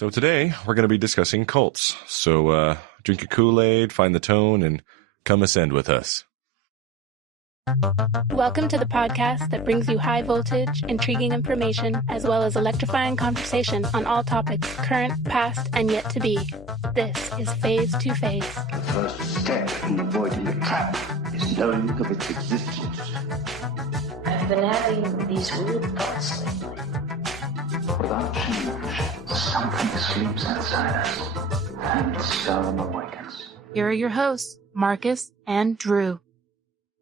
So today we're going to be discussing cults. So drink a Kool-Aid, find the tone, and come ascend with us. Welcome to the podcast that brings you high voltage, intriguing information, as well as electrifying conversation on all topics, current, past, and yet to be. This is Phase to Phase. The first step in avoiding a trap is knowing of its existence. I've been having these weird thoughts lately. Without change, something sleeps inside us, and seldom awakens. Here are your hosts, Marcus and Drew.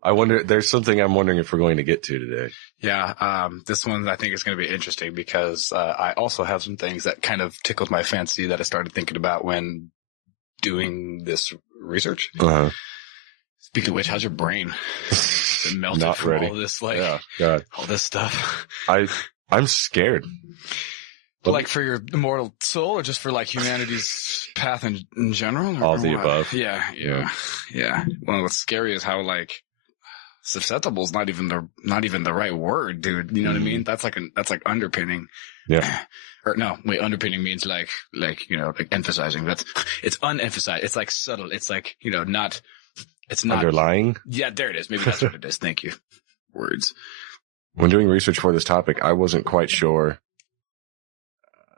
I wonder, there's something I'm wondering if we're going to get to today. Yeah, this one I think is going to be interesting because I also have some things that kind of tickled my fancy that I started thinking about when doing this research. Uh-huh. Speaking of which, how's your brain? Been melted Not from ready. all this, like, Yeah, God. all this stuff. I'm scared. But like for your immortal soul or just for like humanity's path in general? Or All the what? above. Yeah. Well, what's scary is how like susceptible is not even the right word, dude. You know what I mean? That's like underpinning. Yeah. Or no, wait, underpinning means like, like emphasizing. It's unemphasized. It's like subtle. It's like, it's not Underlying. Yeah, there it is. Maybe that's what it is. Thank you. Words. When doing research for this topic, I wasn't quite sure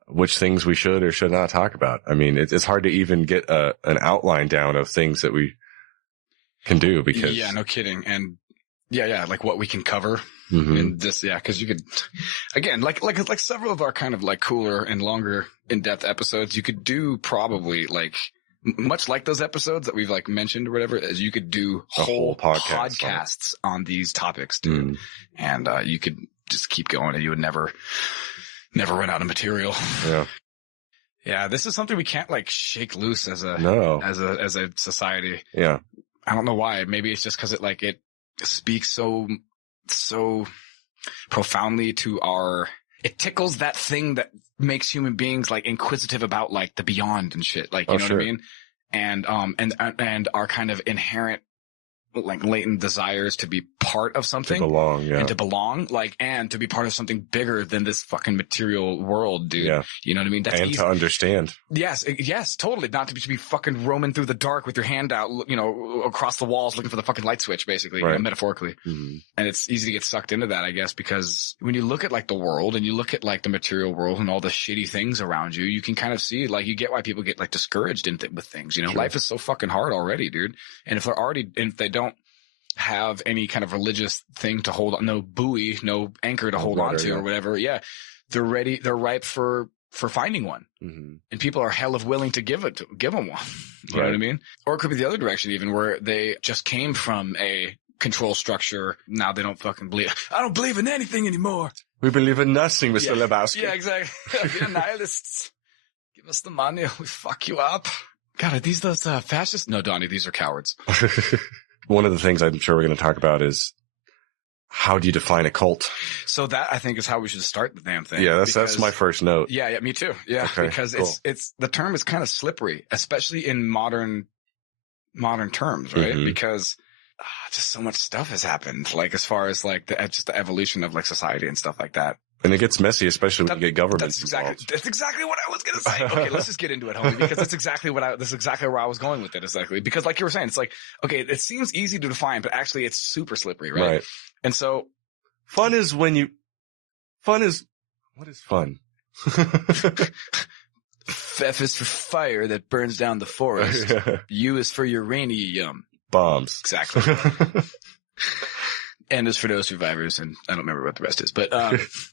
which things we should or should not talk about. I mean, it's hard to even get an outline down of things that we can do because. Yeah, no kidding. And yeah, like what we can cover Mhm. in this. Yeah, cause you could, again, like several of our kind of like cooler and longer in-depth episodes, you could do probably like, much like those episodes that we've like mentioned or whatever, as you could do A whole podcasts on these topics, dude. And, you could just keep going and you would never run out of material. Yeah. Yeah. This is something we can't like shake loose as a society. Yeah. I don't know why. Maybe it's just cause it speaks so profoundly to it tickles that thing that makes human beings like inquisitive about like the beyond and shit. Like, you know sure. what I mean? And our kind of inherent like latent desires to be part of something. To belong, yeah. And to belong, like, and to be part of something bigger than this fucking material world, dude. Yeah. You know what I mean? That's and easy. to understand. Yes, totally. Not to be fucking roaming through the dark with your hand out, across the walls looking for the fucking light switch, basically, Right. metaphorically. Mm-hmm. And it's easy to get sucked into that, I guess, because when you look at like the world and you look at like the material world and all the shitty things around you, you can kind of see like you get why people get like discouraged with things. Sure. Life is so fucking hard already, dude. And if they don't have any kind of religious thing to hold on, no buoy, no anchor to hold on to or whatever. Yeah. They're ripe for finding one. Mm-hmm. And people are hell of willing to give them one. You know what I mean? Or it could be the other direction even where they just came from a control structure. Now they don't fucking believe. I don't believe in anything anymore. We believe in nothing, Mr. Lebowski. Yeah, exactly. We're nihilists. Give us the money. We fuck you up. God, are these those fascists? No, Donnie, these are cowards. One of the things I'm sure we're going to talk about is how do you define a cult? So that I think is how we should start the damn thing. Yeah, that's my first note. Yeah, me too. Yeah, okay, because cool. it's the term is kind of slippery, especially in modern terms, right? Mm-hmm. Because just so much stuff has happened, like as far as like just the evolution of like society and stuff like that. And it gets messy, especially when you get governments involved. That's exactly what I was going to say. Okay, let's just get into it, homie, because that's exactly where I was going with it, exactly. Because like you were saying, it's like, okay, it seems easy to define, but actually it's super slippery, right? And so. What is fun? F is for fire that burns down the forest. U is for uranium. Bombs. Exactly. And as for those survivors, and I don't remember what the rest is, but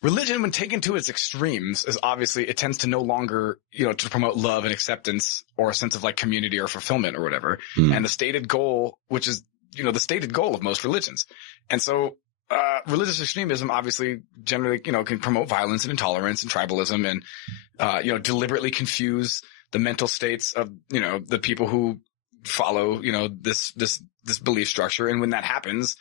religion, when taken to its extremes, is obviously it tends to no longer, to promote love and acceptance or a sense of like community or fulfillment or whatever. And the stated goal, which is, the stated goal of most religions. And so, religious extremism obviously generally, can promote violence and intolerance and tribalism and, deliberately confuse the mental states of, the people who follow, this belief structure. And when that happens,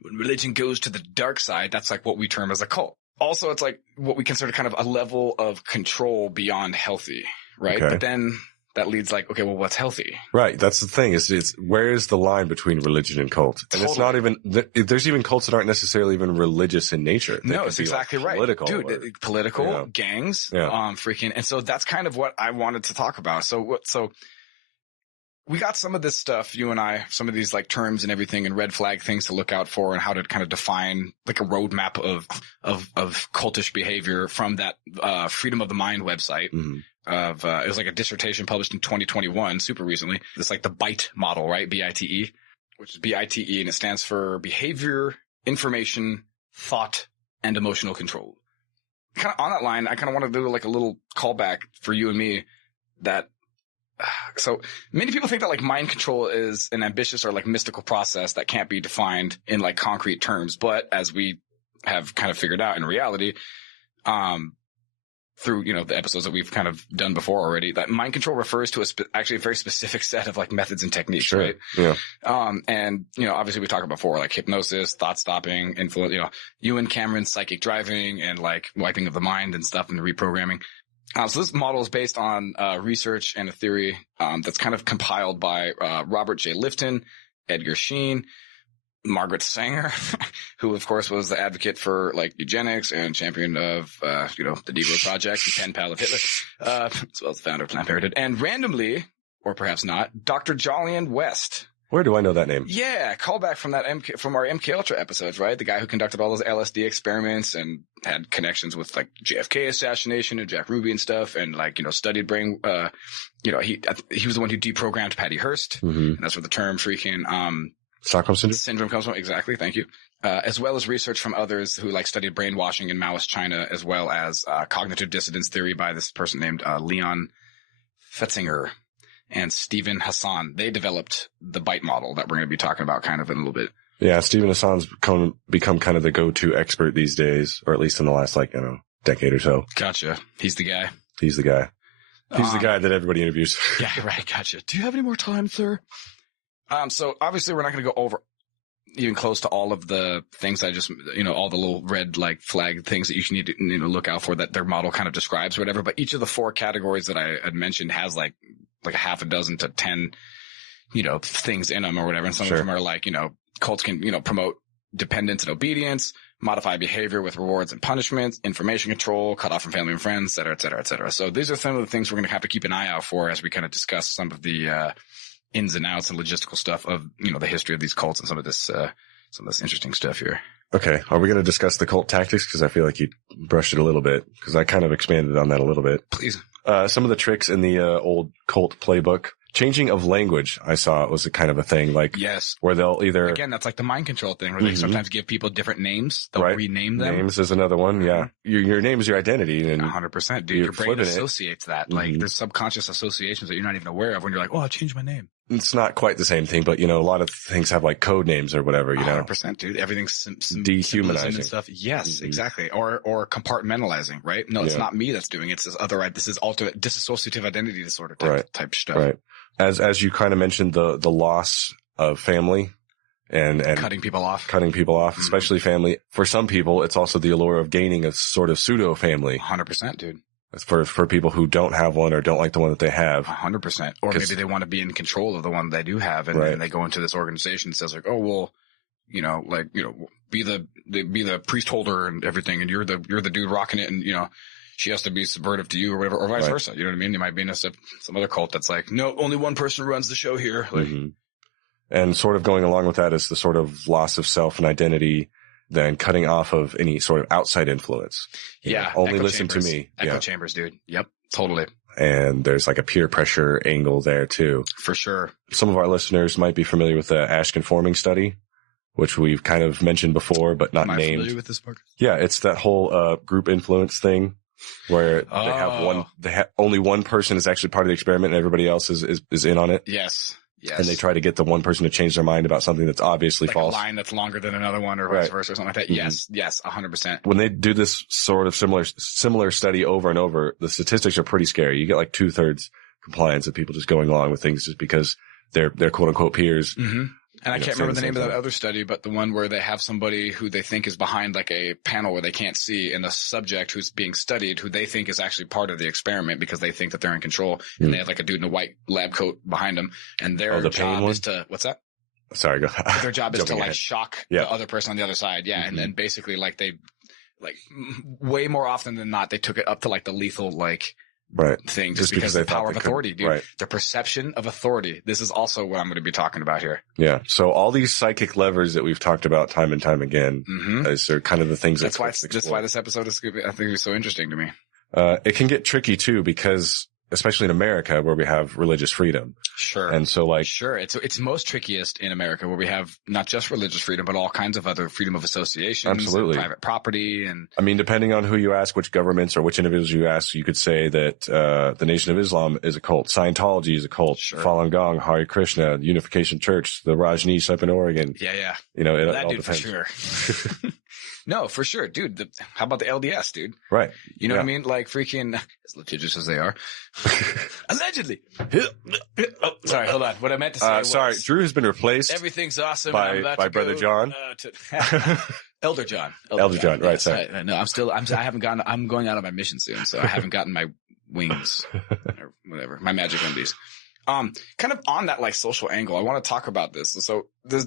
when religion goes to the dark side, that's like what we term as a cult. Also, it's like what we consider kind of a level of control beyond healthy, right? Okay. But then that leads like, okay, well, what's healthy? Right. That's the thing it's where is the line between religion and cult? And it's not even, there's even cults that aren't necessarily even religious in nature. No, it's exactly right. Political. Dude, political, gangs, freaking. And so that's kind of what I wanted to talk about. So we got some of this stuff, you and I, some of these like terms and everything and red flag things to look out for and how to kind of define like a roadmap of cultish behavior from that, Freedom of the Mind website. Mm-hmm. It was like a dissertation published in 2021, super recently. It's like the BITE model, right? BITE, which is BITE, and it stands for behavior, information, thought, and emotional control. Kind of on that line, I kind of want to do like a little callback for you and me that, so many people think that like mind control is an ambitious or like mystical process that can't be defined in like concrete terms. But as we have kind of figured out in reality, through, the episodes that we've kind of done before already, that mind control refers to actually a very specific set of like methods and techniques, sure. Right? Yeah. And, obviously we talked about before, like hypnosis, thought stopping, influence, Ewan Cameron's psychic driving and like wiping of the mind and stuff and reprogramming. So this model is based on, research and a theory, that's kind of compiled by, Robert J. Lifton, Edgar Sheen, Margaret Sanger, who of course was the advocate for like eugenics and champion of, the Negro Project and pen pal of Hitler, as well as the founder of Planned Parenthood, and randomly, or perhaps not, Dr. Jolyon West. Where do I know that name? Yeah, callback from that from our MK Ultra episodes, right? The guy who conducted all those LSD experiments and had connections with like JFK assassination and Jack Ruby and stuff, and like studied brain. He was the one who deprogrammed Patty Hearst, and that's where the term freaking Stockholm syndrome comes from. Exactly, thank you. As well as research from others who like studied brainwashing in Maoist China, as well as cognitive dissonance theory by this person named Leon Fetzinger and Stephen Hassan. They developed the BITE model that we're going to be talking about kind of in a little bit. Yeah, Stephen Hassan's become kind of the go-to expert these days, or at least in the last decade or so. Gotcha. He's the guy. He's the guy. He's the guy that everybody interviews. Yeah, right. Gotcha. Do you have any more time, sir? So obviously we're not going to go over even close to all of the things I just, all the little red like flag things that you need to look out for that their model kind of describes or whatever. But each of the 4 categories that I had mentioned has like a half a dozen to 10, things in them or whatever. And some of them are like, cults can, promote dependence and obedience, modify behavior with rewards and punishments, information control, cut off from family and friends, et cetera, et cetera, et cetera. So these are some of the things we're going to have to keep an eye out for as we kind of discuss some of the, ins and outs and logistical stuff of, the history of these cults and some of this interesting stuff here. Okay. Are we going to discuss the cult tactics? Cause I feel like you brushed it a little bit cause I kind of expanded on that a little bit. Please. Some of the tricks in the, old cult playbook, changing of language, I saw it was a kind of a thing, like, yes, where they'll either, again, that's like the mind control thing where they sometimes give people different names. They'll rename them. Names is another one. Yeah. Your name is your identity. And 100%, dude. Your brain associates that. Like there's subconscious associations that you're not even aware of when you're like, oh, I changed my name. It's not quite the same thing, but a lot of things have like code names or whatever, 100%, dude. Everything's dehumanizing and stuff. Yes, exactly. Or compartmentalizing, right? No, it's not me that's doing it. It's this other, this is alternate dissociative identity disorder type stuff. Right. As you kind of mentioned, the loss of family and cutting people off, especially family. For some people, it's also the allure of gaining a sort of pseudo family. 100%, dude. For people who don't have one or don't like the one that they have. 100%. Or maybe they want to be in control of the one they do have. And then they go into this organization that says like, oh, well, be the priest holder and everything. And you're the dude rocking it. And, she has to be subversive to you or whatever, or vice versa. You know what I mean? You might be in some other cult that's like, no, only one person runs the show here. Like, and sort of going along with that is the sort of loss of self and identity, then cutting off of any sort of outside influence. Only listen to me. Echo chambers, dude. Yep. Totally. And there's like a peer pressure angle there too. For sure. Some of our listeners might be familiar with the Ash conforming study, which we've kind of mentioned before, but not named. Am I familiar with this, Marcus? Yeah. It's that whole, group influence thing where they have only one person is actually part of the experiment and everybody else is in on it. Yes. Yes. And they try to get the one person to change their mind about something that's obviously like false. A line that's longer than another one or vice versa or something like that. Yes. 100%. When they do this sort of similar study over and over, the statistics are pretty scary. You get like 2/3 compliance of people just going along with things just because they're quote unquote peers. And I can't remember the name of that other study, but the one where they have somebody who they think is behind like a panel where they can't see, and the subject who's being studied, who they think is actually part of the experiment because they think that they're in control. And they have like a dude in a white lab coat behind them, and their job is to, what's that? Sorry, go. Their job is to like shock the other person on the other side. Yeah. Mm-hmm. And then basically like they, like way more often than not, they took it up to like the lethal, like, thing just because of the power of authority, dude. Right. The perception of authority. This is also what I'm going to be talking about here. Yeah. So all these psychic levers that we've talked about time and time again, is are kind of the things that's why this episode is, I think, is so interesting to me. It can get tricky too, because especially in America where we have religious freedom. Sure. And so like, it's most trickiest in America where we have not just religious freedom, but all kinds of other freedom of association, absolutely, and private property. And I mean, depending on who you ask, which governments or which individuals you ask, you could say that, the Nation of Islam is a cult. Scientology is a cult. Sure. Falun Gong, Hare Krishna, Unification Church, the Rajneesh up in Oregon. Yeah. You know, it that all dude depends. for sure. No, for sure, dude. How about the LDS, dude? Right. You know what I mean? Like freaking, as litigious as they are. Allegedly. Oh, sorry, hold on. What I meant to say was... Sorry, Drew has been replaced. Everything's awesome. By Brother John. Elder John. Elder John, right, sorry. No, I'm going out on my mission soon, so I haven't gotten my wings or whatever, my magic undies. Kind of on that like social angle, I want to talk about this. So this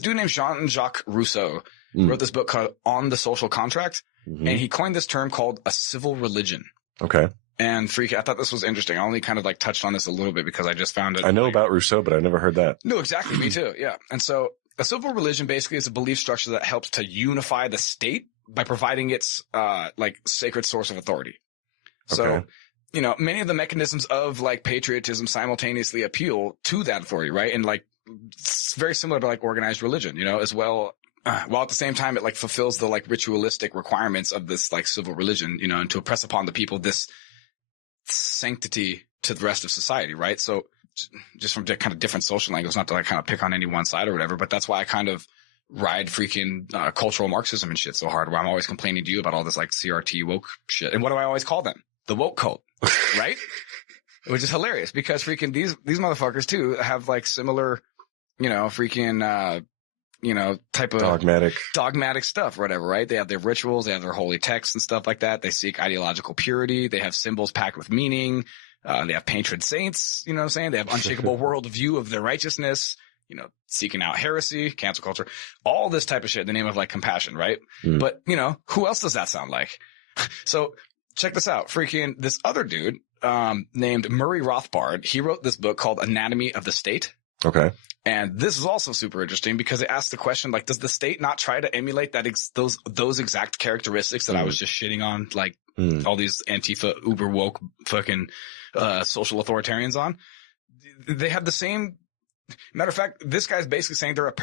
dude named Jean-Jacques Rousseau wrote this book called On the Social Contract, and he coined this term called a civil religion. Okay. And I thought this was interesting. I only kind of like touched on this a little bit because I just found it. I know about Rousseau, but I've never heard that. No, exactly. Me too. Yeah. And so a civil religion basically is a belief structure that helps to unify the state by providing its, like sacred source of authority. So, okay. You know, many of the mechanisms of like patriotism simultaneously appeal to that authority, right? And like, it's very similar to like organized religion, you know, as well. While at the same time, it like fulfills the like ritualistic requirements of this like civil religion, you know, and to impress upon the people this sanctity to the rest of society, right? So just from kind of different social angles, not to like kind of pick on any one side or whatever, but that's why I kind of ride freaking cultural Marxism and shit so hard, where I'm always complaining to you about all this like CRT woke shit. And what do I always call them? The woke cult, right? Which is hilarious because freaking these motherfuckers too have like similar, you know, freaking, you know, type of dogmatic stuff or whatever, right? They have their rituals, they have their holy texts and stuff like that. They seek ideological purity. They have symbols packed with meaning. They have patron saints, you know what I'm saying? They have unshakable worldview of their righteousness, you know, seeking out heresy, cancel culture, all this type of shit in the name of like compassion, right? But, you know, who else does that sound like? So check this out. Freaking this other dude, named Murray Rothbard, he wrote this book called Anatomy of the State. Okay. And this is also super interesting because it asks the question, like, does the state not try to emulate those exact characteristics that I was just shitting on, like all these Antifa, uber woke fucking, social authoritarians on? They have the same. Matter of fact, this guy's basically saying that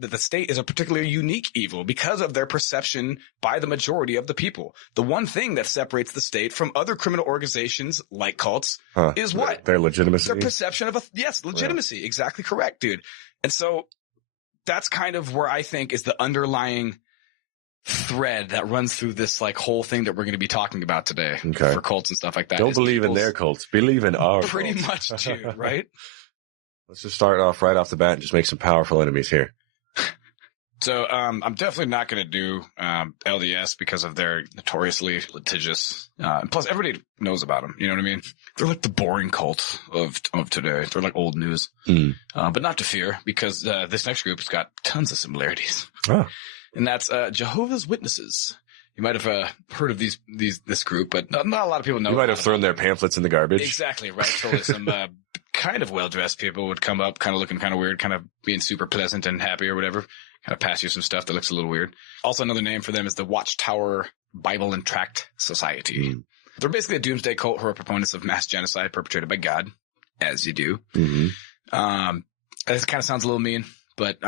the state is a particularly unique evil because of their perception by the majority of the people. The one thing that separates the state from other criminal organizations like cults is what? Their legitimacy. Their perception of legitimacy. Yeah. Exactly correct, dude. And so that's kind of where I think is the underlying thread that runs through this like whole thing that we're going to be talking about today for cults and stuff like that. Don't believe in their cults. Believe in our pretty cults. much, dude, right? Let's just start off right off the bat and just make some powerful enemies here. So, I'm definitely not going to do, LDS because of their notoriously litigious, plus everybody knows about them. You know what I mean? They're like the boring cult of today. They're like old news. But not to fear because, this next group's got tons of similarities. Oh. And that's, Jehovah's Witnesses. You might have, heard of this group, but not a lot of people know. You might have thrown their pamphlets in the garbage. Exactly, right. Totally some, kind of well-dressed people would come up, kind of looking kind of weird, kind of being super pleasant and happy or whatever, kind of pass you some stuff that looks a little weird. Also, another name for them is the Watchtower Bible and Tract Society. They're basically a doomsday cult who are proponents of mass genocide perpetrated by God, as you do. It kind of sounds a little mean, but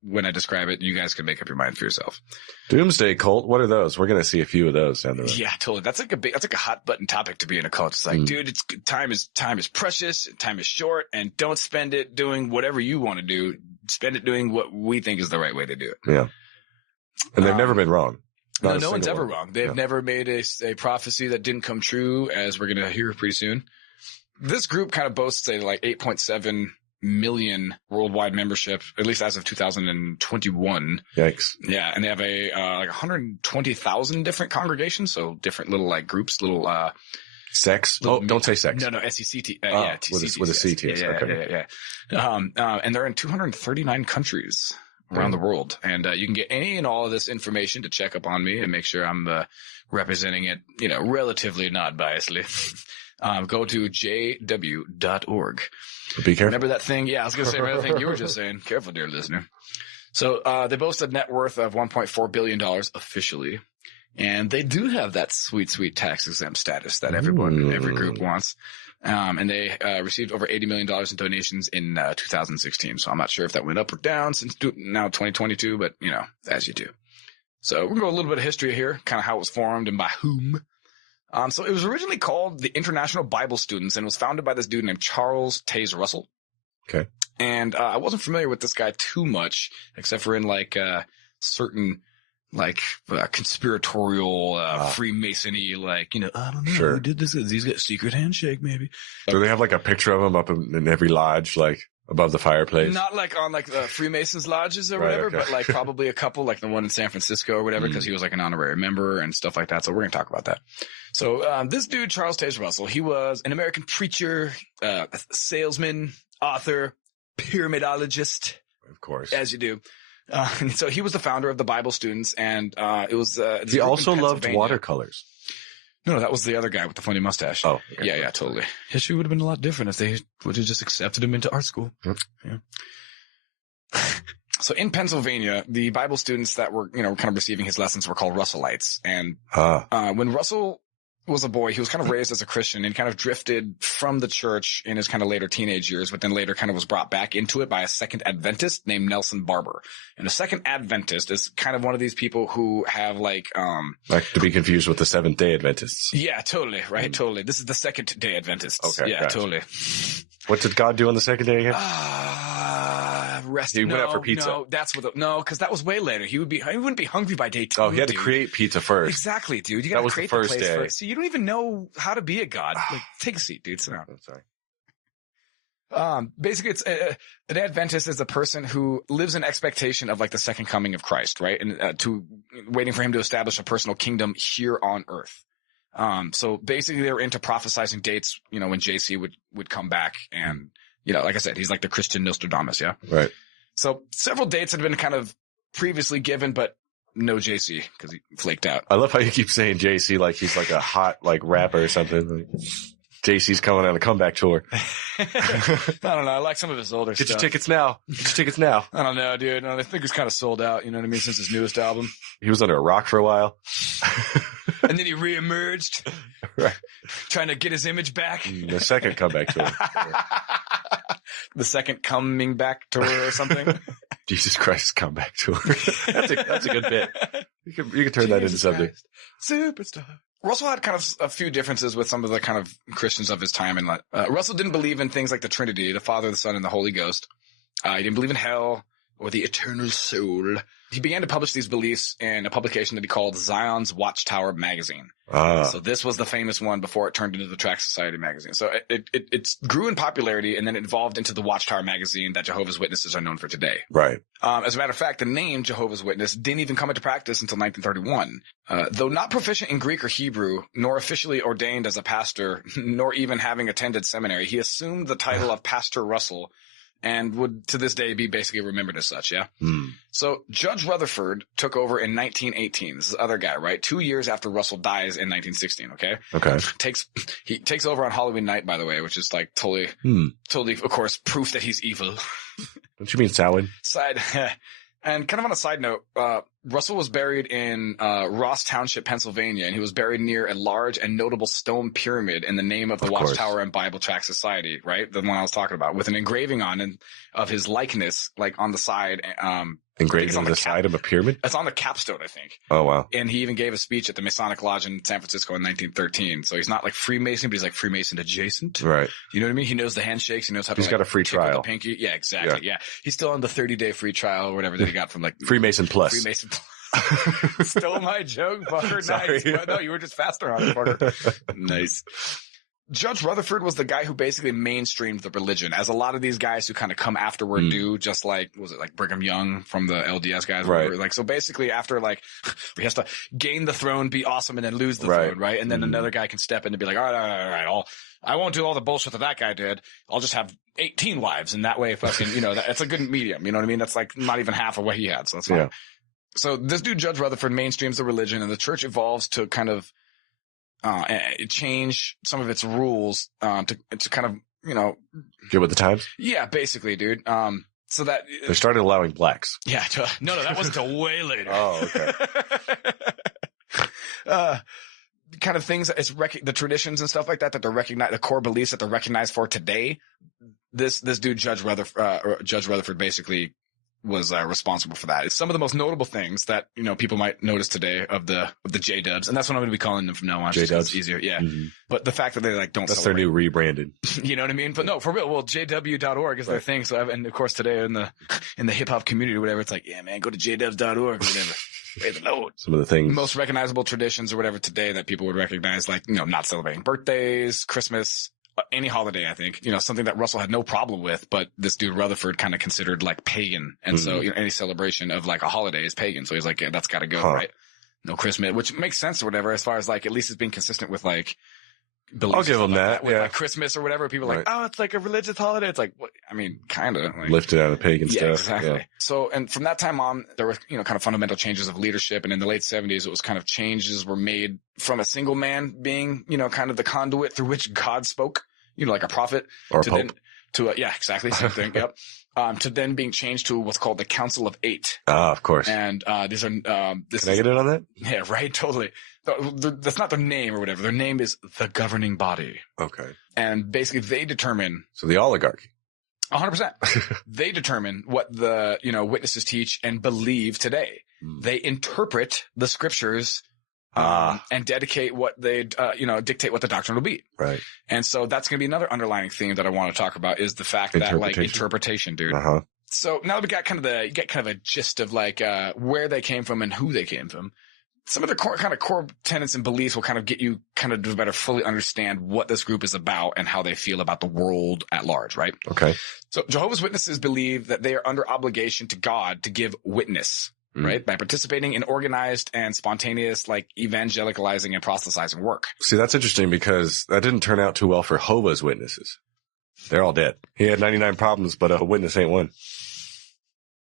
when I describe it, you guys can make up your mind for yourself. Doomsday cult. What are those? We're going to see a few of those down the road. Yeah, totally. That's like a hot button topic to be in a cult. It's like, dude, time is precious. Time is short, and don't spend it doing whatever you want to do. Spend it doing what we think is the right way to do it. Yeah. And they've never been wrong. No one's ever wrong. They've never made a prophecy that didn't come true, as we're going to hear pretty soon. This group kind of boasts a like 8.7 million worldwide membership, at least as of 2021. Yikes. Yeah. And they have like 120,000 different congregations. So different little like groups, little, Sex? Oh, don't say sex. No, SECT. Yeah, with a CT. Yeah. And they're in 239 countries around the world. And you can get any and all of this information to check up on me and make sure I'm representing it, relatively not biasly. Go to jw.org. Be careful. Remember that thing? Yeah, I was going to say another thing you were just saying. Careful, dear listener. So they boast a net worth of $1.4 billion officially. And they do have that sweet, sweet tax exempt status that every group wants. And they received over $80 million in donations in 2016. So I'm not sure if that went up or down since now 2022, but as you do. So we're going to go a little bit of history here, kind of how it was formed and by whom. So it was originally called the International Bible Students and was founded by this dude named Charles Taze Russell. Okay. And I wasn't familiar with this guy too much, except for in like certain conspiratorial Freemasony, I don't know who did this. He's got a secret handshake, maybe. Do they have like a picture of him up in every lodge, like above the fireplace? Not like on like the Freemasons lodges or whatever, but like probably a couple, like the one in San Francisco or whatever, because he was like an honorary member and stuff like that. So we're going to talk about that. So this dude, Charles Taze Russell, he was an American preacher, salesman, author, pyramidologist. Of course. As you do. And so he was the founder of the Bible Students, and it was. He also loved watercolors. No, that was the other guy with the funny mustache. Oh, okay. Yeah, totally. History would have been a lot different if they would have just accepted him into art school. Yeah. So in Pennsylvania, the Bible students that were, kind of receiving his lessons were called Russellites, and when Russell was a boy, he was kind of raised as a Christian and kind of drifted from the church in his kind of later teenage years, but then later kind of was brought back into it by a second Adventist named Nelson Barber. And a second Adventist is kind of one of these people who have like to be confused with the Seventh-day Adventists. Yeah, totally. Right. Totally. This is the Second-day Adventists. Okay. Yeah, gotcha. Totally. What did God do on the second day again? Rest. He went out for pizza. No, that's what. Because that was way later. He wouldn't be hungry by day 2. Oh, he had to create pizza first. Exactly, dude. You got to create the place first. So you don't even know how to be a god. Take a seat, dude. Sit down. I'm sorry. Basically, it's an Adventist is a person who lives in expectation of like the second coming of Christ, right? And waiting for him to establish a personal kingdom here on earth. So basically, they were into prophesizing dates, when JC would come back and. Like I said, he's like the Christian Nostradamus, yeah? Right. So several dates had been kind of previously given, but no JC because he flaked out. I love how you keep saying JC like he's like a hot like rapper or something. Like, JC's coming on a comeback tour. I don't know. I like some of his older stuff. Get your tickets now. I don't know, dude. No, I think he's kind of sold out, you know what I mean, since his newest album. He was under a rock for a while. And then he reemerged. Right. Trying to get his image back. The second comeback tour. The second coming back tour or something. Jesus Christ comeback tour. That's a good bit. You can turn that into something. Superstar. Russell had kind of a few differences with some of the kind of Christians of his time. And Russell didn't believe in things like the Trinity, the Father, the Son, and the Holy Ghost. He didn't believe in hell or the eternal soul. He began to publish these beliefs in a publication that he called Zion's Watchtower magazine. So this was the famous one before it turned into the Tract Society magazine. So it grew in popularity and then it evolved into the Watchtower magazine that Jehovah's Witnesses are known for today. Right. As a matter of fact, the name Jehovah's Witness didn't even come into practice until 1931. Though not proficient in Greek or Hebrew, nor officially ordained as a pastor, nor even having attended seminary, he assumed the title of Pastor Russell and would to this day be basically remembered as such, yeah? So Judge Rutherford took over in 1918. This is the other guy, right? 2 years after Russell dies in 1916, okay? Okay. He takes over on Halloween night, by the way, which is like totally, of course, proof that he's evil. Don't you mean Samhain? And kind of on a side note, Russell was buried in Ross Township, Pennsylvania, and he was buried near a large and notable stone pyramid in the name of the Watchtower and Bible Tract Society, right? The one I was talking about, with an engraving on it of his likeness, like on the side. Engraved on the side of a pyramid? It's on the capstone, I think. Oh, wow. And he even gave a speech at the Masonic Lodge in San Francisco in 1913. So he's not like Freemason, but he's like Freemason adjacent. Right. You know what I mean? He knows the handshakes. He knows how to. He's got a free trial. The pinky. Yeah, exactly. Yeah. He's still on the 30-day free trial or whatever that he got from like Freemason Plus. Freemason Plus. Stole my joke, Parker. Nice. No, you were just faster on it, Parker. Nice. Judge Rutherford was the guy who basically mainstreamed the religion, as a lot of these guys who kind of come afterward do, just like, was it like Brigham Young from the LDS guys? Right. Like, so basically after like, he has to gain the throne, be awesome, and then lose the throne, right? And then another guy can step in and be like, all right, I won't do all the bullshit that guy did. I'll just have 18 wives, and that way fucking, it's a good medium, you know what I mean? That's like not even half of what he had, so that's fine. Yeah. So this dude, Judge Rutherford, mainstreams the religion, and the church evolves to kind of change some of its rules to kind of, get with the times. Yeah, basically, dude. So that they started allowing blacks. Yeah, no, that wasn't until way later. Oh, okay. Kind of things that the traditions and stuff like that they're recognized, the core beliefs that they're recognized for today. This dude, Judge Rutherford, basically was responsible for that. It's some of the most notable things that people might notice today of the J-dubs, and that's what I'm going to be calling them from now on. J-dubs, it's easier, yeah. But the fact that they like don't. That's celebrate. their new rebranded. You know what I mean? But no, for real. Well, JW.org is their thing. So, and of course, today in the hip hop community or whatever, it's like, yeah, man, go to JDubs.org or whatever. Praise the Lord. Some of the things, most recognizable traditions or whatever today that people would recognize, like not celebrating birthdays, Christmas. Any holiday, I think, something that Russell had no problem with, but this dude Rutherford kind of considered like pagan. And so, any celebration of like a holiday is pagan. So he's like, yeah, that's got to go, right? No Christmas, which makes sense or whatever, as far as like, at least it's being consistent with like, I'll give them that. With like Christmas or whatever. People are like, oh, it's like a religious holiday. It's like, what? I mean, kind of. Like, lifted out of pagan stuff. Exactly. Yeah. So, and from that time on, there were, kind of fundamental changes of leadership. And in the late 70s, it was kind of changes were made from a single man being, kind of the conduit through which God spoke. Like a prophet, or to Pope. Then to yeah, exactly, same thing. Yep. To then being changed to what's called the Council of Eight. Ah, of course. And these are this. Can I get in on that? Yeah, right. Totally. That's not their name or whatever. Their name is the governing body. Okay. And basically, they determine. So the oligarchy. 100%. They determine what the witnesses teach and believe today. They interpret the scriptures. And dedicate what they, dictate what the doctrine will be. Right. And so that's going to be another underlying theme that I want to talk about is the fact that like interpretation, dude. Uh-huh. So now that we got you get kind of a gist of like, where they came from and who they came from. Some of the core tenets and beliefs will kind of get you kind of to better fully understand what this group is about and how they feel about the world at large, right? Okay. So Jehovah's Witnesses believe that they are under obligation to God to give witness. Right? By participating in organized and spontaneous, like evangelicalizing and proselytizing work. See, that's interesting because that didn't turn out too well for Jehovah's Witnesses. They're all dead. He had 99 problems, but a witness ain't one.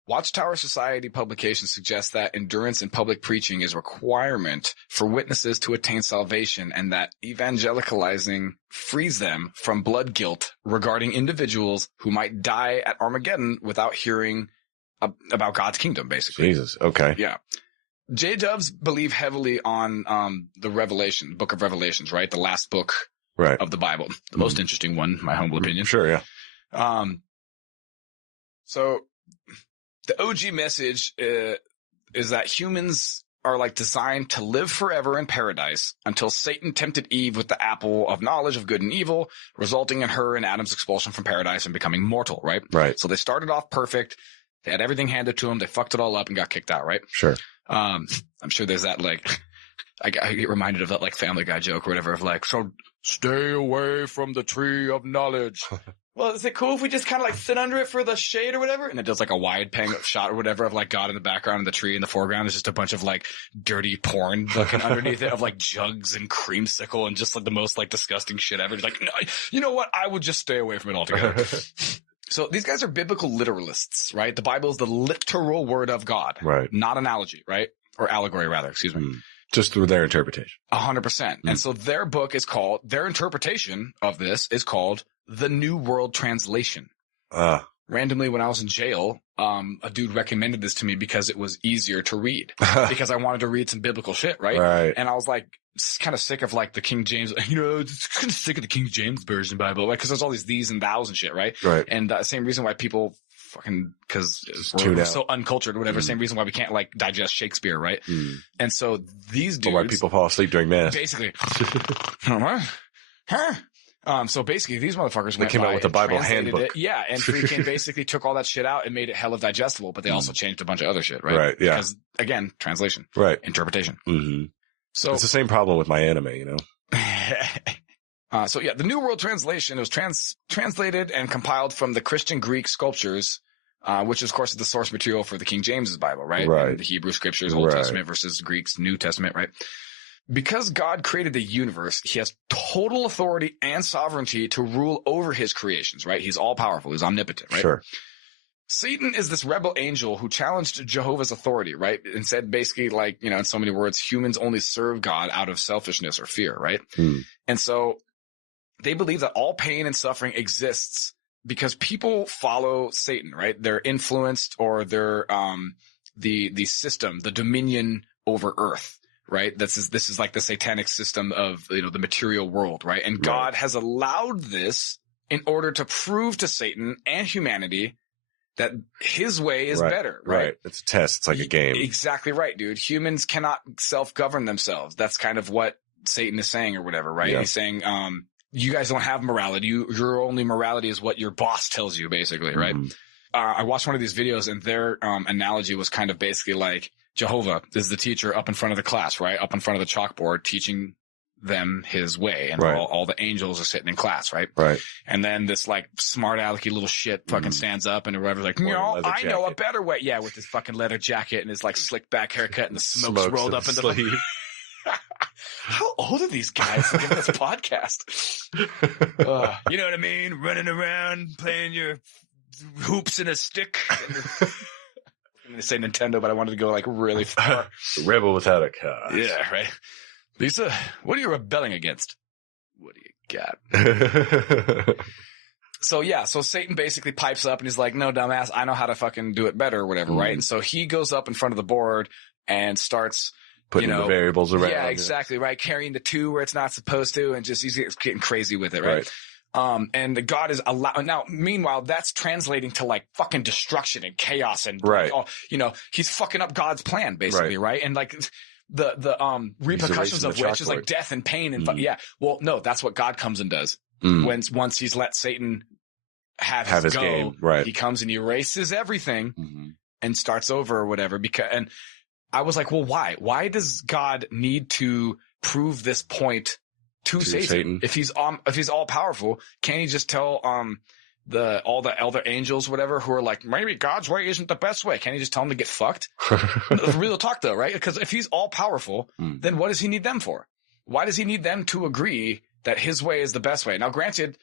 Watchtower Society publications suggest that endurance in public preaching is a requirement for witnesses to attain salvation and that evangelicalizing frees them from blood guilt regarding individuals who might die at Armageddon without hearing about God's kingdom, basically. Jesus. Okay. Yeah. J-Dubs believe heavily on the book of Revelations, right? The last book of the Bible. The most interesting one, my humble opinion. Sure, yeah. So the OG message is that humans are like designed to live forever in paradise until Satan tempted Eve with the apple of knowledge of good and evil, resulting in her and Adam's expulsion from paradise and becoming mortal, right? Right. So they started off perfect. They had everything handed to them. They fucked it all up and got kicked out, right? Sure. I'm sure there's that, like, I get reminded of that, like, Family Guy joke or whatever of, like, so stay away from the tree of knowledge. Well, is it cool if we just kind of, like, sit under it for the shade or whatever? And it does, like, a wide pang shot or whatever of, like, God in the background and the tree in the foreground. There's just a bunch of, like, dirty porn looking underneath it of, like, jugs and creamsicle and just, like, the most, like, disgusting shit ever. Just like, no, you know what? I would just stay away from it altogether. So these guys are biblical literalists, right? The Bible is the literal word of God, right? Not analogy, right? Or allegory, rather. Excuse me. Just through their interpretation. 100%. And so their book is called, their interpretation of this is called the New World Translation. Randomly, when I was in jail, a dude recommended this to me because it was easier to read because I wanted to read some biblical shit, right? Right. And I was like, kind of sick of like the King James, just kind of sick of the King James version Bible, like, cause there's all these these and thous and shit, right? Right. And same reason why people fucking, cause we're so uncultured or whatever, same reason why we can't like digest Shakespeare, right? And so these dudes. Or why people fall asleep during mass. Basically. So basically these motherfuckers they came out with the Bible handbook. It, yeah. And freaking basically took all that shit out and made it hella digestible, but they also changed a bunch of other shit, right? Right. Yeah. Because again, translation. Right. Interpretation. Mm-hmm. So it's the same problem with my anime, you know? So yeah, the New World Translation, it was translated and compiled from the Christian Greek sculptures, which is, of course, the source material for the King James's Bible, right? Right. And the Hebrew scriptures, Old Right. Testament versus Greek's New Testament, right? Because God created the universe, he has total authority and sovereignty to rule over his creations, right? He's all powerful. He's omnipotent, right? Sure. Satan is this rebel angel who challenged Jehovah's authority, right? And said basically, like, you know, in so many words, humans only serve God out of selfishness or fear, right? And so they believe that all pain and suffering exists because people follow Satan, right? They're influenced, or they're the system, the dominion over earth, right? This is like the satanic system of, you know, the material world, right? And God has allowed this in order to prove to Satan and humanity that his way is better, right? It's a test. It's like a game. Exactly right, dude. Humans cannot self-govern themselves. That's kind of what Satan is saying or whatever, right? Yeah. He's saying, you guys don't have morality. Your only morality is what your boss tells you, basically, right? I watched one of these videos, and their analogy was kind of basically like Jehovah is the teacher up in front of the class, right? Up in front of the chalkboard, teaching them his way, and all the angels are sitting in class, right? Right. And then this like smart alecky little shit fucking stands up, and whoever's like, no, I know a better way. Yeah, with his fucking leather jacket and his like slick back haircut, and the smoke's rolled up in the How old are these guys in this podcast? You know what I mean? Running around, playing your hoops in a stick. I'm going to say Nintendo, but I wanted to go like really far. Rebel without a cause. Yeah, right. Lisa, what are you rebelling against? What do you got? So Satan basically pipes up and he's like, no, dumbass, I know how to fucking do it better or whatever, right? And so he goes up in front of the board and starts putting the variables around. Yeah, exactly, right? Carrying the 2 where it's not supposed to, and just he's getting crazy with it, right? And God is allowed. Now, meanwhile, that's translating to like fucking destruction and chaos and you know, he's fucking up God's plan basically, right? And like the repercussions of which is like death and pain and well, no, that's what God comes and does. Once he's let Satan have his go, game, right? He comes and erases everything and starts over or whatever. And I was like, well, why? Why does God need to prove this point to Satan? If he's all powerful, can't he just tell all the elder angels, whatever, who are like, maybe God's way isn't the best way? Can't he just tell them to get fucked? Real talk though, right? Because if he's all powerful, then what does he need them for? Why does he need them to agree that his way is the best way? Now, granted,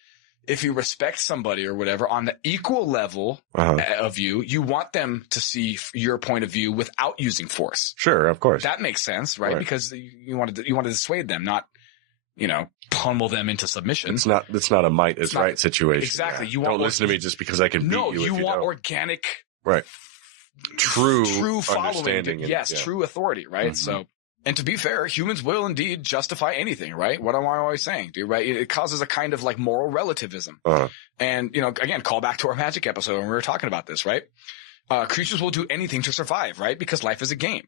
if you respect somebody or whatever on the equal level of you want them to see your point of view without using force. Sure, of course. That makes sense, right? Because you want to dissuade them, not, you know, pummel them into submission. It's not a might is right situation. Exactly. Yeah. Don't listen to me just because I can beat you. No, you want organic, true following. Yes, true authority, right? So, and to be fair, humans will indeed justify anything, right? What am I always saying, dude, right? It causes a kind of like moral relativism. And, you know, again, call back to our magic episode when we were talking about this, right? Creatures will do anything to survive, right? Because life is a game.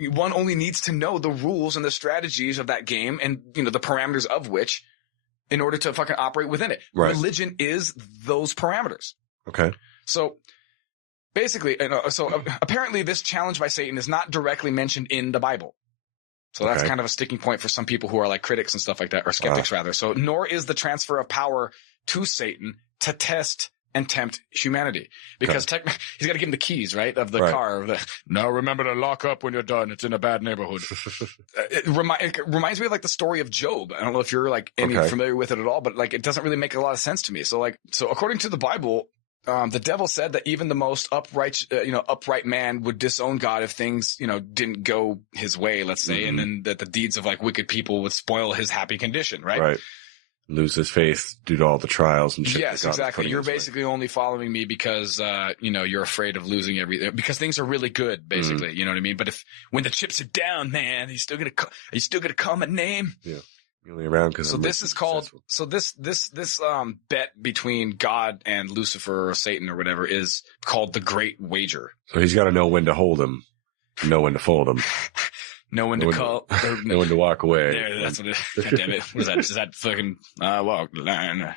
One only needs to know the rules and the strategies of that game and, you know, the parameters of which in order to fucking operate within it. Right. Religion is those parameters. Okay. So basically, apparently this challenge by Satan is not directly mentioned in the Bible. So that's kind of a sticking point for some people who are like critics and stuff like that, or skeptics rather. So nor is the transfer of power to Satan to test and tempt humanity, because he's got to give him the keys, right, of the car. Now remember to lock up when you're done. It's in a bad neighborhood. It reminds me of like the story of Job. I don't know if you're like familiar with it at all, but like it doesn't really make a lot of sense to me. So according to the Bible, the devil said that even the most upright man would disown God if things, you know, didn't go his way, let's say, and then that the deeds of like wicked people would spoil his happy condition, right? Right. Lose his faith due to all the trials and shit. Yes, exactly. You're basically only following me because, you know, you're afraid of losing everything, because things are really good, basically. You know what I mean? But when the chips are down, man, are you still gonna call my name? Yeah. Really around because this bet between God and Lucifer or Satan or whatever is called the Great Wager. So he's got to know when to hold him, know when to fold him. Know when to call. Know when to walk away. There, that's what it is. God damn it. What is that? Is that fucking, walk the line?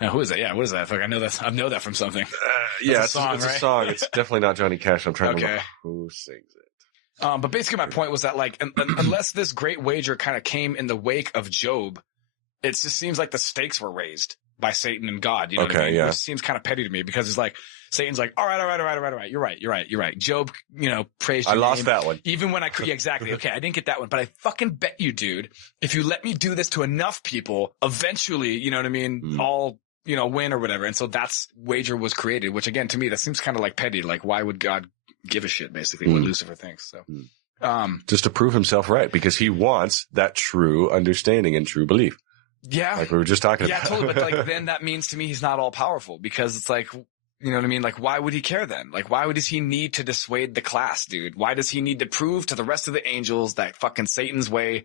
Now, who is that? Yeah, what is that? Fuck, I know that from something. It's a song. It's definitely not Johnny Cash. I'm trying to look who sings it. But basically my point was that like, unless this great wager kind of came in the wake of Job, it just seems like the stakes were raised by Satan and God. You know what I Okay, mean? yeah. Which seems kind of petty to me because it's like, Satan's like, all right. You're right. Job, praised your I lost name. that one. Even when exactly. Okay. I didn't get that one, but I fucking bet you, dude, if you let me do this to enough people, eventually, you know what I mean? All, win or whatever. And so that's wager was created, which again, to me, that seems kind of like petty. Like, why would God give a shit basically what Lucifer thinks? So, Just to prove himself right, because he wants that true understanding and true belief. yeah. Like we were just talking Yeah, about. totally. But like, then that means to me he's not all powerful because it's like, you know what I mean? Like, why would he care then? Like, why does he need to dissuade the class, dude? Why does he need to prove to the rest of the angels that fucking Satan's way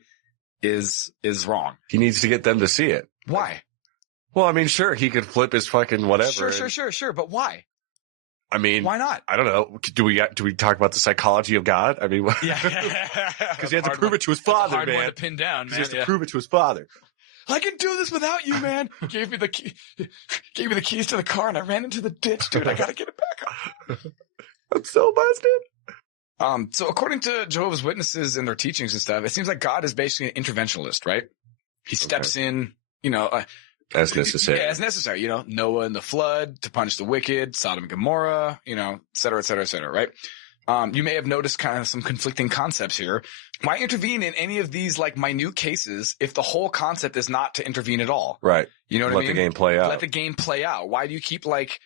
is wrong? He needs to get them to see it. Why? Well, I mean, sure, he could flip his fucking whatever. Sure. But why? I mean, Why not? I don't know. Do we talk about the psychology of God? I mean, Yeah. because he had to prove it to his father, hard one man. to pin down, He man. has to prove it to his father. I can do this without you, man. Gave me the keys to the car and I ran into the ditch, dude. I gotta get it back up. I'm so busted. So according to Jehovah's Witnesses and their teachings and stuff, it seems like God is basically an interventionalist, right? He steps in, As necessary. Yeah, as necessary. Noah and the flood to punish the wicked, Sodom and Gomorrah, et cetera, right? You may have noticed kind of some conflicting concepts here. Why intervene in any of these like minute cases if the whole concept is not to intervene at all? Right. You know what I mean? Let the game play out. Let the game play out. Why do you keep like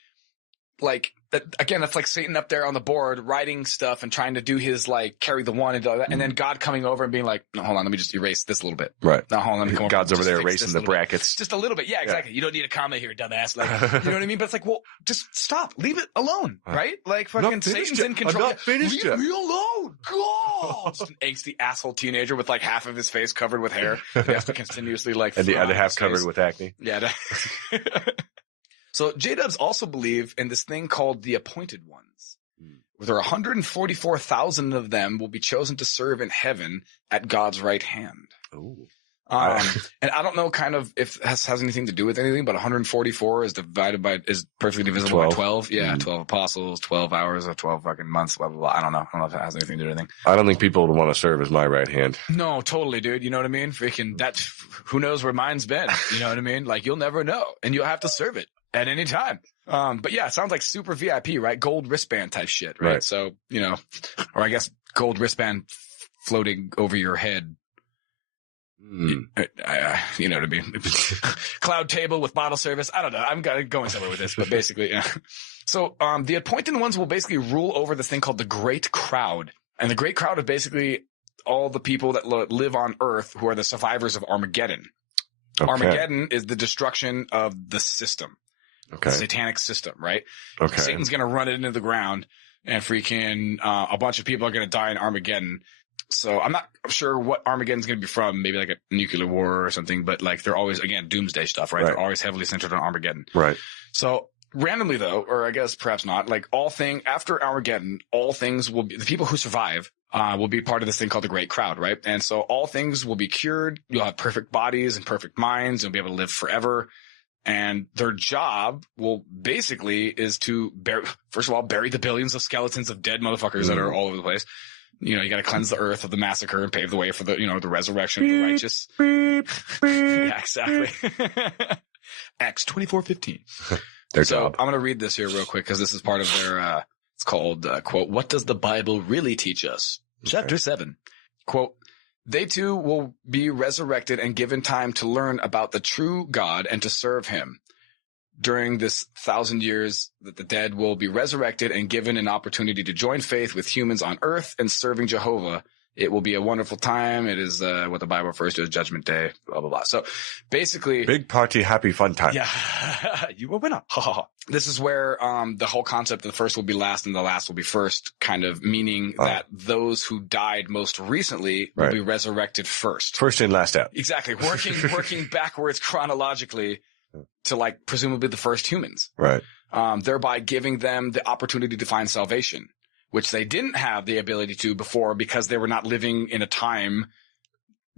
again, that's like Satan up there on the board writing stuff and trying to do his like carry the one and all that, and then God coming over and being like, no, hold on, let me just erase this a little bit. Right. No, hold on, let me come God's over there erasing erasing the brackets. just a little bit. Yeah, exactly. You don't need a comma here, dumbass. Like, you know what I mean? But it's like, well, just stop. Leave it alone, right? Like, fucking Satan's in control. I'm not finished yet. Leave me alone. God. Just an angsty asshole teenager with like half of his face covered with hair. He has to continuously like. And the other half his covered face. with acne. Yeah. So J-dubs also believe in this thing called the appointed ones. There are 144,000 of them will be chosen to serve in heaven at God's right hand. Ooh. And I don't know kind of if it has anything to do with anything, but 144 is perfectly divisible by 12. Yeah, 12 apostles, 12 hours, or 12 fucking months, blah, blah, blah. I don't know if that has anything to do with anything. I don't think people would want to serve as my right hand. No, totally, dude. You know what I mean? Freaking who knows where mine's been? You know what I mean? Like, you'll never know, and you'll have to serve it at any time. But yeah, it sounds like super VIP, right? Gold wristband type shit, right? So, or I guess gold wristband floating over your head. You know what I mean? Cloud table with bottle service. I don't know. I'm going somewhere with this, but basically, yeah. So, the appointed ones will basically rule over this thing called the Great Crowd. And the Great Crowd is basically all the people that live on Earth who are the survivors of Armageddon. Okay. Armageddon is the destruction of the system. Okay. The satanic system, right? Okay. Satan's going to run it into the ground and freaking, a bunch of people are going to die in Armageddon. So I'm not sure what Armageddon's going to be from, maybe like a nuclear war or something, but like they're always, again, doomsday stuff, right? They're always heavily centered on Armageddon. Right. So randomly though, or I guess perhaps not, like after Armageddon, all things will be, the people who survive, will be part of this thing called the Great Crowd, right? And so all things will be cured. You'll have perfect bodies and perfect minds. You'll be able to live forever. And their job is to bury the billions of skeletons of dead motherfuckers that are all over the place. You got to cleanse the earth of the massacre and pave the way for the, the resurrection of the righteous. Yeah, exactly. Acts 24:15. Their job. I'm going to read this here real quick because this is part of their, it's called, quote, "What does the Bible really teach us?" Chapter 7. Quote, "They too will be resurrected and given time to learn about the true God and to serve him. During this 1,000 years that the dead will be resurrected and given an opportunity to join faith with humans on earth and serving Jehovah. It will be a wonderful time. It is what the Bible refers to as Judgment Day, blah, blah, blah." So basically, big party, happy, fun time. Yeah. You a winner. This is where the whole concept of the first will be last and the last will be first, kind of meaning that those who died most recently will be resurrected first. First in, last out. Exactly. Working backwards chronologically to like presumably the first humans. Right. Thereby giving them the opportunity to find salvation, which they didn't have the ability to before because they were not living in a time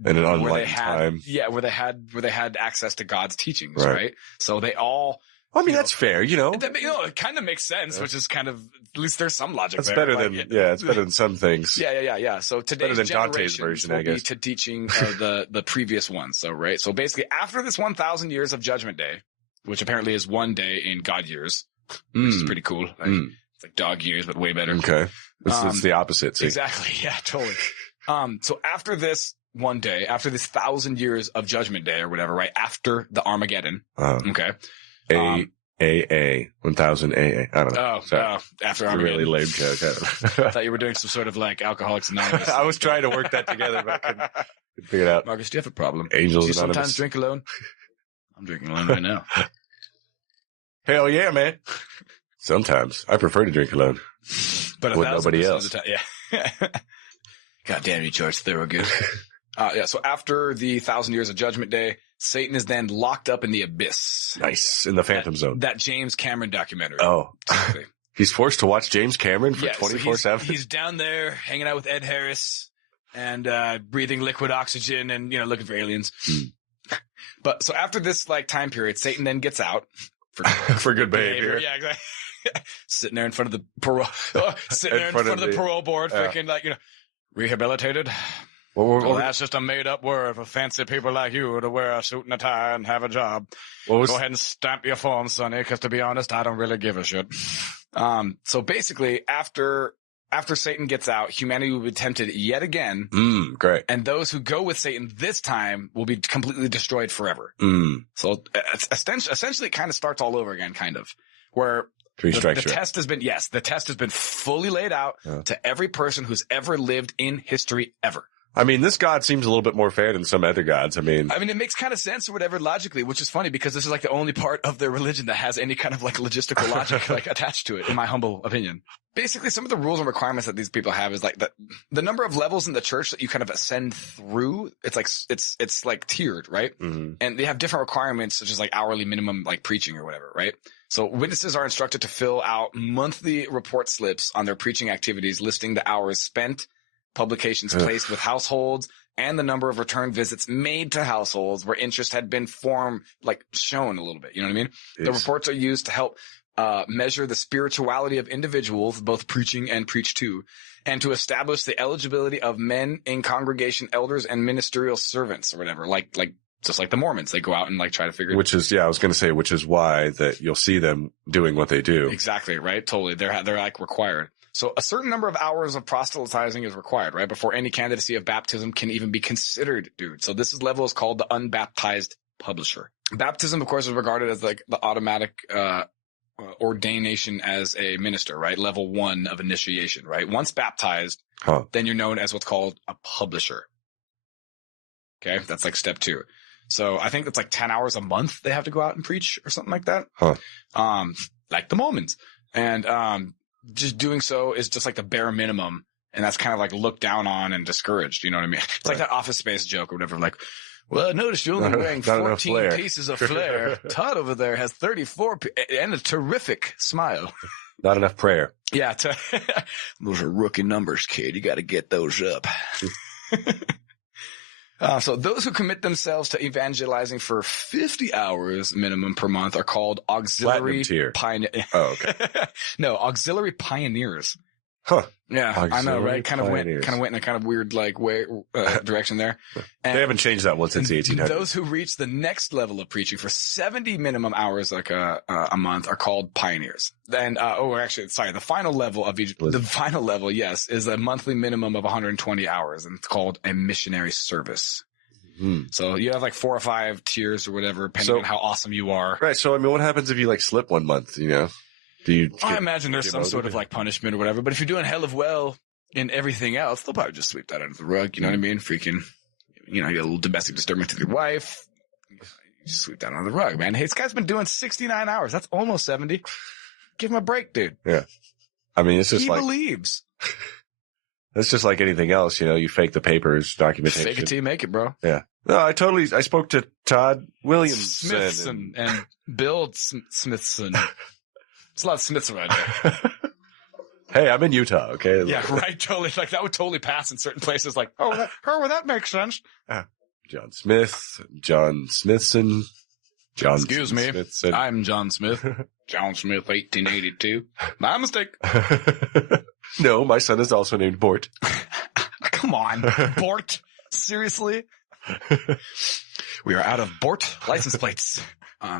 in an unlikely time. Yeah, where they had access to God's teachings, right? So they all I mean, that's fair, you know. It kind of makes sense, which is kind of, at least there's some logic That's there. better than, it's better than some things. Yeah. So today's better than Dante's generation version, will I guess. be to teaching the previous ones. So, right. So basically after this 1,000 years of Judgment Day, which apparently is one day in God years, which is pretty cool. It's like dog years, but way better. Okay. It's the opposite. See? Exactly. Yeah, totally. So after this one day, after this 1,000 years of Judgment Day or whatever, right? After the Armageddon. Okay. 1000 AA. I don't know. After Armageddon. A really lame joke. I thought you were doing some sort of like Alcoholics Anonymous. I was trying to work that together, but I couldn't figure it out. Marcus, do you have a problem? Angels do you Anonymous. sometimes drink alone? I'm drinking alone right now. Hell yeah, man. Sometimes. I prefer to drink alone. But with nobody else. Yeah. God damn you, George Thorogood. So after the 1,000 years of Judgment Day, Satan is then locked up in the abyss. Nice. In the Phantom Zone. That James Cameron documentary. Oh. He's forced to watch James Cameron for 24/7? So he's down there hanging out with Ed Harris and breathing liquid oxygen and, looking for aliens. But so after this like time period, Satan then gets out. For good behavior. Yeah, exactly. Sitting there in front of the parole, parole board, freaking rehabilitated. Well, that's just a made-up word for fancy people like you to wear a suit and a tie and have a job. Go ahead and stamp your form, Sonny, because to be honest, I don't really give a shit. So basically, after Satan gets out, humanity will be tempted yet again. Great. And those who go with Satan this time will be completely destroyed forever. So essentially, it kind of starts all over again, kind of, where the test has been fully laid out to every person who's ever lived in history ever. I mean, this God seems a little bit more fair than some other gods. I mean, it makes kind of sense or whatever logically, which is funny because this is like the only part of their religion that has any kind of like logistical logic like attached to it, in my humble opinion. Basically, some of the rules and requirements that these people have is like the number of levels in the church that you kind of ascend through. It's like tiered, right? And they have different requirements, such as like hourly minimum, like preaching or whatever, right? So witnesses are instructed to fill out monthly report slips on their preaching activities, listing the hours spent, publications placed with households, and the number of return visits made to households where interest had been shown a little bit. You know what I mean? The reports are used to help measure the spirituality of individuals, both preaching and preached to, and to establish the eligibility of men in congregation elders and ministerial servants or whatever, just like the Mormons, they go out and try to figure it out. Which is why that you'll see them doing what they do. Exactly, right? Totally. They're required. So a certain number of hours of proselytizing is required, right? Before any candidacy of baptism can even be considered, dude. So this level is called the unbaptized publisher. Baptism, of course, is regarded as the automatic, ordination as a minister, right? Level 1 of initiation, right? Once baptized, then you're known as what's called a publisher. Okay. That's like step 2. So I think it's 10 hours a month they have to go out and preach or something like that. Like the Mormons. And, just doing so is just the bare minimum. And that's kind of looked down on and discouraged. You know what I mean? It's like that Office Space joke or whatever. Well, I noticed you're only wearing 14 pieces of flair. Todd over there has 34 and a terrific smile. Not enough prayer. Yeah. Those are rookie numbers, kid. You got to get those up. So those who commit themselves to evangelizing for 50 hours minimum per month are called auxiliary pioneers. Oh, okay. No, auxiliary pioneers. Huh. Yeah, auxiliary I know, right? Kind of went in a kind of weird direction there. And they haven't changed that one since the 1800s. Those who reach the next level of preaching for 70 minimum hours a month are called pioneers. Then the final level is a monthly minimum of 120 hours, and it's called a missionary service. So you have 4 or 5 tiers or whatever, depending on how awesome you are. Right. So what happens if you slip one month? I imagine there's some sort of punishment or whatever, but if you're doing hell of well in everything else, they'll probably just sweep that under the rug. You know what I mean? Freaking, you get a little domestic disturbance with your wife. You just sweep that under the rug, man. Hey, this guy's been doing 69 hours. That's almost 70. Give him a break, dude. Yeah. I mean, it's just he believes. It's just like anything else. You fake the papers, documentation. Fake it till you make it, bro. Yeah. No, I spoke to Todd Williamson and Bill Smithson. It's a lot of Smiths around here. Hey, I'm in Utah, okay? Yeah, right, totally. That would totally pass in certain places. That makes sense. John Smith, John Smithson. John Excuse me. Smith said, I'm John Smith. John Smith, 1882. My mistake. no, my son is also named Bort. Come on, Bort. Seriously? We are out of Bort license plates.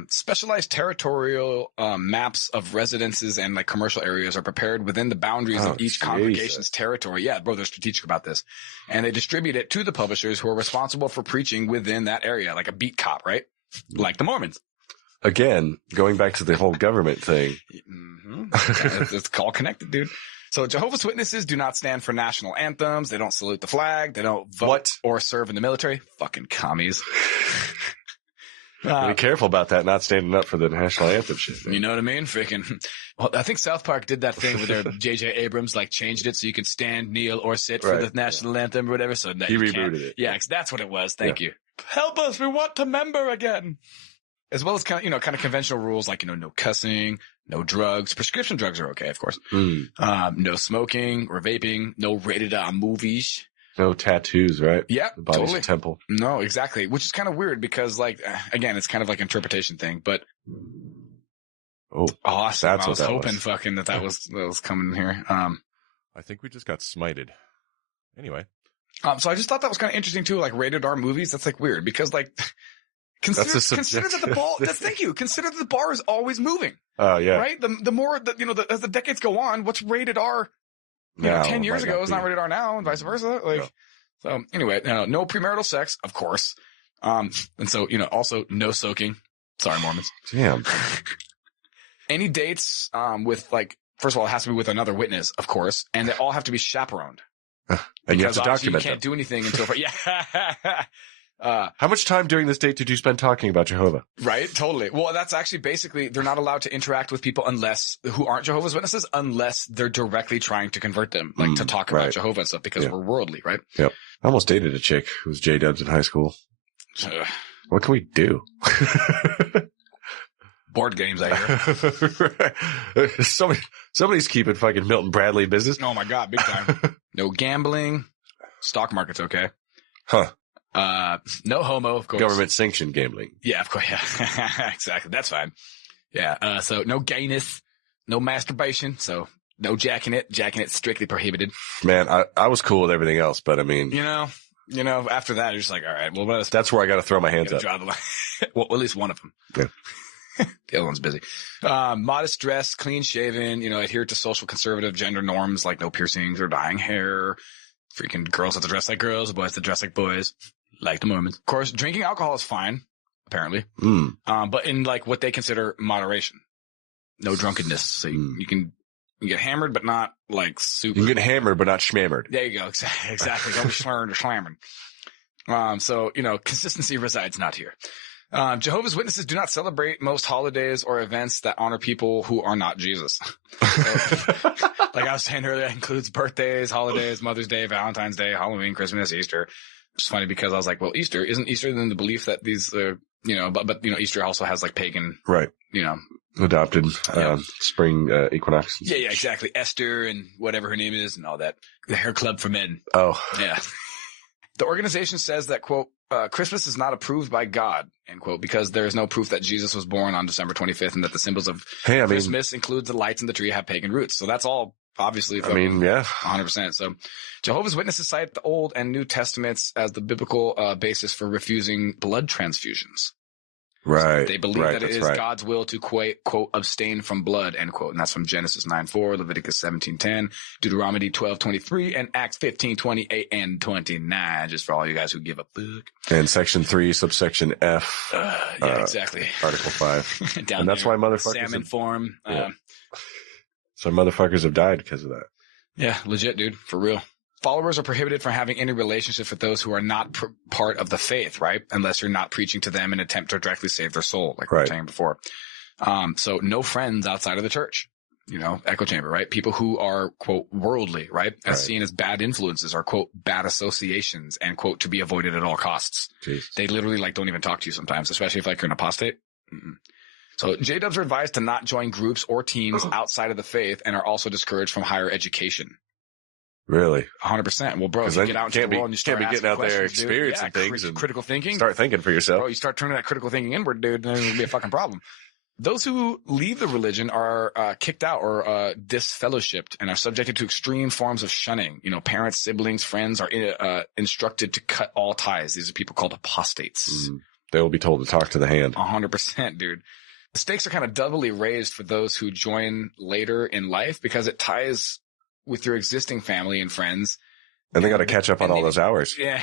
Specialized territorial maps of residences and like commercial areas are prepared within the boundaries of each congregation's territory. Yeah, bro, they're strategic about this. And they distribute it to the publishers who are responsible for preaching within that area, like a beat cop, right? Like the Mormons. Again, going back to the whole government thing. Mm-hmm. It's all connected, dude. So Jehovah's Witnesses do not stand for national anthems. They don't salute the flag. They don't vote or serve in the military. Fucking commies. Be careful about that, not standing up for the national anthem shit. Man. You know what I mean? Freaking. Well, I think South Park did that thing where their J.J. Abrams like changed it so you could stand, kneel, or sit for the national anthem or whatever. So that he rebooted it. Yeah, that's what it was. Thank you. Help us. We want to member again. As well as kind of conventional rules like, no cussing, no drugs. Prescription drugs are okay, of course. No smoking or vaping, no rated R movies. No tattoos, right? Yeah, the body's totally. a temple. No, exactly. Which is kind of weird because, like, again, it's kind of like an interpretation thing. But awesome! That's I was what that hoping was. fucking that was coming here. I think we just got smited. Anyway, so I just thought that was kind of interesting too. Like rated R movies, that's like weird because like consider that the ball. Thank you. Consider that the bar is always moving. Oh yeah. Right. The more that as the decades go on, what's rated R? 10 years ago is not rated R now, and vice versa. So anyway, no premarital sex, of course. And so, also no soaking. Sorry, Mormons. Damn. Any dates, with like, first of all, it has to be with another witness, of course, and they all have to be chaperoned. And you have to document you can't do anything until, how much time during this date did you spend talking about Jehovah? Right, totally. Well, that's actually basically, they're not allowed to interact with people who aren't Jehovah's Witnesses unless they're directly trying to convert them, like to talk about Jehovah and stuff because we're worldly, right? Yep. I almost dated a chick who was J-dubs in high school. What can we do? Board games, I hear. Somebody's keeping fucking Milton Bradley business. Oh my God, big time. No gambling. Stock market's okay. Huh. No homo, of course. Government sanctioned gambling. Yeah, of course. Yeah, exactly. That's fine. Yeah. So no gayness, no masturbation. So no jacking it. Jacking it's strictly prohibited. Man, I was cool with everything else, but I mean, after that, you're just like, all right, well, that's where I got to throw my hands up. Draw the line. Well, at least one of them. Yeah. The other one's busy. Modest dress, clean shaven, adhere to social conservative gender norms like no piercings or dyeing hair. Freaking girls have to dress like girls, boys have to dress like boys. Like the Mormons. Of course, drinking alcohol is fine, apparently. But in like what they consider moderation. No drunkenness. So you can get hammered, but not like super. You can get hammered, but not schmammered. There you go. Exactly. Don't be slurring or slamming. So, consistency resides not here. Jehovah's Witnesses do not celebrate most holidays or events that honor people who are not Jesus. So, like I was saying earlier, it includes birthdays, holidays, Mother's Day, Valentine's Day, Halloween, Christmas, Easter. It's funny because I was like, well, isn't Easter then the belief that these, but Easter also has like pagan, right? Adopted, spring, equinox. Yeah, exactly. Esther and whatever her name is and all that. The hair club for men. Oh, yeah. The organization says that, quote, Christmas is not approved by God, end quote, because there is no proof that Jesus was born on December 25th and that the symbols of Christmas includes the lights in the tree have pagan roots. So that's all obviously. 100%. So Jehovah's Witnesses cite the Old and New Testaments as the biblical basis for refusing blood transfusions. Right. So they believe that it is God's will to, quote, abstain from blood, end quote. And that's from Genesis 9:4, Leviticus 17:10, Deuteronomy 12:23, and Acts 15:28 and 29, just for all you guys who give a fuck. And section 3, subsection F. Exactly. Article 5. Down and that's there, why motherfuckers. Salmon form. So motherfuckers have died because of that. Yeah, legit, dude. For real. Followers are prohibited from having any relationships with those who are not part of the faith, right? Unless you're not preaching to them in an attempt to directly save their soul, like we were saying before. So no friends outside of the church, echo chamber, right? People who are, quote, worldly, right? As seen as bad influences or, quote, bad associations and, quote, to be avoided at all costs. Jeez. They literally don't even talk to you sometimes, especially if you're an apostate. So J-dubs are advised to not join groups or teams outside of the faith and are also discouraged from higher education. Really? 100%. Well, bro, you get out into the world and you start can't be getting out there questions, experiencing things and critical thinking. Start thinking for yourself. Bro, you start turning that critical thinking inward, dude, and there's going to be a fucking problem. Those who leave the religion are kicked out or disfellowshipped and are subjected to extreme forms of shunning. You know, parents, siblings, friends are instructed to cut all ties. These are people called apostates. They will be told to talk to the hand. 100%, dude. The stakes are kind of doubly raised for those who join later in life because it ties with your existing family and friends. And they got to catch up on all those hours. Yeah.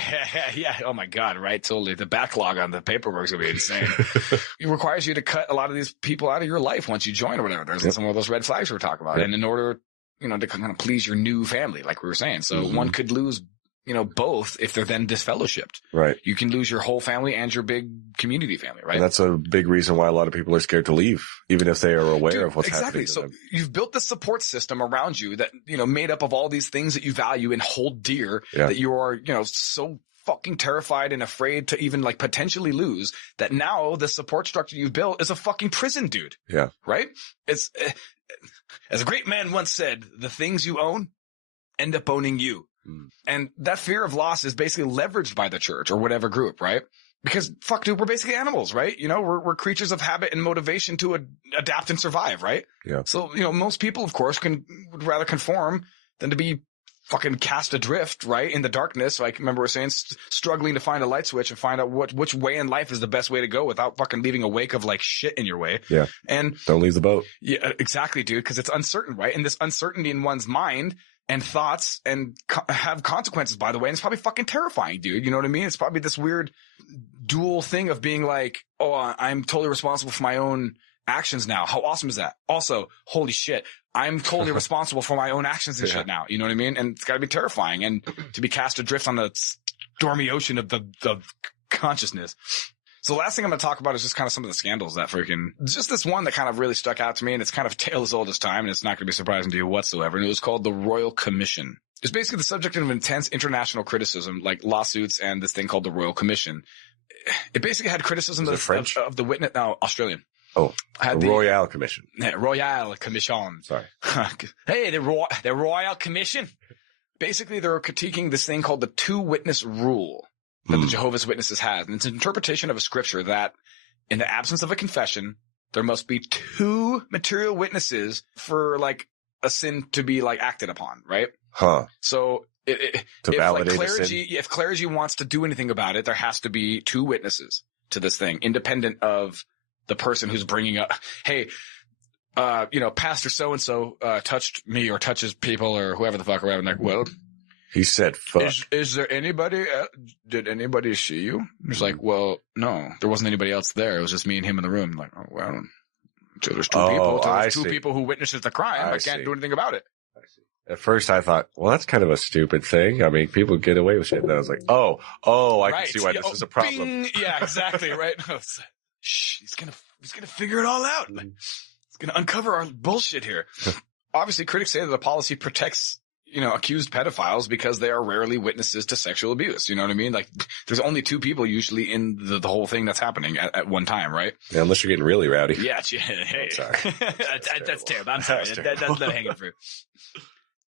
Oh my God, right? Totally. The backlog on the paperwork is going to be insane. It requires you to cut a lot of these people out of your life once you join or whatever. There's some of those red flags we were talking about. And in order, to kind of please your new family, like we were saying. So one could lose, both if they're then disfellowshipped. Right. You can lose your whole family and your big community family, right? And that's a big reason why a lot of people are scared to leave, even if they are aware of what's happening to them. them. You've built this support system around you that, made up of all these things that you value and hold dear that you are, so fucking terrified and afraid to even like potentially lose that now the support structure you've built is a fucking prison, dude. Yeah. Right? It's, as a great man once said, the things you own end up owning you. And that fear of loss is basically leveraged by the church or whatever group, right? Because fuck, dude, we're basically animals, right? We're creatures of habit and motivation to adapt and survive, right? Yeah. So, most people, of course, would rather conform than to be fucking cast adrift, right? In the darkness. Like, remember we were saying, struggling to find a light switch and find out which way in life is the best way to go without fucking leaving a wake of like shit in your way. Yeah. And don't leave the boat. Yeah, exactly, dude. Cause it's uncertain, right? And this uncertainty in one's mind and thoughts and have consequences, by the way. And it's probably fucking terrifying, dude. You know what I mean? It's probably this weird dual thing of being like, oh, I'm totally responsible for my own actions now. How awesome is that? Also, holy shit, I'm totally responsible for my own actions and shit now. You know what I mean? And it's gotta be terrifying. And to be cast adrift on the stormy ocean of the consciousness. So the last thing I'm going to talk about is just kind of some of the scandals that just this one that kind of really stuck out to me, and it's kind of a tale as old as time, and it's not going to be surprising to you whatsoever. And it was called the Royal Commission. It's basically the subject of intense international criticism, like lawsuits and this thing called the Royal Commission. It basically had criticism of the witness, no, Australian. Oh, the Royal Commission. Yeah, Royal Commission. Sorry. Hey, the Royal Commission. Basically, they were critiquing this thing called the two-witness rule that the Jehovah's Witnesses has. And it's an interpretation of a scripture that in the absence of a confession, there must be two material witnesses for like a sin to be like acted upon, right? Huh. So if validate if clergy wants to do anything about it, there has to be two witnesses to this thing, independent of the person who's bringing up, hey, Pastor so-and-so touched me or touches people or whoever the fuck or whatever. And like, well, he said, fuck. Is there anybody, did anybody see you? It's like, well, no, there wasn't anybody else there. It was just me and him in the room. Like, oh, well, until there's two people who witnesses the crime, I can't do anything about it. I see. At first I thought, well, that's kind of a stupid thing. I mean, people get away with shit. And I was like, I can see why this is a problem. Bing. Yeah, exactly. Right. Shh, he's gonna figure it all out. Like, he's gonna uncover our bullshit here. Obviously, critics say that the policy protects, accused pedophiles because they are rarely witnesses to sexual abuse. You know what I mean? Like, there's only two people usually in the whole thing that's happening at one time, right? Yeah, unless you're getting really rowdy. Yeah, hey. Sorry. That's terrible. I'm sorry. That's low hanging fruit.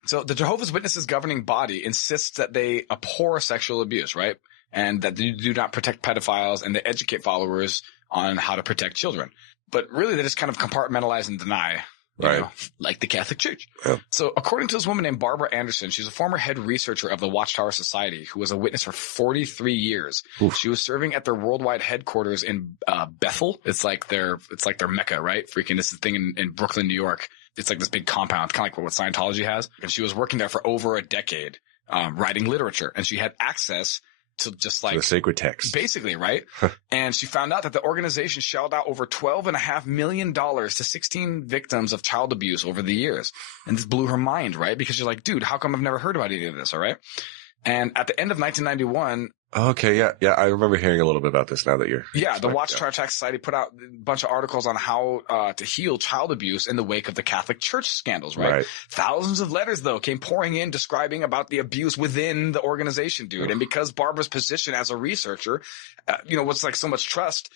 So the Jehovah's Witnesses governing body insists that they abhor sexual abuse, right? And that they do not protect pedophiles, and they educate followers on how to protect children. But really, they just kind of compartmentalize and deny. Right. Like the Catholic Church. Yeah. So according to this woman named Barbara Anderson, she's a former head researcher of the Watchtower Society who was a witness for 43 years. Oof. She was serving at their worldwide headquarters in Bethel. It's like their Mecca, right? Freaking this thing in Brooklyn, New York. It's like this big compound, kind of like what Scientology has. And she was working there for over a decade, writing literature. And she had access to just like the sacred text, basically, right? And she found out that the organization shelled out over $12.5 million to 16 victims of child abuse over the years. And this blew her mind, right? Because you're like, dude, how come I've never heard about any of this? All right. And at the end of 1991, okay, yeah, I remember hearing a little bit about this now that you're... Yeah, the Watchtower Society put out a bunch of articles on how to heal child abuse in the wake of the Catholic Church scandals, right? Thousands of letters, though, came pouring in describing about the abuse within the organization, dude. And because Barbara's position as a researcher, what's like so much trust,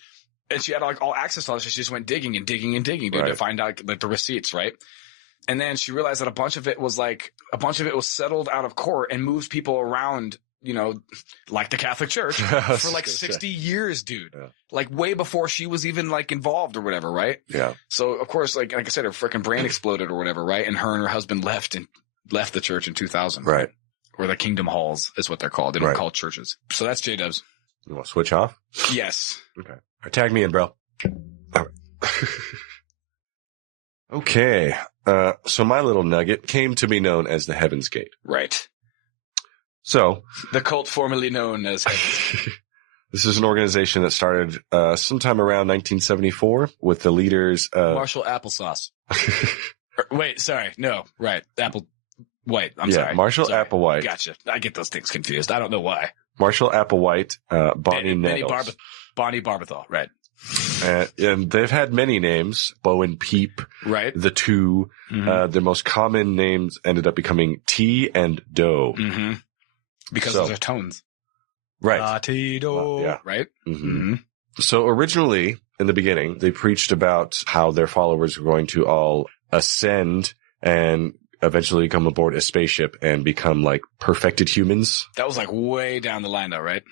and she had like all access to all this, she just went digging and digging and digging, dude, to find out like the receipts, right? And then she realized that a bunch of it was settled out of court and moves people around, like the Catholic Church for like 60 years, dude. Yeah. Like way before she was even like involved or whatever, right? Yeah. So of course, like I said, her freaking brain exploded or whatever, right? And her husband left the church in 2000. Right. Or the Kingdom Halls is what they're called. They don't call churches. So that's J-Dubs. You want to switch off? Yes. Okay. Tag me in, bro. All right. Okay. So my little nugget came to be known as the Heaven's Gate. Right. So the cult formerly known as Heaven's Gate. This is an organization that started sometime around 1974 with the leaders Marshall Applesauce. Wait, sorry. No, right. Applewhite. I'm sorry. Marshall sorry. Applewhite. Gotcha. I get those things confused. I don't know why. Marshall Applewhite, Bonnie Nettles. Bonnie Barbethol, right. And they've had many names. Bowen Peep. Right. The Two. Mm-hmm. The most common names ended up becoming T and Do. Mm-hmm. Because of their tones. Right. La-ti-do. Yeah. Right? Mm-hmm. Mm-hmm. So originally, in the beginning, they preached about how their followers were going to all ascend and eventually come aboard a spaceship and become like perfected humans. That was like way down the line though, right?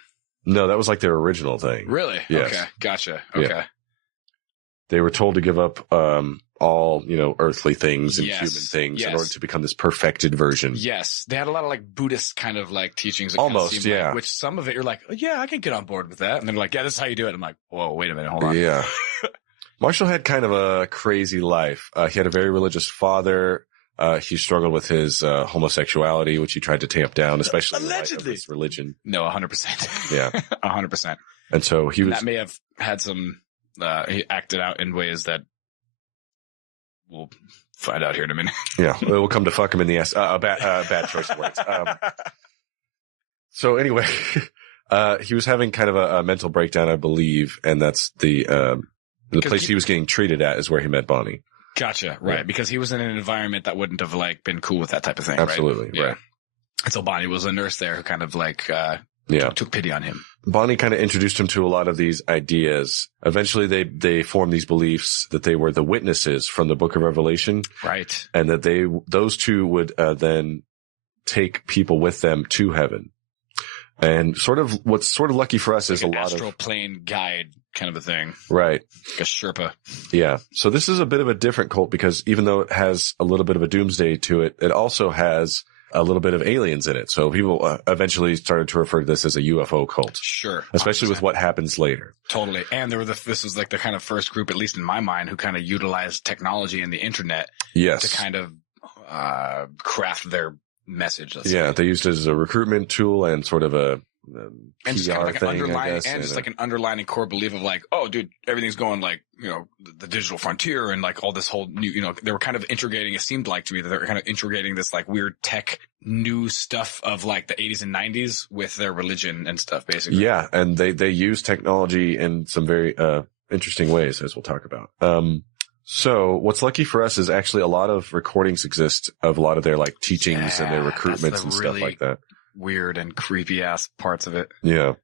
No, that was like their original thing. Really? Yes. Okay. Gotcha. Okay. Yeah. They were told to give up all, earthly things and human things in order to become this perfected version. Yes. They had a lot of like Buddhist kind of like teachings. Almost, yeah. Like, which some of it you're like, oh, yeah, I can get on board with that. And they're like, yeah, this is how you do it. I'm like, whoa, wait a minute. Hold on. Yeah. Marshall had kind of a crazy life. He had a very religious father. He struggled with his homosexuality, which he tried to tamp down, especially in light of his religion. No, 100%. Yeah. 100%. And so that may have had some, he acted out in ways that we'll find out here in a minute. Yeah. We'll come to fuck him in the ass. Bad choice of words. So anyway, he was having kind of a mental breakdown, I believe. And that's the place he was getting treated at is where he met Bonnie. Gotcha. Right. Yeah. Because he was in an environment that wouldn't have like been cool with that type of thing. Absolutely. Right. Yeah. Right. And so Bonnie was a nurse there who kind of like, took pity on him. Bonnie kind of introduced him to a lot of these ideas. Eventually they formed these beliefs that they were the witnesses from the book of Revelation. Right. And that those two would, then take people with them to heaven. And what's sort of lucky for us is a lot of astral plane guide kind of a thing. Right. Like a Sherpa. Yeah. So this is a bit of a different cult because even though it has a little bit of a doomsday to it, it also has a little bit of aliens in it. So people eventually started to refer to this as a UFO cult. Sure. Especially 100%. With what happens later. Totally. And this was like the kind of first group, at least in my mind, who kind of utilized technology and the internet. Yes. To kind of craft their message. They used it as a recruitment tool and sort of a and just kind of like thing, an underlying, guess, and just like an underlining core belief of like, oh, dude, everything's going like, the digital frontier and like all this whole new, they were kind of integrating. It seemed like to me that they were kind of integrating this like weird tech new stuff of like the 80s and 90s with their religion and stuff, basically. Yeah, and they use technology in some very interesting ways, as we'll talk about. So what's lucky for us is actually a lot of recordings exist of a lot of their like teachings and their recruitments and stuff like that. Weird and creepy ass parts of it. Yeah.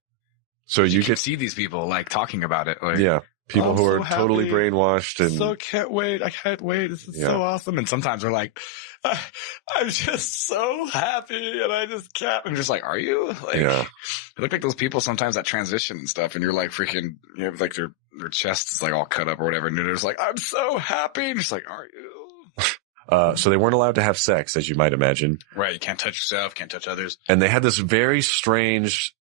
So you can see these people like talking about it. Like, yeah. People who are totally brainwashed and I can't wait. This is so awesome. And sometimes they're like, I'm just so happy and I just can't. I'm just like, are you? Like, yeah. They look like those people sometimes that transition and stuff. And you're like freaking, like their chest is like all cut up or whatever. And they're just like, I'm so happy. And just like, are you? So they weren't allowed to have sex, as you might imagine. Right. You can't touch yourself, can't touch others. And they had this very strange,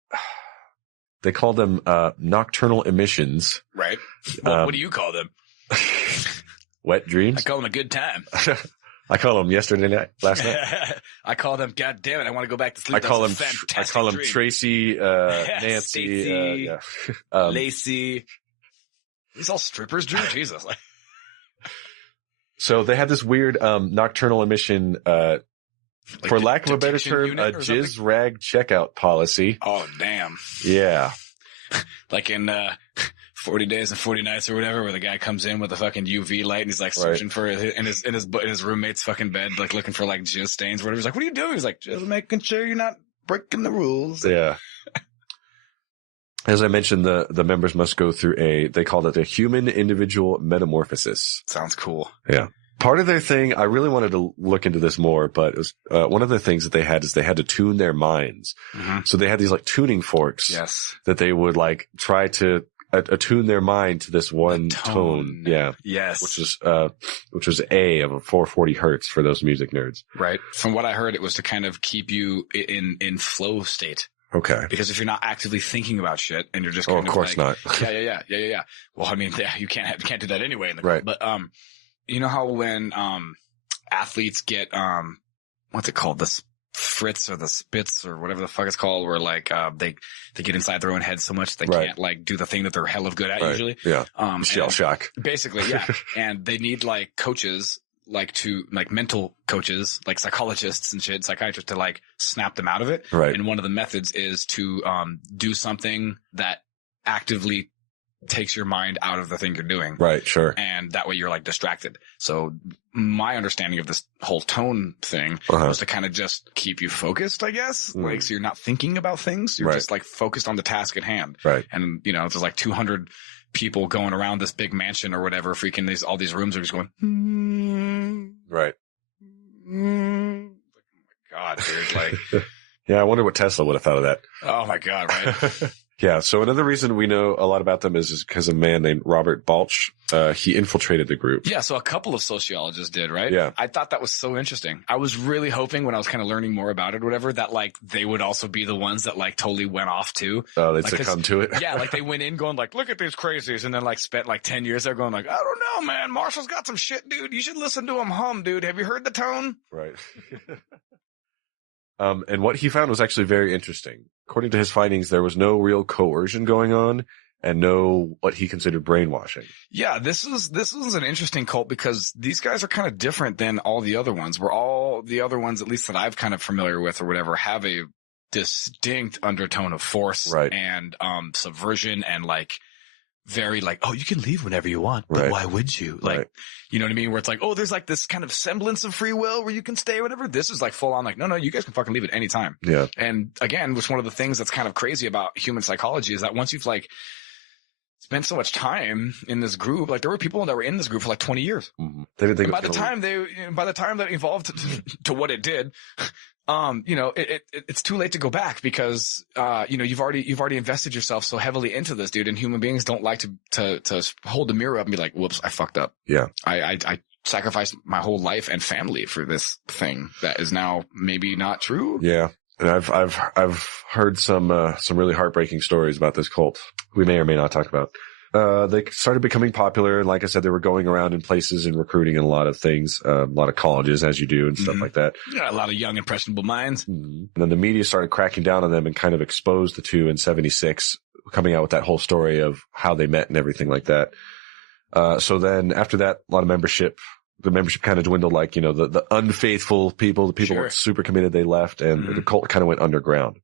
they called them, nocturnal emissions. Right. What do you call them? Wet dreams? I call them a good time. I call them last night. I call them, God damn it, I want to go back to sleep. I call them Tracy, Nancy, Lacey. These all strippers, Drew? Jesus. So they had this weird nocturnal emission, like for lack of a better term, a jizz rag checkout policy. Oh, damn. Yeah. Like in 40 Days and 40 Nights or whatever, where the guy comes in with a fucking UV light and he's like searching for it in his roommate's fucking bed, like looking for like jizz stains or whatever. He's like, what are you doing? He's like, just making sure you're not breaking the rules. Yeah. As I mentioned, the members must go through they called it a human individual metamorphosis. Sounds cool. Yeah. Part of their thing, I really wanted to look into this more, but it was, one of the things that they had is they had to tune their minds. Mm-hmm. So they had these like tuning forks. Yes. That they would like try to attune their mind to this one tone. Yeah. Yes. Which was A of a 440 hertz for those music nerds. Right. From what I heard, it was to kind of keep you in flow state. Okay. Because if you're not actively thinking about shit and you're just kind of course like, not. Yeah. Well, I mean, you can't do that anyway. Right. But, you know how when, athletes get, what's it called? The fritz or the spits or whatever the fuck it's called, where like, they get inside their own head so much they can't like do the thing that they're hell of good at usually. Yeah. Shell shock. Basically, yeah. And they need like coaches, like mental coaches, like psychologists and shit, psychiatrists to like snap them out of it. Right. And one of the methods is to, do something that actively takes your mind out of the thing you're doing. Right, sure. And that way you're like distracted. So my understanding of this whole tone thing was to kind of just keep you focused, I guess. Like, so you're not thinking about things. You're just like focused on the task at hand. Right. And, you know, there's like 200 people going around this big mansion or whatever, freaking all these rooms are just going, right. Oh my God, dude. Like, yeah, I wonder what Tesla would have thought of that. Oh my God, right? Yeah. So another reason we know a lot about them is because a man named Robert Balch, he infiltrated the group. Yeah. So a couple of sociologists did, right? Yeah. I thought that was so interesting. I was really hoping when I was kind of learning more about it or whatever, that like they would also be the ones that like totally went off too. Oh, they'd like, succumb to it. Yeah. Like they went in going like, look at these crazies. And then like spent like 10 years there going like, I don't know, man. Marshall's got some shit, dude. You should listen to him hum, dude. Have you heard the tone? Right. And what he found was actually very interesting. According to his findings, there was no real coercion going on and no what he considered brainwashing. Yeah, this is an interesting cult because these guys are kind of different than all the other ones. Where all the other ones, at least that I've kind of familiar with or whatever, have a distinct undertone of force and subversion and like very like, oh, you can leave whenever you want, but why would you? Like, you know what I mean? Where it's like, oh, there's like this kind of semblance of free will where you can stay or whatever. This is like full on like, no, you guys can fucking leave at any time. Yeah. And again, which one of the things that's kind of crazy about human psychology is that once you've like spent so much time in this group, like there were people that were in this group for like 20 years. Mm-hmm. They didn't think by the time that evolved to what it did, you know, it's too late to go back because, you know, you've already invested yourself so heavily into this, dude. And human beings don't like to hold the mirror up and be like, whoops, I fucked up. Yeah. I sacrificed my whole life and family for this thing that is now maybe not true. Yeah. And I've heard some really heartbreaking stories about this cult. We may or may not talk about. They started becoming popular. And like I said, they were going around in places and recruiting in a lot of things, a lot of colleges as you do and stuff like that. Yeah, a lot of young, impressionable minds. And then the media started cracking down on them and kind of exposed the two in 76, coming out with that whole story of how they met and everything like that. So then after that, a lot of the membership kind of dwindled, like, you know, the unfaithful people, the people who were super committed, they left and the cult kind of went underground.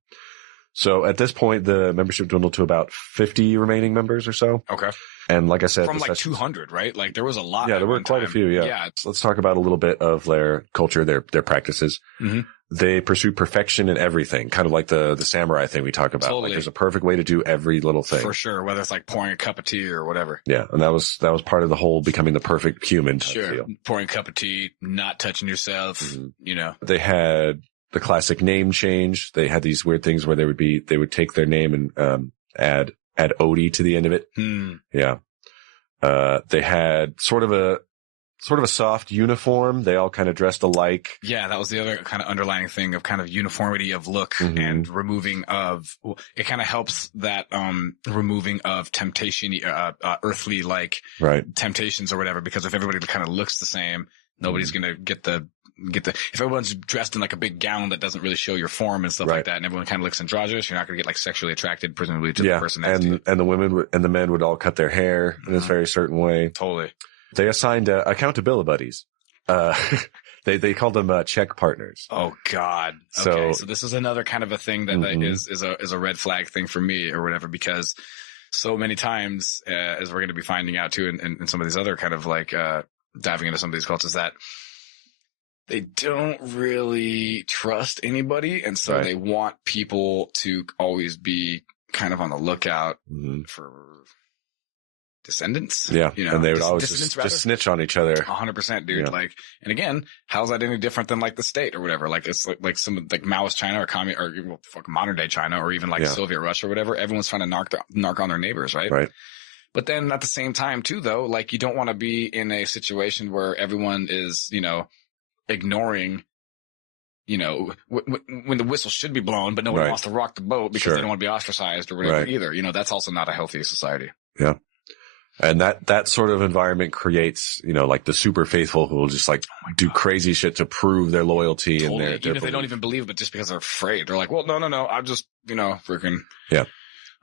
So at this point, the membership dwindled to about 50 remaining members or so. Okay. And like I said, from like 200, right? Like there was a lot. Yeah, there were quite a few. Yeah. Let's talk about a little bit of their culture, their practices. Mm-hmm. They pursue perfection in everything, kind of like the samurai thing we talk about. Totally. Like there's a perfect way to do every little thing. For sure. Whether it's like pouring a cup of tea or whatever. Yeah. And that was part of the whole becoming the perfect human type deal. Pouring a cup of tea, not touching yourself, you know. They had the classic name change. They had these weird things where they would take their name and add Odie to the end of it. Yeah. They had sort of a soft uniform. They all kind of dressed alike. Yeah, that was the other kind of underlying thing of kind of uniformity of look and removing of, it kind of helps that, removing of temptation, earthly like temptations or whatever, because if everybody kind of looks the same, nobody's going to get the, if everyone's dressed in like a big gown that doesn't really show your form and stuff like that, and everyone kind of looks androgynous, you're not going to get like sexually attracted presumably to the person next to you. And the women and the men would all cut their hair in this very certain way. Totally. They assigned accountability buddies. They called them check partners. Oh God. Okay. So this is another kind of a thing that is a red flag thing for me or whatever, because so many times, as we're going to be finding out too, in some of these other kind of like diving into some of these cults, is that they don't really trust anybody, and so they want people to always be kind of on the lookout for descendants. Yeah. You know, and they would always dissidents, just snitch on each other. 100%, dude. Yeah. Like, and again, how's that any different than like the state or whatever? Like, it's like some like Maoist China or fuck modern day China or even like Soviet Russia or whatever. Everyone's trying to narc on their neighbors, right? Right. But then at the same time too, though, like you don't want to be in a situation where everyone is, you know, ignoring, you know, when the whistle should be blown, but nobody wants to rock the boat because they don't want to be ostracized or whatever either. You know, that's also not a healthy society. Yeah. And that sort of environment creates, you know, like the super faithful who will just like do crazy shit to prove their loyalty and their even if they don't even believe it, but just because they're afraid, they're like, well, no, I'm just, you know, freaking. Yeah.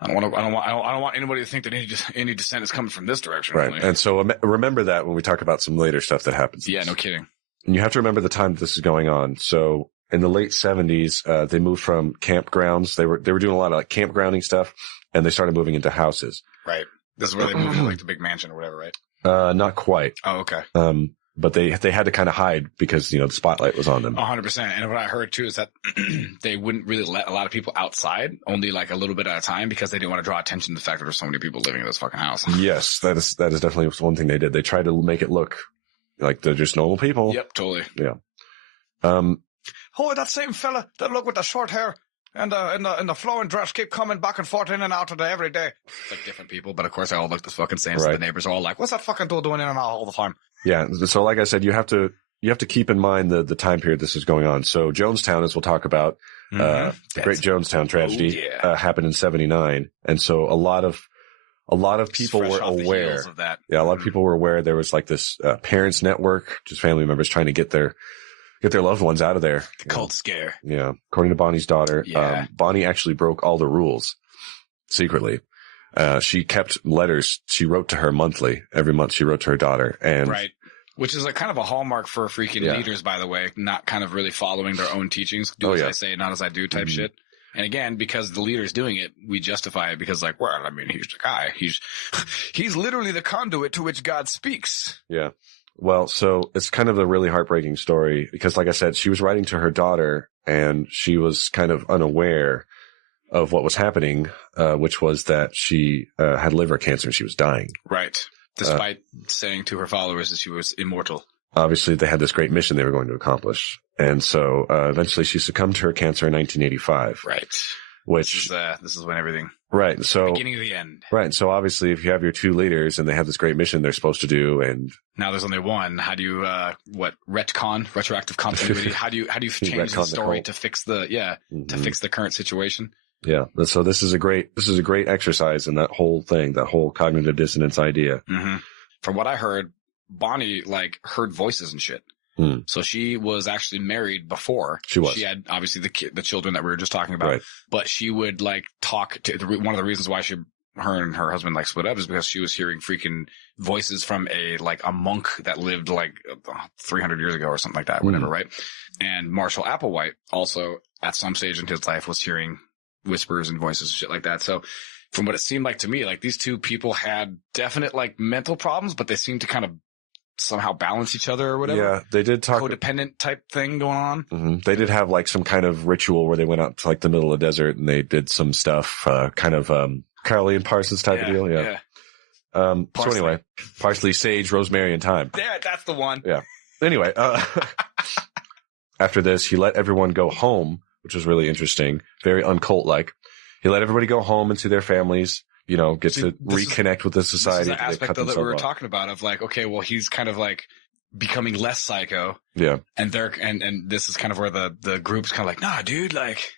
I don't want anybody to think that any descent is coming from this direction. Right. Really. And so remember that when we talk about some later stuff that happens. Yeah, no kidding. And you have to remember the time that this is going on. So in the late 70s, they moved from campgrounds. They were doing a lot of like campgrounding stuff, and they started moving into houses. Right. This is where they moved to like the big mansion or whatever, right? Not quite. Oh, okay. But they had to kind of hide because, you know, the spotlight was on them. 100%. And what I heard too is that they wouldn't really let a lot of people outside, only like a little bit at a time, because they didn't want to draw attention to the fact that there's so many people living in this fucking house. Yes, that is definitely one thing they did. They tried to make it look like they're just normal people. Yep, totally. Yeah. Oh, that same fella that look with the short hair and the flowing dress keep coming back and forth in and out of there every day. It's like different people, but of course they all look the fucking same. So the neighbors are all like, what's that fucking dude doing in and out all the time? Yeah. So like I said, you have to keep in mind the time period this is going on. So Jonestown, as we'll talk about, the Great Jonestown tragedy, happened in 79. And so a lot of people were aware of that. Yeah. A lot of people were aware there was like this, parents network, just family members trying to get their loved ones out of there. The cult scare. Yeah. According to Bonnie's daughter, Bonnie actually broke all the rules secretly. She kept letters she wrote to her monthly. Every month she wrote to her daughter. And right. Which is a kind of a hallmark for freaking leaders, by the way, not kind of really following their own teachings. Do as I say, not as I do type shit. And again, because the leader's doing it, we justify it because like, well, I mean, he's the guy. He's literally the conduit to which God speaks. Yeah. Well, so it's kind of a really heartbreaking story because, like I said, she was writing to her daughter and she was kind of unaware of what was happening, which was that she had liver cancer and she was dying. Right. Despite saying to her followers that she was immortal. Obviously, they had this great mission they were going to accomplish. And so eventually she succumbed to her cancer in 1985. Right. Which this is when everything. Right. So beginning of the end. Right. So obviously, if you have your two leaders and they have this great mission they're supposed to do, and now there's only one, how do you retroactive continuity? how do you change the story to fix to fix the current situation? Yeah. So this is a great exercise in that whole thing, that whole cognitive dissonance idea. Mm-hmm. From what I heard, Bonnie like heard voices and shit. So she was actually married before. She had obviously the children that we were just talking about, but she would like talk to one of the reasons why her and her husband like split up is because she was hearing freaking voices from a monk that lived like 300 years ago or something like that, whatever. Right. And Marshall Applewhite also at some stage in his life was hearing whispers and voices and shit like that. So from what it seemed like to me, like these two people had definite like mental problems, but they seemed to kind of somehow balance each other or whatever. Yeah, they did talk codependent type thing going on. Mm-hmm. They did have like some kind of ritual where they went out to like the middle of the desert and they did some stuff, kind of Caroline Parsons type of deal. Yeah. So anyway, parsley, sage, rosemary, and thyme. Yeah, that's the one. Yeah. Anyway, after this, he let everyone go home, which was really interesting, very uncult like. He let everybody go home and to their families. You know, get to reconnect with the society. This is the aspect of that we were talking about of like, okay, well, he's kind of like becoming less psycho. Yeah. And and this is kind of where the group's kind of like, nah, dude, like,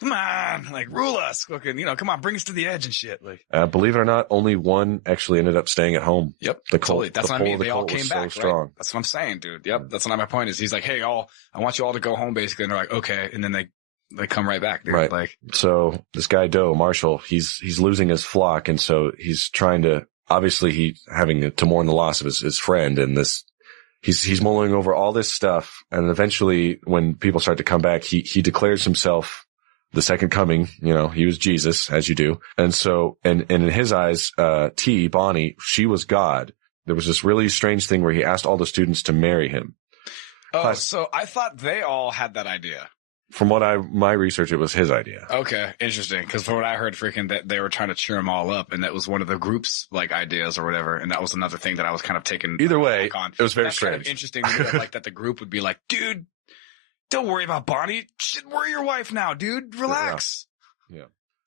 come on, like, rule us, fucking, you know, come on, bring us to the edge and shit. Like, believe it or not, only one actually ended up staying at home. Yep. Totally. That's what I mean. They all came back. So strong. Right? That's what I'm saying, dude. Yep. That's what my point is. He's like, hey, I want you all to go home basically. And they're like, okay. And then they come right back, dude. Right. Like, so this guy Doe, Marshall, he's losing his flock. And so he's trying to, obviously he having to mourn the loss of his friend and this, he's mulling over all this stuff. And eventually when people start to come back, he declares himself the second coming. You know, he was Jesus, as you do. And so, and in his eyes, Bonnie, she was God. There was this really strange thing where he asked all the students to marry him. Oh, so I thought they all had that idea. from my research, it was his idea. Okay, interesting. Because from what I heard, freaking that they were trying to cheer them all up, and that was one of the group's like ideas or whatever. And that was another thing that I was kind of taking. Either way, on. it was very That's strange. Kind of interesting to me that, like that the group would be like, dude, don't worry about Bonnie. Shit, we're your wife now, dude. Relax. Yeah.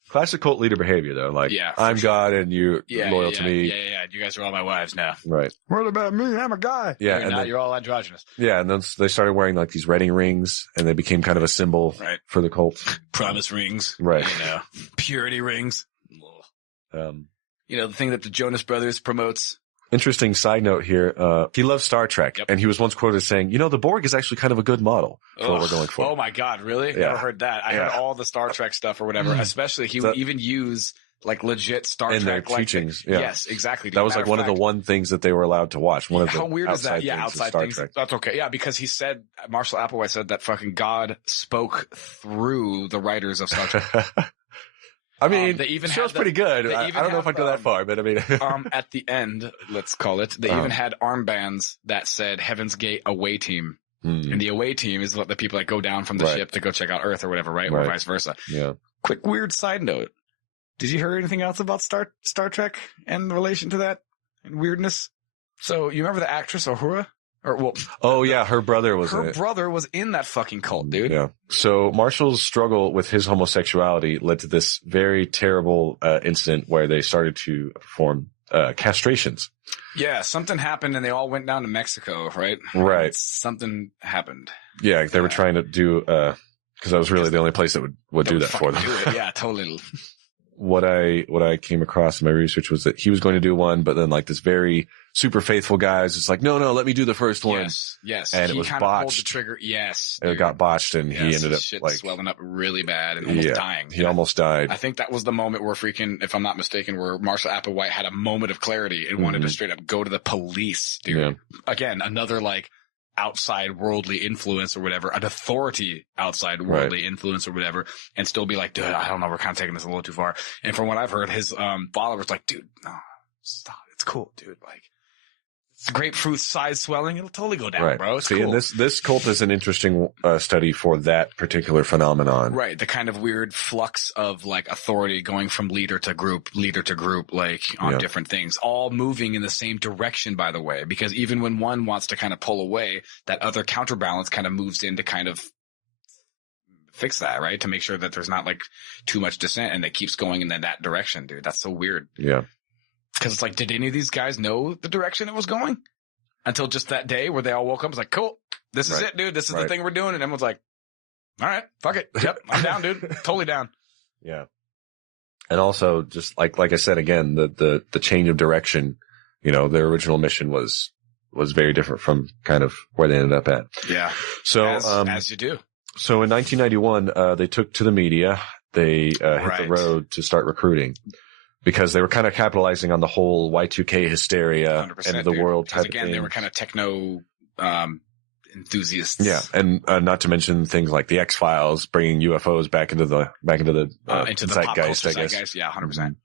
Classic cult leader behavior, though. Like, I'm God and you're loyal to me. Yeah. You guys are all my wives now. Right. What about me? I'm a guy. Yeah. You're not. You're all androgynous. Yeah. And then they started wearing like these wedding rings and they became kind of a symbol for the cult. Promise rings. Right. You know, purity rings. You know, the thing that the Jonas Brothers promotes. Interesting side note here. He loves Star Trek, and he was once quoted as saying, the Borg is actually kind of a good model for what we're going for. Oh my God, really? Yeah. Never heard that. I heard all the Star Trek stuff or whatever, especially he would even use like legit Star in Trek their teachings. Yes, exactly. That was like one of the one things that they were allowed to watch. One of the how weird is that? Yeah, outside Star things. Trek. That's okay. Yeah, because he said, Marshall Applewhite said that fucking God spoke through the writers of Star Trek. I mean, they even show's pretty good. I don't know if I'd go that far, but I mean, at the end, let's call it, they even had armbands that said Heaven's Gate away team. And the away team is what the people that go down from the ship to go check out Earth or whatever, right? Or vice versa. Yeah. Quick weird side note. Did you hear anything else about Star Trek and the relation to that and weirdness? So you remember the actress Uhura? Her brother was in it. Brother was in that fucking cult, dude. Yeah. So Marshall's struggle with his homosexuality led to this very terrible incident where they started to perform castrations. Yeah, something happened and they all went down to Mexico, right? Right. Something happened. Yeah, they were trying to do because that was really the only place that would do that for them. Yeah, totally. What I came across in my research was that he was going to do one, but then like this very super faithful guy is just like, no, let me do the first one. Yes. And it was botched. Pulled the trigger. Yes. It got botched and he ended up like swelling up really bad and almost dying. He almost died. I think that was the moment where if I'm not mistaken, where Marshall Applewhite had a moment of clarity and wanted to straight up go to the police, dude. Yeah. Again, another like outside worldly influence or whatever, an authority outside worldly influence or whatever, and still be like, dude, I don't know, we're kind of taking this a little too far. And from what I've heard, his followers like, dude, no, stop, it's cool, dude. Like, it's grapefruit size swelling, it'll totally go down, bro. It's cool. And this cult is an interesting study for that particular phenomenon. Right, the kind of weird flux of like authority going from leader to group, like on different things, all moving in the same direction, by the way, because even when one wants to kind of pull away, that other counterbalance kind of moves in to kind of fix that, right? To make sure that there's not like too much dissent and it keeps going in that direction, dude. That's so weird. Yeah. Because it's like, did any of these guys know the direction it was going? Until just that day where they all woke up, it's like, cool, this is it, dude. This is the thing we're doing. And everyone's like, all right, fuck it. Yep, I'm down, dude. Totally down. Yeah. And also, just like I said, again, the change of direction, their original mission was very different from kind of where they ended up at. Yeah. So, as you do. So in 1991, they took to the media. They hit the road to start recruiting. Because they were kind of capitalizing on the whole Y2K hysteria and the world type of thing. Again, they were kind of techno enthusiasts. Yeah, and not to mention things like the X-Files, bringing UFOs back into the zeitgeist, I guess. Yeah, 100%.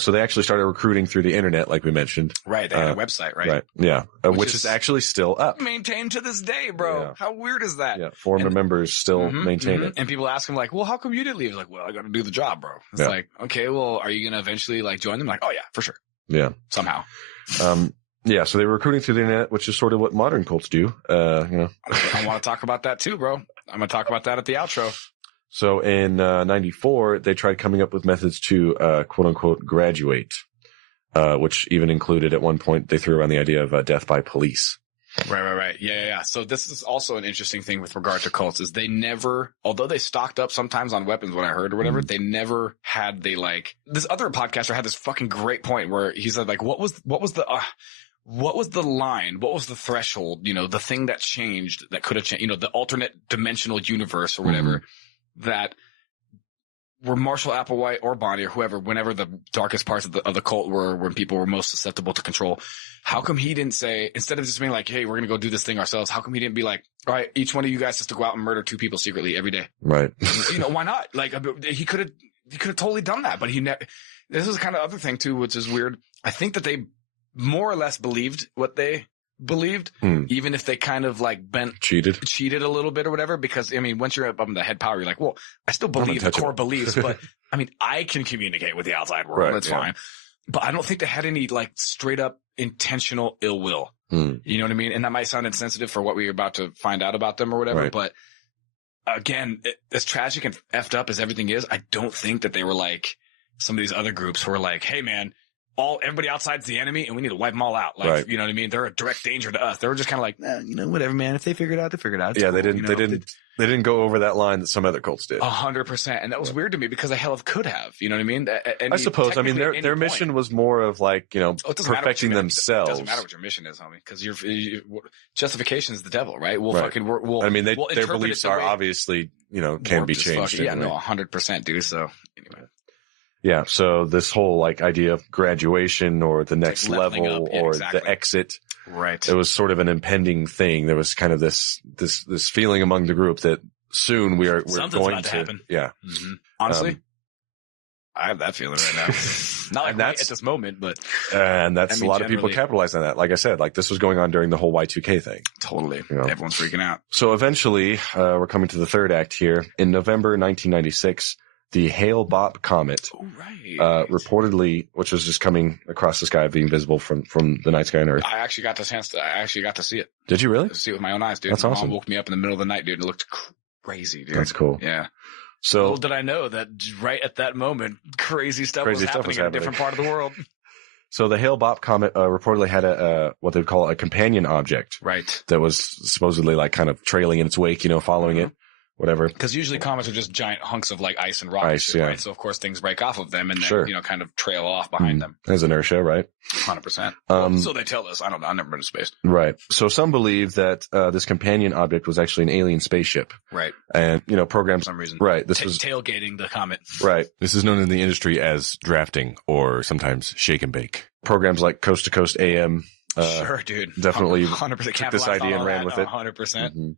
So they actually started recruiting through the internet, like we mentioned. Right, they had a website, right? Right, yeah, which is actually still up. Maintained to this day, bro. Yeah. How weird is that? Yeah, former members still maintain it. And people ask him like, well, how come you didn't leave? He's like, well, I got to do the job, bro. It's like, okay, well, are you going to eventually like join them? Like, oh yeah, for sure. Yeah. Somehow. Yeah, so they were recruiting through the internet, which is sort of what modern cults do, I want to talk about that too, bro. I'm going to talk about that at the outro. So in 94, they tried coming up with methods to quote unquote graduate, which even included at one point they threw around the idea of death by police. Right. Yeah. So this is also an interesting thing with regard to cults is they never, although they stocked up sometimes on weapons, what I heard or whatever, they never had this other podcaster had this fucking great point where he said like, what was the line? What was the threshold? The thing that changed that could have changed, the alternate dimensional universe or whatever. That were Marshall Applewhite or Bonnie or whoever, whenever the darkest parts of the cult were when people were most susceptible to control, how come he didn't say, instead of just being like, hey, we're going to go do this thing ourselves, how come he didn't be like, all right, each one of you guys has to go out and murder 2 people secretly every day? Right. Why not? Like, he could have totally done that, but he never. This is kind of other thing too, which is weird. I think that they more or less believed what they believed, even if they kind of like cheated a little bit or whatever. Because I mean, once you're up on the head power, you're like, well, I still believe the core beliefs, but I mean, I can communicate with the outside world. That's fine. But I don't think they had any like straight up intentional ill will. You know what I mean? And that might sound insensitive for what we're about to find out about them or whatever. But again, as tragic and effed up as everything is, I don't think that they were like some of these other groups who are like, hey man, everybody outside's the enemy and we need to wipe them all out. Like, you know what I mean? They're a direct danger to us. They were just kind of like, you know, whatever, man. If they figure it out, they figure it out. It's cool, they didn't go over that line that some other cults did. 100%. And that was weird to me because they hell of could have, you know what I mean? I suppose. I mean, their mission was more of like, you know, perfecting themselves. It doesn't matter what your mission is, homie. Cause justification is the devil, right? We'll I mean, their beliefs are obviously, you know, can be changed. Yeah, no, 100%, dude. So anyway. Yeah. So this whole like idea of graduation or the next level the exit. Right. It was sort of an impending thing. There was kind of this feeling among the group that soon we're going to happen. Yeah. Mm-hmm. Honestly, I have that feeling right now. Not like right at this moment, but a lot of people capitalized on that. Like I said, like this was going on during the whole Y2K thing. Totally. You know? Everyone's freaking out. So eventually, we're coming to the third act here. In November 1996, the Hale-Bopp comet, reportedly, which was just coming across the sky, being visible from the night sky on Earth. I actually got to see it. Did you really? See it with my own eyes, dude. That's awesome. Mom woke me up in the middle of the night, dude, and it looked crazy, dude. That's cool. Yeah. So little did I know that right at that moment, crazy stuff was happening in a different part of the world. So the Hale-Bopp comet reportedly had a what they would call a companion object, right? That was supposedly like kind of trailing in its wake, you know, following it. Whatever. Because usually comets are just giant hunks of like ice and rock, right? So of course things break off of them and then, you know, kind of trail off behind them. There's inertia, right? 100%. So they tell us. I don't know. I've never been to space. Right. So some believe that this companion object was actually an alien spaceship. Right. And, you know, programs. For some reason. Right. This was tailgating the comet. Right. This is known in the industry as drafting or sometimes shake and bake. Programs like Coast to Coast AM. Sure, dude. Definitely 100% took this idea and ran with it. 100%. Mm-hmm.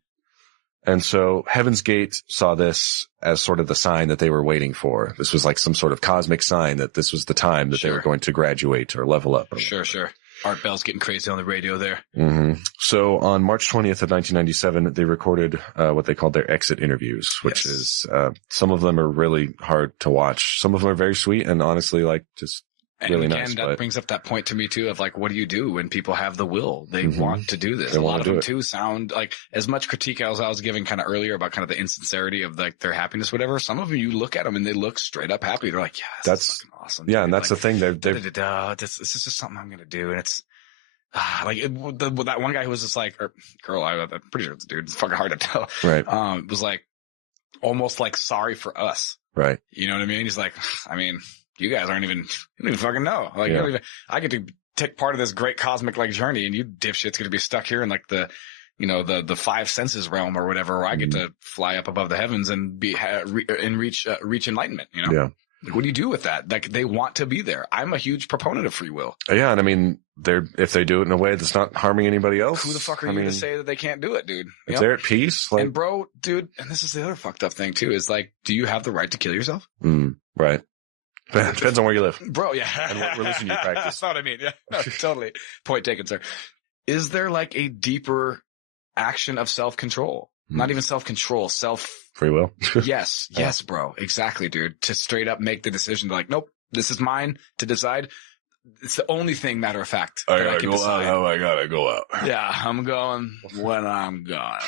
And so Heaven's Gate saw this as sort of the sign that they were waiting for. This was like some sort of cosmic sign that this was the time that they were going to graduate or level up. Sure. Art Bell's getting crazy on the radio there. Mm-hmm. So on March 20th of 1997, they recorded what they called their exit interviews, which is some of them are really hard to watch. Some of them are very sweet and honestly like just really again, nice. That brings up that point to me too of like, what do you do when people have the will? They want to do this. A lot of them too sound like as much critique as I was giving kind of earlier about kind of the insincerity of like their happiness, whatever. Some of them you look at them and they look straight up happy. They're like, yeah, that's fucking awesome. Yeah. And that's the thing. This is just something I'm going to do. And it's that one guy who was just like, or girl, I'm pretty sure it's a dude. It's fucking hard to tell. Right. Was like almost like sorry for us. Right. You know what I mean? He's like, I mean, you guys you don't even fucking know. Like, I get to take part of this great cosmic like journey and you dipshit's going to be stuck here in like the five senses realm or whatever, or I get to fly up above the heavens and reach enlightenment, you know? Yeah. Like, what do you do with that? Like, they want to be there. I'm a huge proponent of free will. Yeah. And I mean, if they do it in a way that's not harming anybody else. Who the fuck are you to say that they can't do it, dude? If they're at peace. Like, and bro, dude, and this is the other fucked up thing too, is like, do you have the right to kill yourself? Right. Depends on where you live. Bro, yeah. And what religion you practice. That's what I mean. Yeah, no, totally. Point taken, sir. Is there like a deeper action of self-control? Not even self-control, free will. Yes, bro. Exactly, dude. To straight up make the decision to like, nope, this is mine to decide. It's the only thing, matter of fact. I gotta go out how I gotta go out. Yeah, I'm going when I'm gone.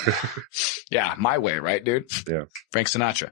Yeah, my way, right, dude? Yeah. Frank Sinatra.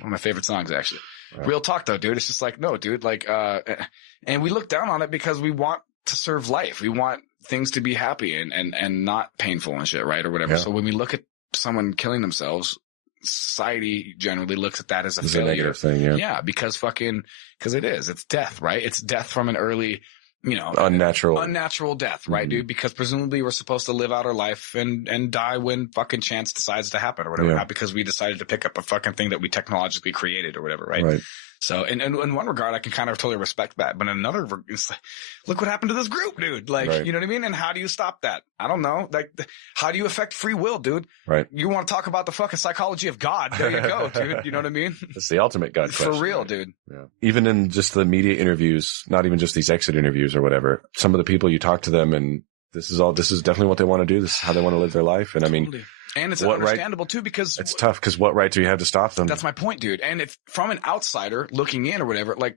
One of my favorite songs, actually. Right. Real talk though, dude. It's just like, no, dude, like, and we look down on it because we want to serve life. We want things to be happy and not painful and shit, right? Or whatever. Yeah. So when we look at someone killing themselves, society generally looks at that as a failure. Negative thing, yeah. Yeah, because it is. It's death, right? It's death from an early, unnatural death, right, dude? Because presumably we're supposed to live out our life and die when fucking chance decides to happen or whatever, not because we decided to pick up a fucking thing that we technologically created or whatever, right? So, in one regard, I can kind of totally respect that. But in another, it's like, look what happened to this group, dude. Like, you know what I mean? And how do you stop that? I don't know. Like, how do you affect free will, dude? Right. You want to talk about the fucking psychology of God? There you go, dude. You know what I mean? It's the ultimate God question. For real, dude. Yeah. Even in just the media interviews, not even just these exit interviews or whatever, some of the people you talk to them and this is definitely what they want to do. This is how they want to live their life. And I mean, Totally. And it's understandable too, because it's tough because what right do you have to stop them? That's my point, dude. And if from an outsider looking in or whatever, like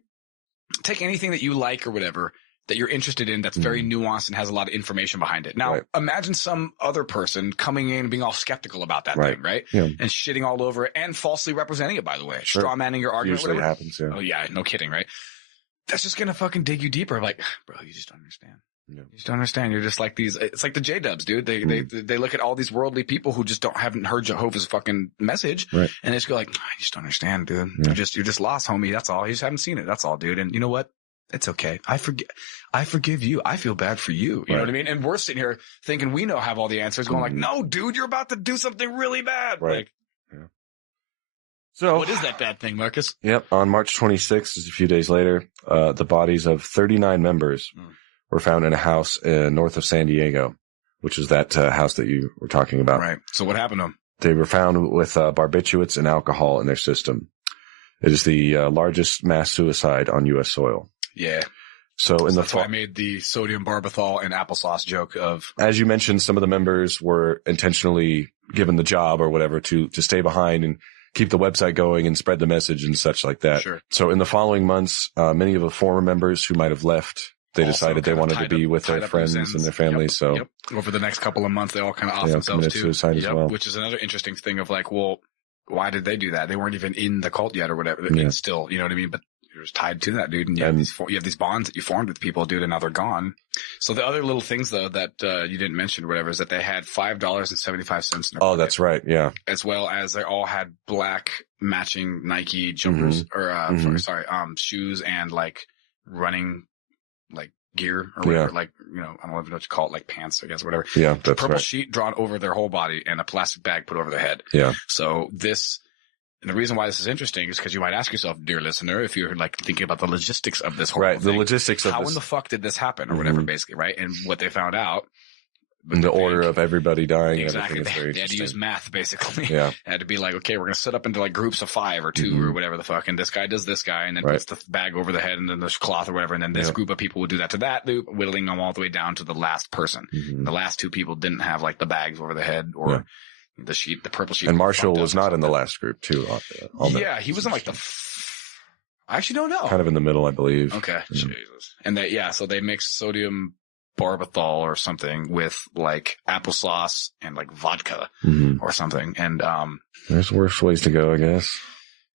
take anything that you like or whatever that you're interested in that's very nuanced and has a lot of information behind it. Now, imagine some other person coming in and being all skeptical about that thing, right? Yeah. And shitting all over it and falsely representing it, by the way. Sure. Straw manning your argument. Usually whatever. Happens, yeah. Oh, yeah, no kidding, right? That's just going to fucking dig you deeper. Like, bro, you just don't understand. Yeah. You just don't understand. You're just like these. It's like the J-dubs, dude. They look at all these worldly people who just haven't heard Jehovah's fucking message, and they just go like, I just don't understand, dude. Yeah. You're just lost, homie. That's all. You just haven't seen it. That's all, dude. And you know what? It's okay. I forgive you. I feel bad for you. You know what I mean? And we're sitting here thinking we have all the answers, going like, no, dude, you're about to do something really bad. Right. Like, yeah. So what is that bad thing, Marcus? Yep. On March 26th, just a few days later, the bodies of 39 members were found in a house north of San Diego, which is that house that you were talking about. Right. So what happened to them? They were found with barbiturates and alcohol in their system. It is the largest mass suicide on U.S. soil. Yeah. So that's why I made the sodium barbitol and applesauce joke of. As you mentioned, some of the members were intentionally given the job or whatever to stay behind and keep the website going and spread the message and such like that. Sure. So in the following months, many of the former members who might have left, they decided they wanted to be with their friends and their families. So over the next couple of months, they all kind of off themselves too. Suicide as well. Which is another interesting thing of like, well, why did they do that? They weren't even in the cult yet or whatever. I mean, still, you know what I mean? But you're just tied to that, dude. And you have these bonds that you formed with people, dude, and now they're gone. So the other little things though that you didn't mention or whatever is that they had $5.75 in their pocket. That's right. Yeah. As well as they all had black matching Nike jumpers shoes and like running like gear or whatever, like, you know, I don't know what you call it, like pants, I guess, whatever. Yeah. That's purple sheet drawn over their whole body and a plastic bag put over their head. Yeah. So and the reason why this is interesting is because you might ask yourself, dear listener, if you're like thinking about the logistics of this whole thing. The logistics of how in the fuck did this happen or whatever, basically, right? And what they found out. In the order of everybody dying. Exactly. They had to use math, basically. Yeah. They had to be like, okay, we're going to set up into like groups of 5 or 2 or whatever the fuck. And this guy does this guy and then puts the bag over the head and then this cloth or whatever. And then this group of people would do that to that loop, whittling them all the way down to the last person. The last 2 people didn't have like the bags over the head or the sheet, the purple sheet. And Marshall was not in the last group too. He was in like I actually don't know. Kind of in the middle, I believe. Okay. Jesus. And so they mixed sodium barbitol or something with like applesauce and like vodka or something. And, there's worse ways to go, I guess.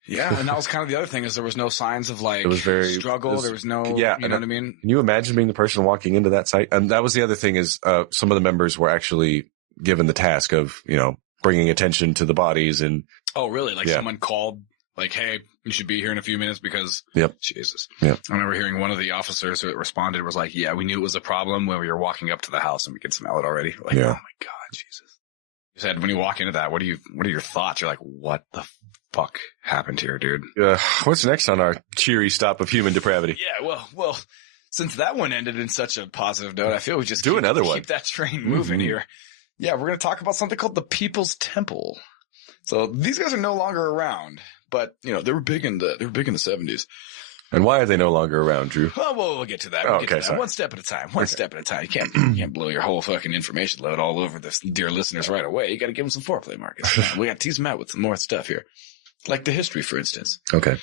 Yeah. And that was kind of the other thing is there was no signs of like struggle. There was no, you know what I mean? Can you imagine being the person walking into that site? And that was the other thing is, some of the members were actually given the task of, you know, bringing attention to the bodies and. Oh, really? Like someone called like, hey, you should be here in a few minutes because Jesus. Yep. I remember hearing one of the officers who responded was like, yeah, we knew it was a problem when we were walking up to the house and we could smell it already. Like, oh my God, Jesus. You said, when you walk into that, what are your thoughts? You're like, what the fuck happened here, dude? What's next on our cheery stop of human depravity? Yeah, well, since that one ended in such a positive note, I feel we just do another one. Keep that train moving here. Yeah, we're going to talk about something called the People's Temple. So these guys are no longer around, but you know, they were big in the 70s. And why are they no longer around, Drew? Oh, well, we'll get to that. One step at a time. One step at a time. You can't blow your whole fucking information load all over the dear listeners right away. You got to give them some foreplay, Marcus. We got to tease them out with some more stuff here. Like the history, for instance. Okay.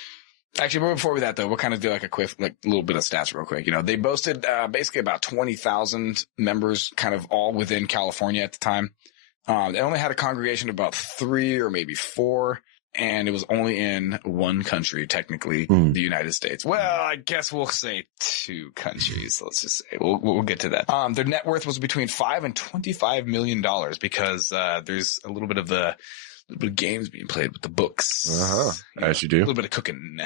Actually, before that, though, we'll kind of do like a quick, like a little bit of stats real quick. You know, they boasted basically about 20,000 members kind of all within California at the time. They only had a congregation of about 3 or maybe 4. And it was only in one country, technically, the United States. Well, I guess we'll say 2 countries. Let's just say we'll get to that. Their net worth was between $5 and $25 million because there's a little bit of games being played with the books. As you do. A little bit of cooking.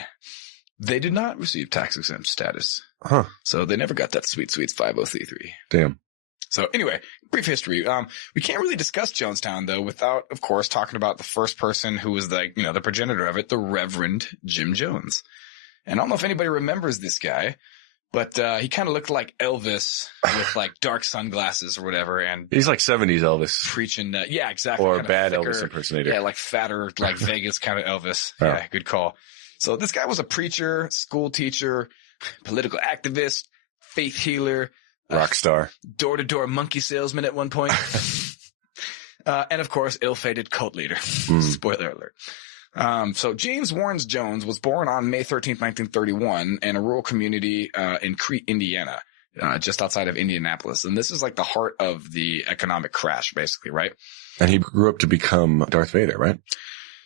They did not receive tax exempt status. So they never got that sweet 5033. Damn. So anyway, brief history. We can't really discuss Jonestown though without, of course, talking about the first person who was the progenitor of it, the Reverend Jim Jones. And I don't know if anybody remembers this guy, but he kind of looked like Elvis with like dark sunglasses or whatever. And he's like 70s Elvis. Preaching, yeah, exactly. Or a bad thicker, Elvis impersonator. Yeah, like fatter, like Vegas kind of Elvis. Oh. Yeah, good call. So this guy was a preacher, school teacher, political activist, faith healer, Rock star. Door-to-door monkey salesman at one point. And of course, ill-fated cult leader. Spoiler alert. So James Warrens Jones was born on May 13th, 1931 in a rural community in Crete, Indiana, just outside of Indianapolis. And this is like the heart of the economic crash, basically, right? And he grew up to become Darth Vader, right?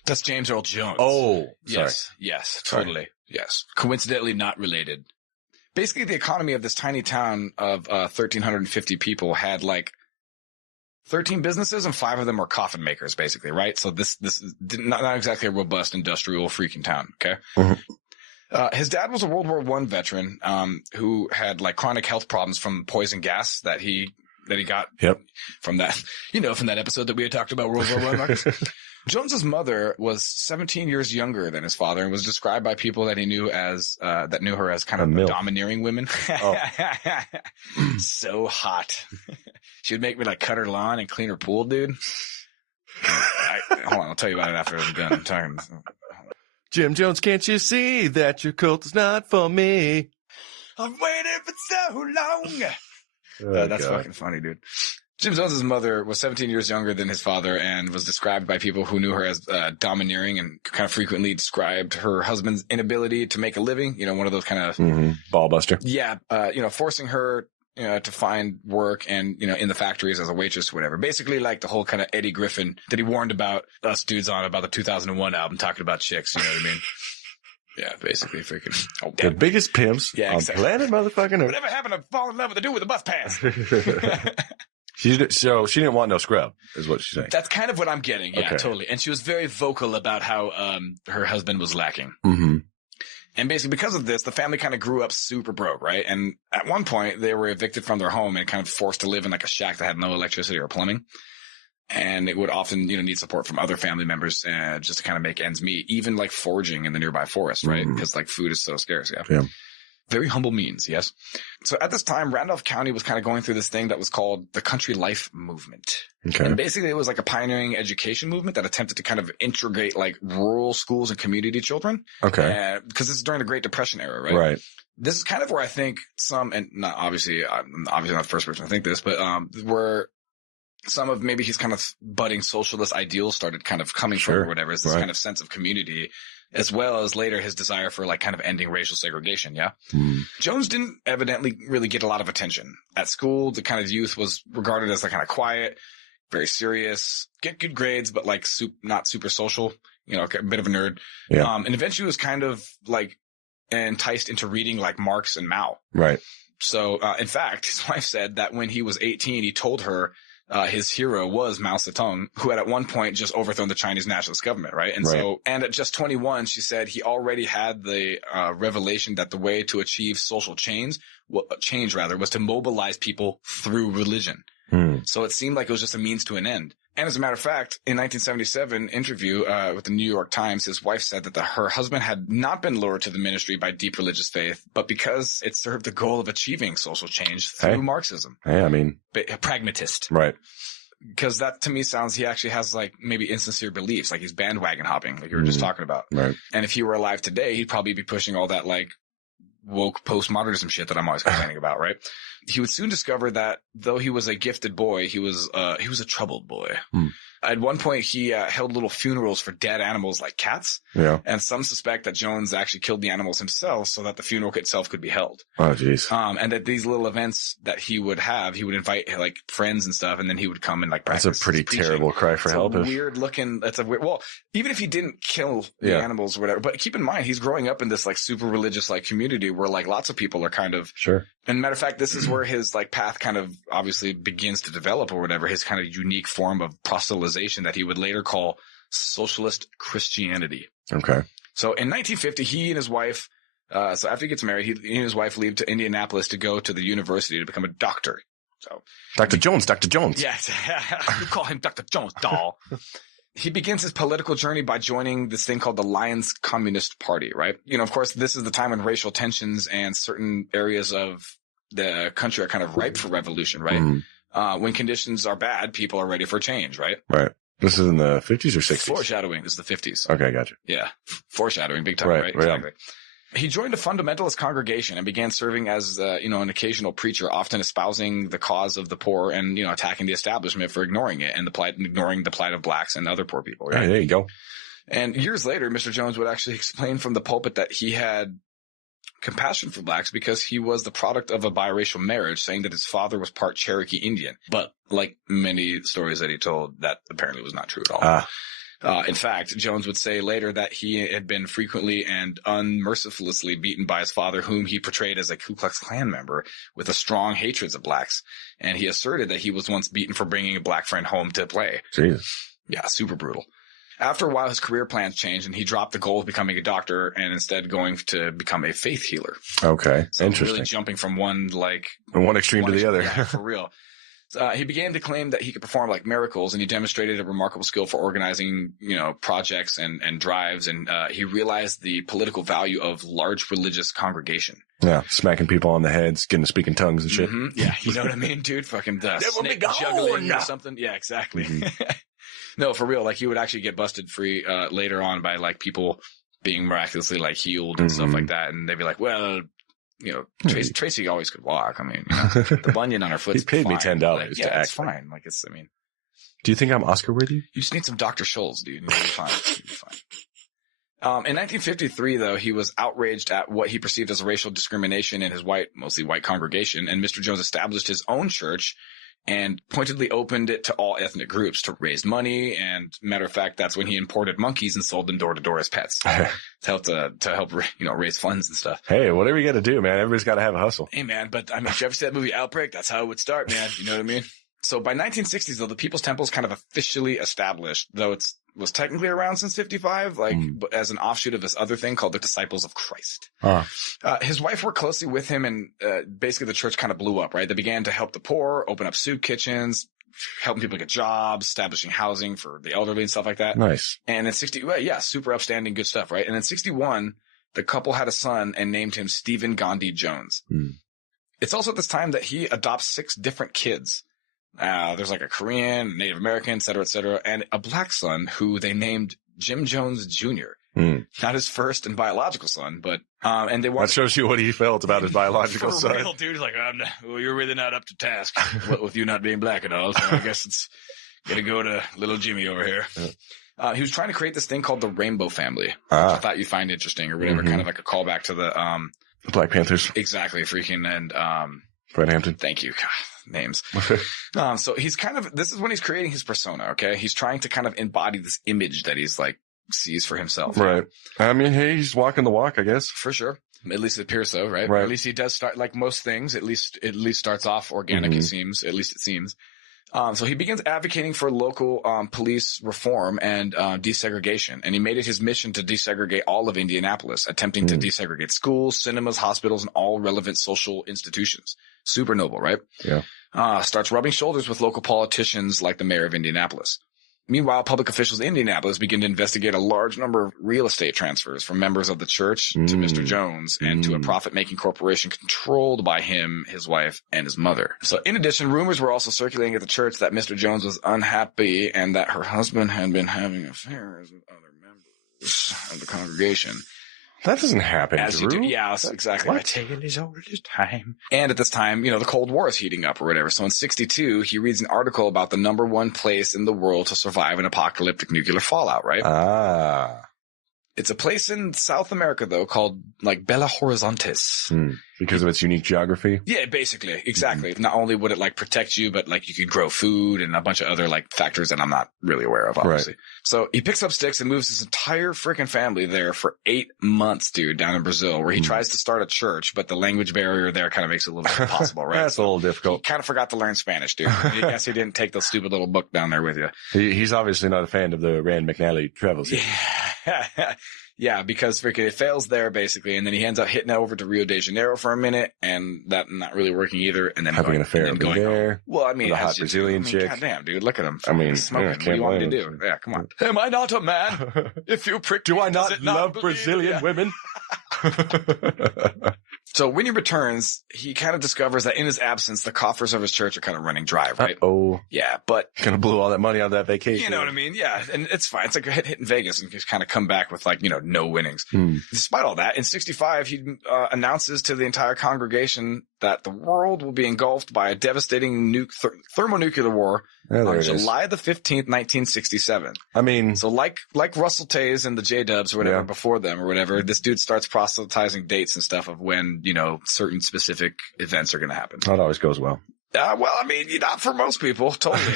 That's James Earl Jones. Oh, sorry. Yes, totally. Sorry. Yes. Coincidentally not related. Basically, the economy of this tiny town of 1,350 people had like 13 businesses, and 5 of them were coffin makers, basically, right? So this is not exactly a robust industrial freaking town, okay? Mm-hmm. His dad was a World War I veteran who had like chronic health problems from poison gas that he got from that, from that episode that we had talked about World War I, Marcus. Jones's mother was 17 years younger than his father and was described by people that he knew as that knew her as kind of domineering women. So hot. She would make me like cut her lawn and clean her pool, dude. Hold on, I'll tell you about it after I'm done. I'm talking. Jim Jones, can't you see that your cult is not for me? I've waited for so long. That's fucking funny, dude. Jim Jones's mother was 17 years younger than his father and was described by people who knew her as domineering, and kind of frequently described her husband's inability to make a living. One of those kind of ball buster. Yeah, forcing her to find work and in the factories as a waitress or whatever. Basically, like the whole kind of Eddie Griffin that he warned about us dudes on about the 2001 album, talking about chicks. You know what I mean? Yeah, basically freaking. Oh, damn. The biggest pimps on planet motherfucking Earth. Whatever happened to fall in love with the dude with the bus pass? She didn't want no scrub, is what she's saying. That's kind of what I'm getting. Yeah, totally. And she was very vocal about how her husband was lacking. Mm-hmm. And basically because of this, the family kind of grew up super broke, right? And at one point, they were evicted from their home and kind of forced to live in like a shack that had no electricity or plumbing. And it would often, need support from other family members just to kind of make ends meet, even like foraging in the nearby forest, right? Because like food is so scarce. Yeah. Very humble means, yes. So at this time, Randolph County was kind of going through this thing that was called the Country Life Movement. Okay. And basically it was like a pioneering education movement that attempted to kind of integrate like rural schools and community children. Okay. Because this is during the Great Depression era, right? Right. This is kind of where I think some, and not obviously, I'm obviously not the first person to think this, but where some of maybe his kind of budding socialist ideals started kind of coming from or whatever, is this kind of sense of community, as well as later his desire for like kind of ending racial segregation. Yeah. Jones didn't evidently really get a lot of attention at school. The kind of youth was regarded as like kind of quiet, very serious, get good grades, but like not super social, a bit of a nerd. Yeah. And eventually was kind of like enticed into reading like Marx and Mao. Right. So, in fact, his wife said that when he was 18, he told her his hero was Mao Zedong, who had at one point just overthrown the Chinese nationalist government, right? And so, and at just 21, she said he already had the revelation that the way to achieve social change was to mobilize people through religion. So it seemed like it was just a means to an end. And as a matter of fact, in 1977 interview with the New York Times, his wife said that her husband had not been lured to the ministry by deep religious faith, but because it served the goal of achieving social change through Marxism. Hey, I mean, a pragmatist. Right. Because that to me sounds he actually has like maybe insincere beliefs, like he's bandwagon hopping, like you were just talking about. Right. And if he were alive today, he'd probably be pushing all that like woke postmodernism shit that I'm always complaining about, right? He would soon discover that though he was a gifted boy, he was a troubled boy. At one point, he held little funerals for dead animals like cats. Yeah. And some suspect that Jones actually killed the animals himself so that the funeral itself could be held. Oh, jeez. And that these little events that he would have, he would invite like friends and stuff, and then he would come and like practice. That's a pretty terrible cry for help. Weird looking. Well, even if he didn't kill the animals or whatever, but keep in mind, he's growing up in this like super religious like community where like lots of people are kind of. Sure. And matter of fact, this is where his like path kind of obviously begins to develop or whatever, his kind of unique form of proselytization that he would later call socialist Christianity. Okay. So in 1950, he and his wife, so after he gets married, he and his wife leave to Indianapolis to go to the university to become a doctor. So Dr. Jones. Yes. You call him Dr. Jones, doll. He begins his political journey by joining this thing called the Lions Communist Party, right? Of course, this is the time when racial tensions and certain areas of the country are kind of ripe for revolution, right? When conditions are bad, people are ready for change, right? Right. This is in the 50s or 60s? Foreshadowing. This is the 50s. Okay, gotcha. Yeah. Foreshadowing, big time, right? Exactly. He joined a fundamentalist congregation and began serving as, an occasional preacher, often espousing the cause of the poor and, attacking the establishment for ignoring it and ignoring the plight of blacks and other poor people. Right? Hey, there you go. And years later, Mr. Jones would actually explain from the pulpit that he had compassion for blacks because he was the product of a biracial marriage, saying that his father was part Cherokee Indian. But like many stories that he told, that apparently was not true at all. In fact, Jones would say later that he had been frequently and unmercilessly beaten by his father, whom he portrayed as a Ku Klux Klan member with a strong hatred of blacks. And he asserted that he was once beaten for bringing a black friend home to play. Jesus. Yeah, super brutal. After a while, his career plans changed and he dropped the goal of becoming a doctor and instead going to become a faith healer. Okay. So interesting. Really jumping from one extreme to the other. Yeah, for real. He began to claim that he could perform like miracles, and he demonstrated a remarkable skill for organizing, projects and drives. And he realized the political value of large religious congregation. Yeah, smacking people on the heads, getting to speak in tongues and shit. Mm-hmm. Yeah, you know what I mean, dude? Fucking snake juggling or something. Yeah, exactly. Mm-hmm. No, for real. Like he would actually get busted free later on by like people being miraculously like healed and stuff like that, and they'd be like, well. Tracy always could walk. I mean, the bunion on her foot. He paid me $10 to act. It's fine. Like do you think I'm Oscar worthy? You just need some Dr. Scholl's, dude. You'll be fine. In 1953, though, he was outraged at what he perceived as racial discrimination in his mostly white congregation, and Mr. Jones established his own church and pointedly opened it to all ethnic groups to raise money. And matter of fact, that's when he imported monkeys and sold them door to door as pets to help raise funds and stuff. Hey, whatever you got to do, man. Everybody's got to have a hustle. Hey, man. But I mean, if you ever see that movie Outbreak, that's how it would start, man. You know what I mean? So by 1960s, though, the People's Temple is kind of officially established, though it was technically around since 55, but as an offshoot of this other thing called the Disciples of Christ. His wife worked closely with him, and basically the church kind of blew up, right? They began to help the poor, open up soup kitchens, helping people get jobs, establishing housing for the elderly and stuff like that. Nice. And in super upstanding, good stuff, right? And in 61, the couple had a son and named him Stephen Gandhi Jones. It's also at this time that he adopts 6 different kids. There's like a Korean, Native American, et cetera, and a black son who they named Jim Jones Jr. Not his first and biological son, but and they that shows you what he felt about his biological son. Real, dude, like you're really not up to task with you not being black at all. So I guess it's gonna go to little Jimmy over here. He was trying to create this thing called the Rainbow Family, which I thought you'd find interesting or whatever, kind of like a callback to the Black Panthers. Exactly, freaking and Fred Hampton. Thank you. God, names. So he's this is when he's creating his persona, okay? He's trying to kind of embody this image that he's like sees for himself. Right. I mean, hey, he's walking the walk, I guess. For sure. At least it appears so, right? Or at least he does start, like most things, at least starts off organic, it seems. At least it seems. So he begins advocating for local police reform and desegregation, and he made it his mission to desegregate all of Indianapolis, attempting to desegregate schools, cinemas, hospitals, and all relevant social institutions. Super noble, right? Yeah. Starts rubbing shoulders with local politicians like the mayor of Indianapolis. Meanwhile, public officials in Indianapolis begin to investigate a large number of real estate transfers from members of the church to Mr. Jones and to a profit-making corporation controlled by him, his wife, and his mother. So in addition, rumors were also circulating at the church that Mr. Jones was unhappy and that her husband had been having affairs with other members of the congregation. That doesn't happen, Drew. Yeah, that's exactly. What? I take it as old as time. And at this time, the Cold War is heating up or whatever. So in 62, he reads an article about the number one place in the world to survive an apocalyptic nuclear fallout, right? It's a place in South America, though, called like Belo Horizonte. Because of its unique geography? Yeah, basically. Exactly. Not only would it like protect you, but like you could grow food and a bunch of other like factors that I'm not really aware of, obviously. Right. So he picks up sticks and moves his entire freaking family there for 8 months, dude, down in Brazil, where he tries to start a church, but the language barrier there kind of makes it a little bit impossible, right? That's a little difficult. He kind of forgot to learn Spanish, dude. I guess he didn't take the stupid little book down there with you. He's obviously not a fan of the Rand McNally travels. Yeah. Yeah, because freaking it fails there basically, and then he ends up hitting over to Rio de Janeiro for a minute, and that not really working either, and then having an affair over there. Home. Well, I mean, a hot Brazilian chick. Goddamn, dude, look at him. Smoking. What do you want me to do? Yeah, come on. Am I not a man? If you prick, do I not love Brazilian women? So when he returns, he kind of discovers that in his absence, the coffers of his church are kind of running dry, right? Oh, Yeah, but gonna blow all that money on that vacation. you know what I mean? Yeah, and it's fine. It's like a hit in Vegas and just kind of come back with like, no winnings. Despite all that, in 65, he announces to the entire congregation that the world will be engulfed by a devastating thermonuclear war on July the 15th, 1967. I mean, So like Russell Taze and the J-Dubs or whatever before them or whatever, this dude starts proselytizing dates and stuff of when, certain specific events are going to happen. that always goes well. Well, I mean, not for most people, totally.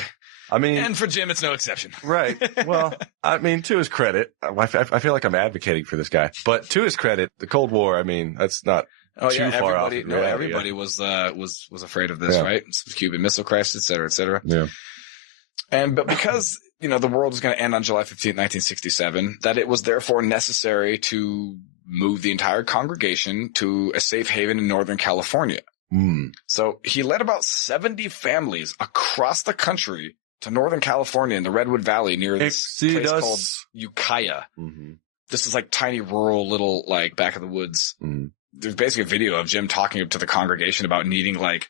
I mean, And for Jim, it's no exception. right. Well, I mean, to his credit, I feel like I'm advocating for this guy, but to his credit, the Cold War, I mean, that's not too far off. Everybody was afraid of this, right? Cuban Missile Crisis, et cetera, et cetera. Yeah. But because, the world was going to end on July 15th, 1967, that it was therefore necessary to move the entire congregation to a safe haven in Northern California. So he led about 70 families across the country to Northern California in the Redwood Valley near this place called Ukiah. This is like tiny rural little like back of the woods. There's basically a video of Jim talking to the congregation about needing like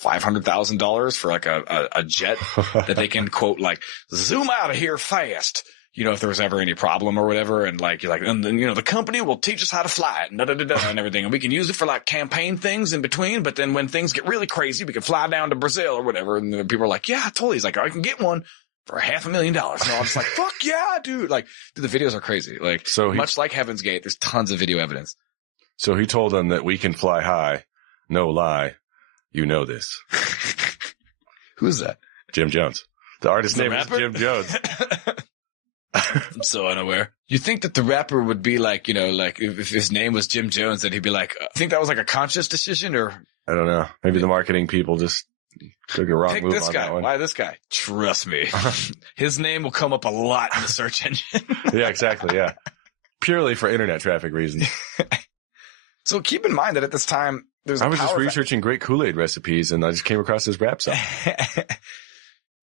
$500,000 for like a jet that they can quote like zoom out of here fast. If there was ever any problem or whatever, and like, you're like, and then, the company will teach us how to fly it and everything. And we can use it for like campaign things in between. But then when things get really crazy, we can fly down to Brazil or whatever. And then people are like, yeah, totally. He's like, I can get one for $500,000. And I'm just like, fuck yeah, dude. Like, dude, the videos are crazy. Like, much like Heaven's Gate, there's tons of video evidence. So he told them that we can fly high. No lie. You know this. Who's that? Jim Jones. The artist's name is Jim Jones. I'm so unaware. You think that the rapper would be like, like if his name was Jim Jones, that he'd be like, think that was like a conscious decision or? I don't know. Maybe the marketing people just took a wrong Pick move this on guy. that one. Why this guy? Trust me. His name will come up a lot in the search engine. Yeah, exactly. Yeah. Purely for internet traffic reasons. So keep in mind that at this time, I was just researching great Kool-Aid recipes and I just came across this rap song.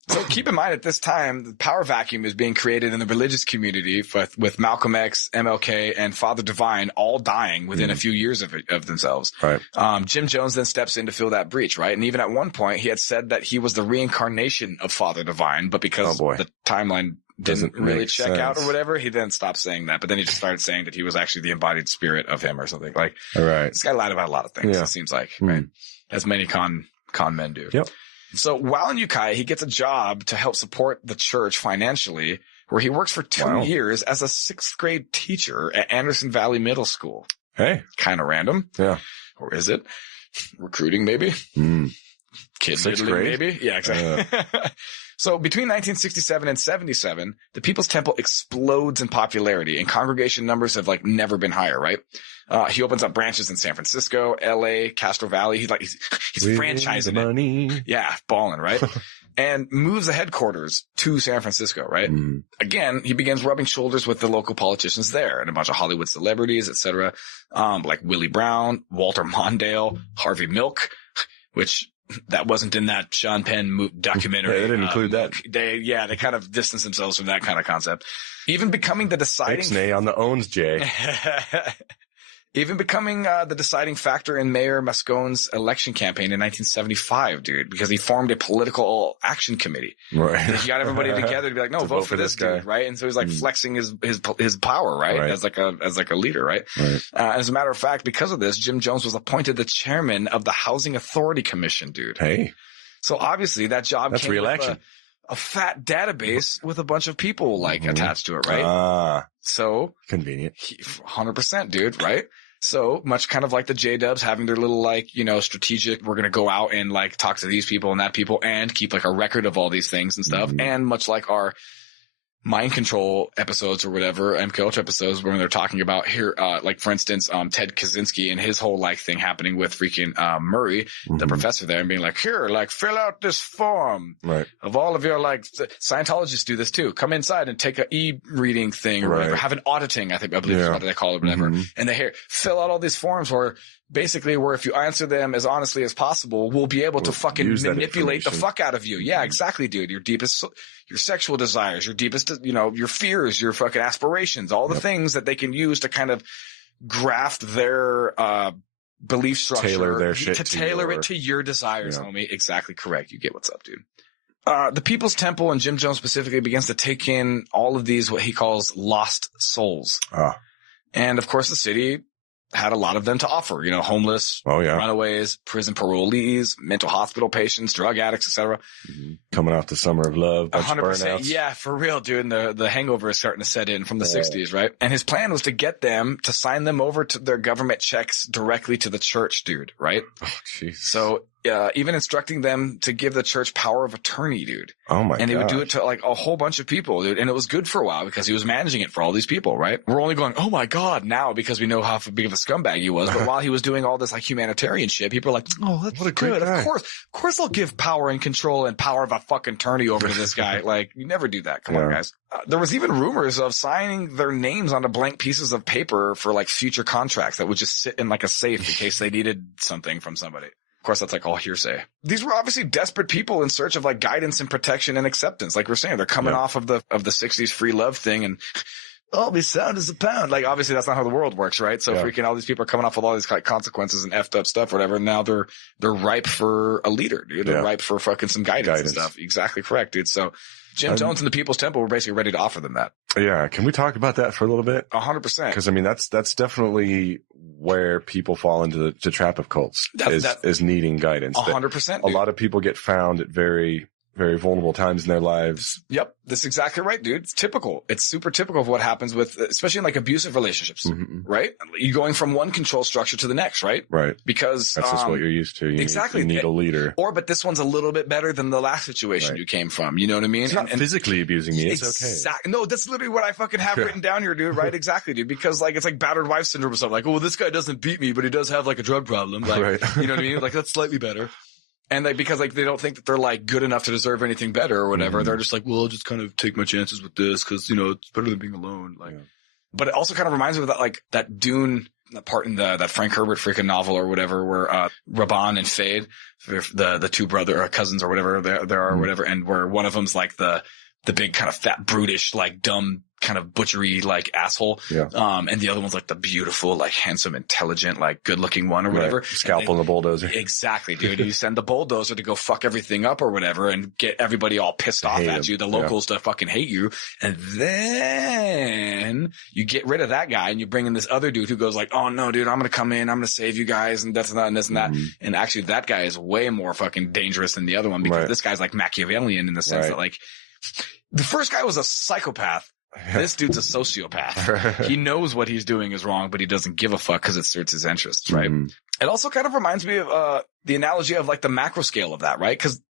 So keep in mind at this time, the power vacuum is being created in the religious community with Malcolm X, MLK, and Father Divine all dying within a few years of themselves. Right. Jim Jones then steps in to fill that breach, right? And even at one point, he had said that he was the reincarnation of Father Divine, but because the timeline didn't really check out or whatever, he then stopped saying that. But then he just started saying that he was actually the embodied spirit of him or something. Like, this guy lied about a lot of things, it seems like, right? As many con men do. Yep. So while in Ukiah, he gets a job to help support the church financially, where he works for 2 years as a 6th grade teacher at Anderson Valley Middle School. Hey. Kind of random. Yeah. Or is it? Recruiting, maybe? Kid 6th grade? maybe? Yeah, exactly. So between 1967 and 77, the People's Temple explodes in popularity and congregation numbers have like never been higher, right? He opens up branches in San Francisco, LA, Castro Valley. He's franchising it. Yeah, balling, right? And moves the headquarters to San Francisco, right? Again, he begins rubbing shoulders with the local politicians there and a bunch of Hollywood celebrities, etc. Like Willie Brown, Walter Mondale, Harvey Milk, which that wasn't in that Sean Penn documentary. They didn't include that. They kind of distanced themselves from that kind of concept. Even becoming the deciding Ixnay on the owns, Jay. Even becoming the deciding factor in Mayor Moscone's election campaign in 1975, dude, because he formed a political action committee. Right. He got everybody together to be like, no, vote for this guy, dude, right? And so he's like flexing his power, right? As like a leader, right? As a matter of fact, because of this, Jim Jones was appointed the chairman of the Housing Authority Commission, dude. Hey. So obviously that job That's came real with action. A fat database with a bunch of people like attached to it, right? So convenient. 100%, dude, right? So much kind of like the J-Dubs having their little strategic, we're going to go out and like talk to these people and that people and keep like a record of all these things and stuff. And much like our mind control episodes or whatever, MK Ultra episodes when they're talking about here, like for instance, Ted Kaczynski and his whole like thing happening with freaking, Murray, the professor there and being like, here, like fill out this form of all of your like Scientologists do this too. Come inside and take a e-reading thing or whatever, have an auditing, I believe is what they call it, whatever. And they here, fill out all these forms where if you answer them as honestly as possible, we'll be able to fucking manipulate the fuck out of you. Yeah, exactly, dude. Your sexual desires, your deepest, your fears, your fucking aspirations, all the things that they can use to kind of graft their belief structure, tailor their shit to tailor it to your desires, Yeah. homie. Exactly correct. You get what's up, dude. The People's Temple and Jim Jones specifically begins to take in all of these, what he calls lost souls. And of course, the city had a lot of them to offer, you know, homeless, runaways, prison parolees, mental hospital patients, drug addicts, etc. Coming off the summer of love, bunch of 100%. burnouts. Yeah, for real, dude. And the hangover is starting to set in from the 60s, right? And his plan was to get them to sign them over to their government checks directly to the church, dude, right? Oh, jeez. So, even instructing them to give the church power of attorney, dude. Oh my god. And he would do it to like a whole bunch of people, dude. And it was good for a while because he was managing it for all these people, right? We're only going, oh my God, now because we know how big of a scumbag he was. But while he was doing all this like humanitarian shit, people are like, oh, that's What a great good. guy. Of course I'll give power and control and power of a fucking attorney over to this guy. Like, you never do that. Come on, guys. There was even rumors of signing their names onto blank pieces of paper for like future contracts that would just sit in like a safe in case they needed something from somebody. Of course, that's like all hearsay. These were obviously desperate people in search of like guidance and protection and acceptance. Like we're saying, they're coming off of the 60s free love thing and I'll be sound as a pound. Like obviously that's not how the world works, right? So freaking all these people are coming off with all these like consequences and effed up stuff, whatever. And now they're ripe for a leader, dude. They're ripe for fucking some guidance and stuff. Exactly correct, dude. So Jim Jones and the People's Temple were basically ready to offer them that. Yeah. Can we talk about that for a little bit? 100%. Cause I mean, that's definitely where people fall into the trap of cults is needing guidance. 100%. A lot of people get found at very, very vulnerable times in their lives. Yep. That's exactly right, dude. It's typical. It's super typical of what happens with, especially in like abusive relationships, right? You're going from one control structure to the next, right? Right. Because that's just what you're used to. You need a leader. But this one's a little bit better than the last situation you came from. You know what I mean? It's not physically abusing me. It's okay. No, that's literally what I fucking have written down here, dude. Right? Exactly, dude. Because like, it's like battered wife syndrome or something. Like, oh, this guy doesn't beat me, but he does have like a drug problem. Like, you know what I mean? Like, that's slightly better. And like, because like they don't think that they're like good enough to deserve anything better or whatever. They're just like, well, I'll just kind of take my chances with this because, you know, it's better than being alone. Like, but it also kind of reminds me of that, like that Dune, that part in that Frank Herbert freaking novel or whatever, where, Raban and Fade, the two cousins or whatever there are, whatever. And where one of them's like the big kind of fat, brutish, like dumb, kind of butchery, like asshole. Yeah. And the other one's like the beautiful, like handsome, intelligent, like good looking one or whatever. Right. Scalpel the bulldozer. Exactly, dude. You send the bulldozer to go fuck everything up or whatever and get everybody all pissed off at you. The locals to fucking hate you. And then you get rid of that guy and you bring in this other dude who goes like, oh no, dude, I'm going to come in. I'm going to save you guys. And that's and this and that. And actually that guy is way more fucking dangerous than the other one because this guy's like Machiavellian in the sense that like the first guy was a psychopath. This dude's a sociopath. He knows what he's doing is wrong, but he doesn't give a fuck because it suits his interests, right? It also kind of reminds me of the analogy of like the macro scale of that, right? Because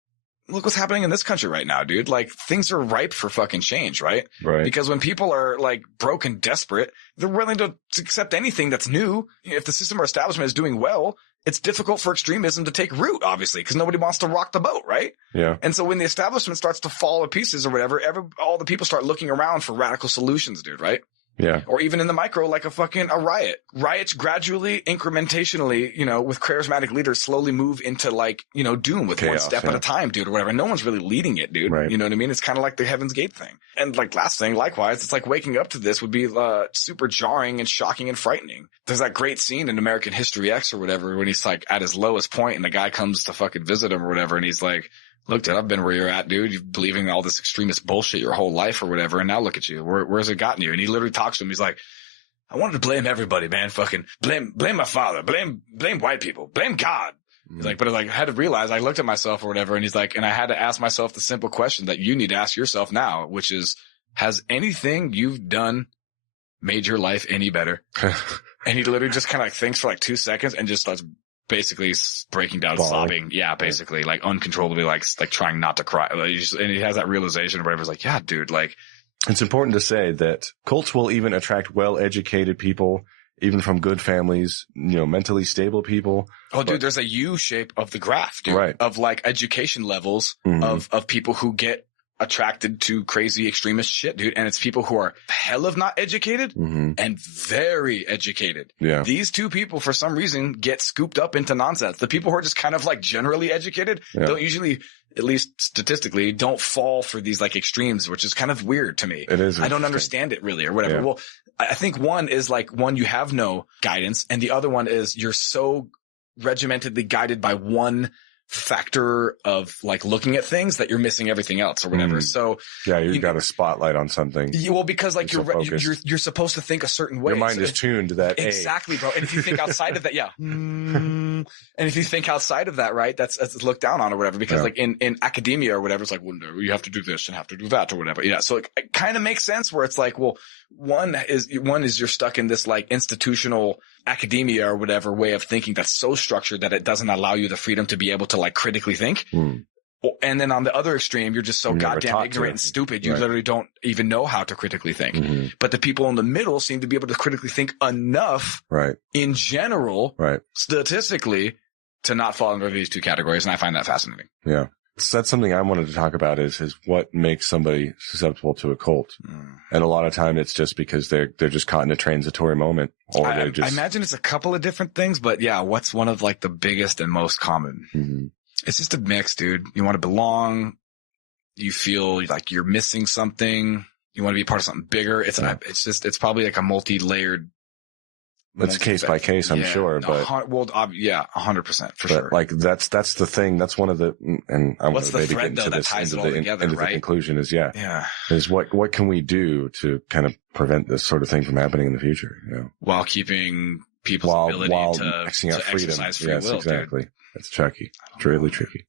look what's happening in this country right now, dude. Like things are ripe for fucking change, right? Right. Because when people are like broke and desperate, they're willing to accept anything that's new. If the system or establishment is doing well, it's difficult for extremism to take root, obviously, because nobody wants to rock the boat, right? Yeah. And so when the establishment starts to fall to pieces or whatever, all the people start looking around for radical solutions, dude, right? Yeah. Or even in the micro, like a riot. Riots gradually, incrementally, you know, with charismatic leaders slowly move into like, you know, doom with chaos, one step at a time, dude, or whatever. No one's really leading it, dude. Right. You know what I mean? It's kind of like the Heaven's Gate thing. And like last thing, likewise, it's like waking up to this would be super jarring and shocking and frightening. There's that great scene in American History X or whatever when he's like at his lowest point and the guy comes to fucking visit him or whatever. And he's like, look, dude, I've been where you're at, dude. You've believing all this extremist bullshit your whole life or whatever. And now look at you. Where's it gotten you? And he literally talks to him. He's like, I wanted to blame everybody, man. Fucking blame my father, blame white people, blame God. He's like, but I had to realize, I looked at myself or whatever. And he's like, and I had to ask myself the simple question that you need to ask yourself now, which is, has anything you've done made your life any better? And he literally just kind of like thinks for like 2 seconds and just starts basically breaking down, sobbing. Yeah, basically like uncontrollably, like trying not to cry. And he has that realization or whatever. It's like, yeah, dude, like. It's important to say that cults will even attract well-educated people, even from good families, you know, mentally stable people. Oh, dude, there's a U shape of the graph, dude, right? Of like education levels of people who get attracted to crazy extremist shit, dude. And it's people who are hell of not educated and very educated. Yeah. These two people, for some reason, get scooped up into nonsense. The people who are just kind of like generally educated don't usually, at least statistically, don't fall for these like extremes, which is kind of weird to me. It is. I don't understand it really or whatever. Yeah. Well, I think one is like, you have no guidance, and the other one is you're so regimentedly guided by one factor of like looking at things that you're missing everything else or whatever. So yeah, you've got a spotlight on something. Well, because like you're you're supposed to think a certain way. Your mind is tuned to that. Exactly, bro. And if you think outside of that, and if you think outside of that, right, that's looked down on or whatever. Because like in academia or whatever, it's like, well, no, you have to do this and have to do that or whatever. Yeah. So it kind of makes sense where it's like, well, one is you're stuck in this like institutional academia or whatever way of thinking that's so structured that it doesn't allow you the freedom to be able to like critically think. And then on the other extreme, you're just so goddamn ignorant and stupid. You literally don't even know how to critically think. But the people in the middle seem to be able to critically think enough in general, statistically, to not fall under these two categories. And I find that fascinating. Yeah. So that's something I wanted to talk about is what makes somebody susceptible to a cult. And a lot of time it's just because they're just caught in a transitory moment, or I imagine it's a couple of different things, but yeah, what's one of like the biggest and most common? It's just a mix, dude. You want to belong. You feel like you're missing something. You want to be part of something bigger. It's probably like a multi-layered. It's case by case, I'm sure, but 100% for sure. Like that's the thing. That's one of the, and I want What's to the maybe thread get into though that this, ties it into all together, the right? conclusion is is what can we do to kind of prevent this sort of thing from happening in the future? You know, while keeping people's ability to exercise free will. Exactly. Dude. It's tricky. It's really tricky.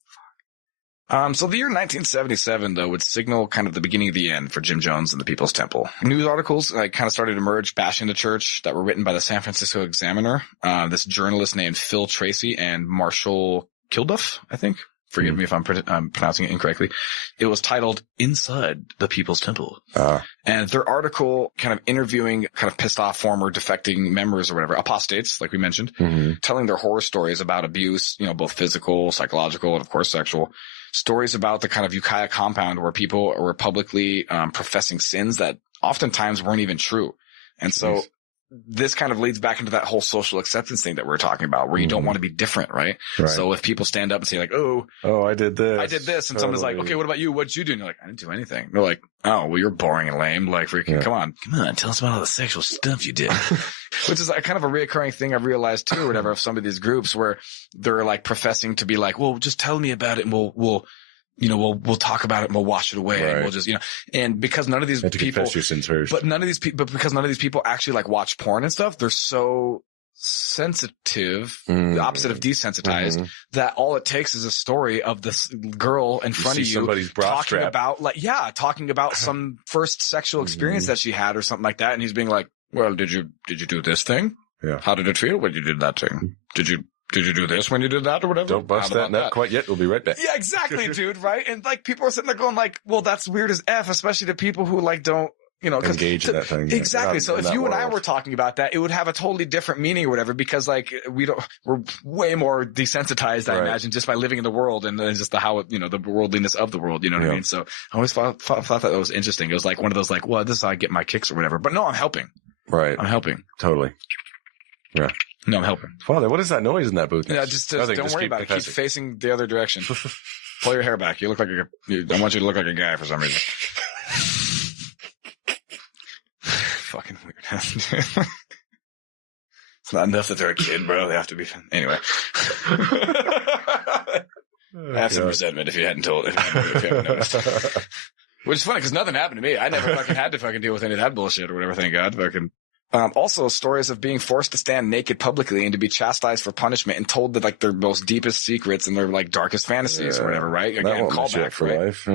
So the year 1977, though, would signal kind of the beginning of the end for Jim Jones and the People's Temple. News articles kind of started to emerge bashing the church that were written by the San Francisco Examiner, this journalist named Phil Tracy and Marshall Kilduff, I think. Forgive me if I'm pronouncing it incorrectly. It was titled Inside the People's Temple. And their article kind of interviewing kind of pissed off former defecting members or whatever, apostates, like we mentioned, telling their horror stories about abuse, both physical, psychological, and of course sexual. Stories about the kind of Ukiah compound where people were publicly professing sins that oftentimes weren't even true. And so this kind of leads back into that whole social acceptance thing that we're talking about, where you don't want to be different, right? So if people stand up and say like, oh, I did this. And someone's like, okay, what about you? What'd you do? And you're like, I didn't do anything. They're like, oh, well, you're boring and lame. Like, freaking, come on, tell us about all the sexual stuff you did. Which is kind of a reoccurring thing I've realized too, or whatever, of some of these groups where they're like professing to be like, well, just tell me about it and we'll talk about it and we'll wash it away. And we'll just, and because none of these people, because none of these people actually like watch porn and stuff, they're so sensitive, the opposite of desensitized, that all it takes is a story of this girl in front of you talking about like, some first sexual experience that she had or something like that. And he's being like, well, did you do this thing? Yeah. How did it feel when you did that thing? Did you do this when you did that or whatever? Don't bust that nut quite yet. We'll be right back. Yeah, exactly, dude. Right. And like people are sitting there going like, well, that's weird as F, especially to people who like don't, engage in that thing. Exactly. So if you and I were talking about that, it would have a totally different meaning or whatever, because like we're way more desensitized, I imagine, just by living in the world and just the worldliness of the world. You know what I mean? So I always thought that was interesting. It was like one of those like, well, this is how I get my kicks or whatever. But no, I'm helping. Right. I'm helping. Totally. Yeah. No, I'm helping. Father, what is that noise in that booth? Yeah, just don't worry about it. Keep facing the other direction. Pull your hair back. You look like I want you to look like a guy for some reason. Fucking weird. It's not enough that they're a kid, bro. They have to be. Anyway. I have some resentment if you hadn't noticed. Which is funny because nothing happened to me. I never fucking had to fucking deal with any of that bullshit or whatever. Thank God. Fucking. Also stories of being forced to stand naked publicly and to be chastised for punishment and told that like their most deepest secrets and their like darkest fantasies or whatever, right? Again, callback for life.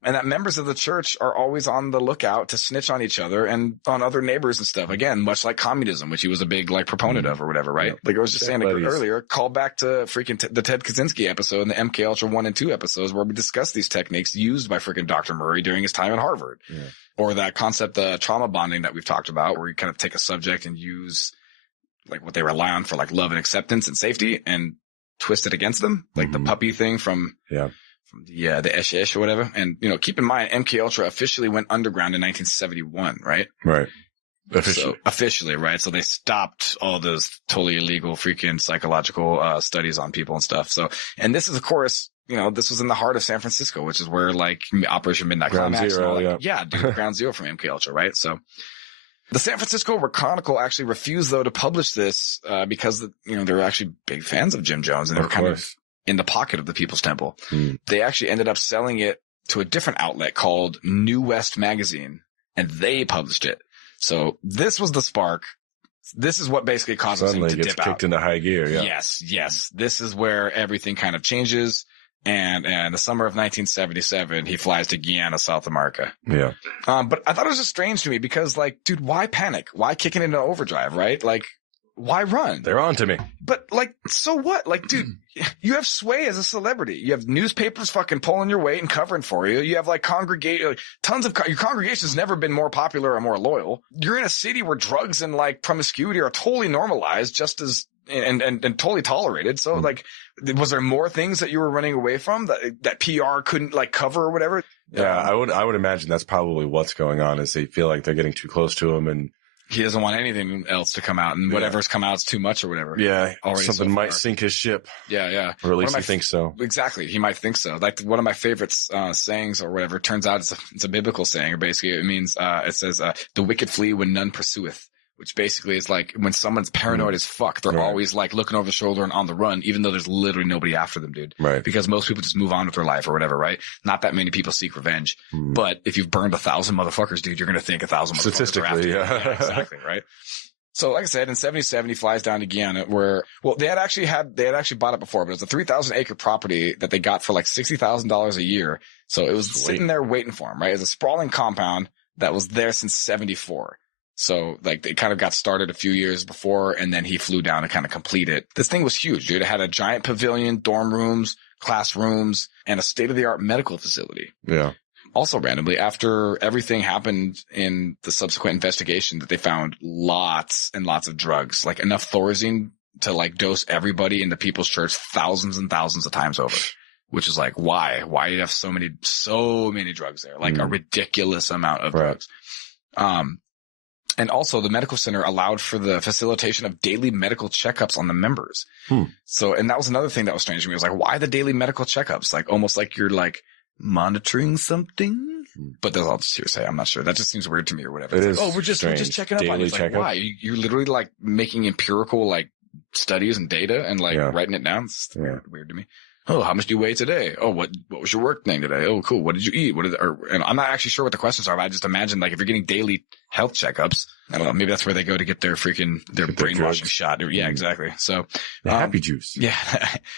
And that members of the church are always on the lookout to snitch on each other and on other neighbors and stuff. Again, much like communism, which he was a big like proponent of or whatever, right? Like I was just saying earlier, call back to freaking the Ted Kaczynski episode and the MK Ultra 1 and 2 episodes where we discussed these techniques used by freaking Dr. Murray during his time at Harvard. Yeah. Or that concept, trauma bonding that we've talked about, where you kind of take a subject and use like what they rely on for like love and acceptance and safety and twist it against them. Like the puppy thing from the Ish or whatever. And, keep in mind, MK Ultra officially went underground in 1971, right? Right. Officially, right? So they stopped all those totally illegal freaking psychological studies on people and stuff. So, and this is, of course, this was in the heart of San Francisco, which is where like Operation Midnight Ground Climax Zero, and all that. Yeah, dude, Ground Zero from MK Ultra, right? So The San Francisco Chronicle actually refused, though, to publish this because, they were actually big fans of Jim Jones, and they were kind of in the pocket of the People's Temple. They actually ended up selling it to a different outlet called New West Magazine, and they published it. So this was the spark. This is what basically causes him to dip out. Suddenly gets kicked into high gear, yeah. Yes. This is where everything kind of changes. And the summer of 1977, he flies to Guyana, South America. Yeah. But I thought it was just strange to me because, like, dude, why panic? Why kick it into overdrive, right? Like, why run? They're on to me. But, like, so what? Like, dude, you have sway as a celebrity. You have newspapers fucking pulling your weight and covering for you. You have, like, your congregation's never been more popular or more loyal. You're in a city where drugs and, like, promiscuity are totally normalized just as and totally tolerated. So, like, was there more things that you were running away from that PR couldn't, like, cover or whatever? Yeah, I would imagine that's probably what's going on, is they feel like they're getting too close to him, and he doesn't want anything else to come out, and whatever's come out is too much or whatever. Yeah, something might sink his ship. Yeah. Or at least he thinks so. Exactly, he might think so. Like, one of my favorite sayings or whatever, turns out it's a biblical saying, or basically it means, it says, the wicked flee when none pursueth. Which basically is like when someone's paranoid as fuck, they're always like looking over the shoulder and on the run, even though there's literally nobody after them, dude. Right. Because most people just move on with their life or whatever, right? Not that many people seek revenge. But if you've burned 1,000 motherfuckers, dude, you're going to think 1,000 motherfuckers are after you. Yeah, exactly, right? So like I said, in 77, he flies down to Guyana where, they had actually bought it before, but it was a 3,000 acre property that they got for like $60,000 a year. So it was sitting there waiting for him, right? It was a sprawling compound that was there since 74. So, like, they kind of got started a few years before, and then he flew down to kind of complete it. This thing was huge, dude. It had a giant pavilion, dorm rooms, classrooms, and a state-of-the-art medical facility. Yeah. Also, randomly, after everything happened in the subsequent investigation, that they found lots and lots of drugs, like enough Thorazine to, like, dose everybody in the People's Church thousands and thousands of times over. Which is like, why? Why do you have so many drugs there? Like, a ridiculous amount of drugs. And also the medical center allowed for the facilitation of daily medical checkups on the members. So, and that was another thing that was strange to me. It was like, why the daily medical checkups? Like, almost like you're like monitoring something, but that's all just hearsay. I'm not sure. That just seems weird to me or whatever. It's like, we're just checking up on you. It's like, why? You're literally like making empirical like studies and data and like writing it down. It's weird to me. Oh, how much do you weigh today? Oh, what was your work thing today? Oh, cool. What did you eat? And I'm not actually sure what the questions are, but I just imagine like if you're getting daily health checkups, I don't know, maybe that's where they go to get their brainwashing shot. Yeah, exactly. So the happy juice. Yeah.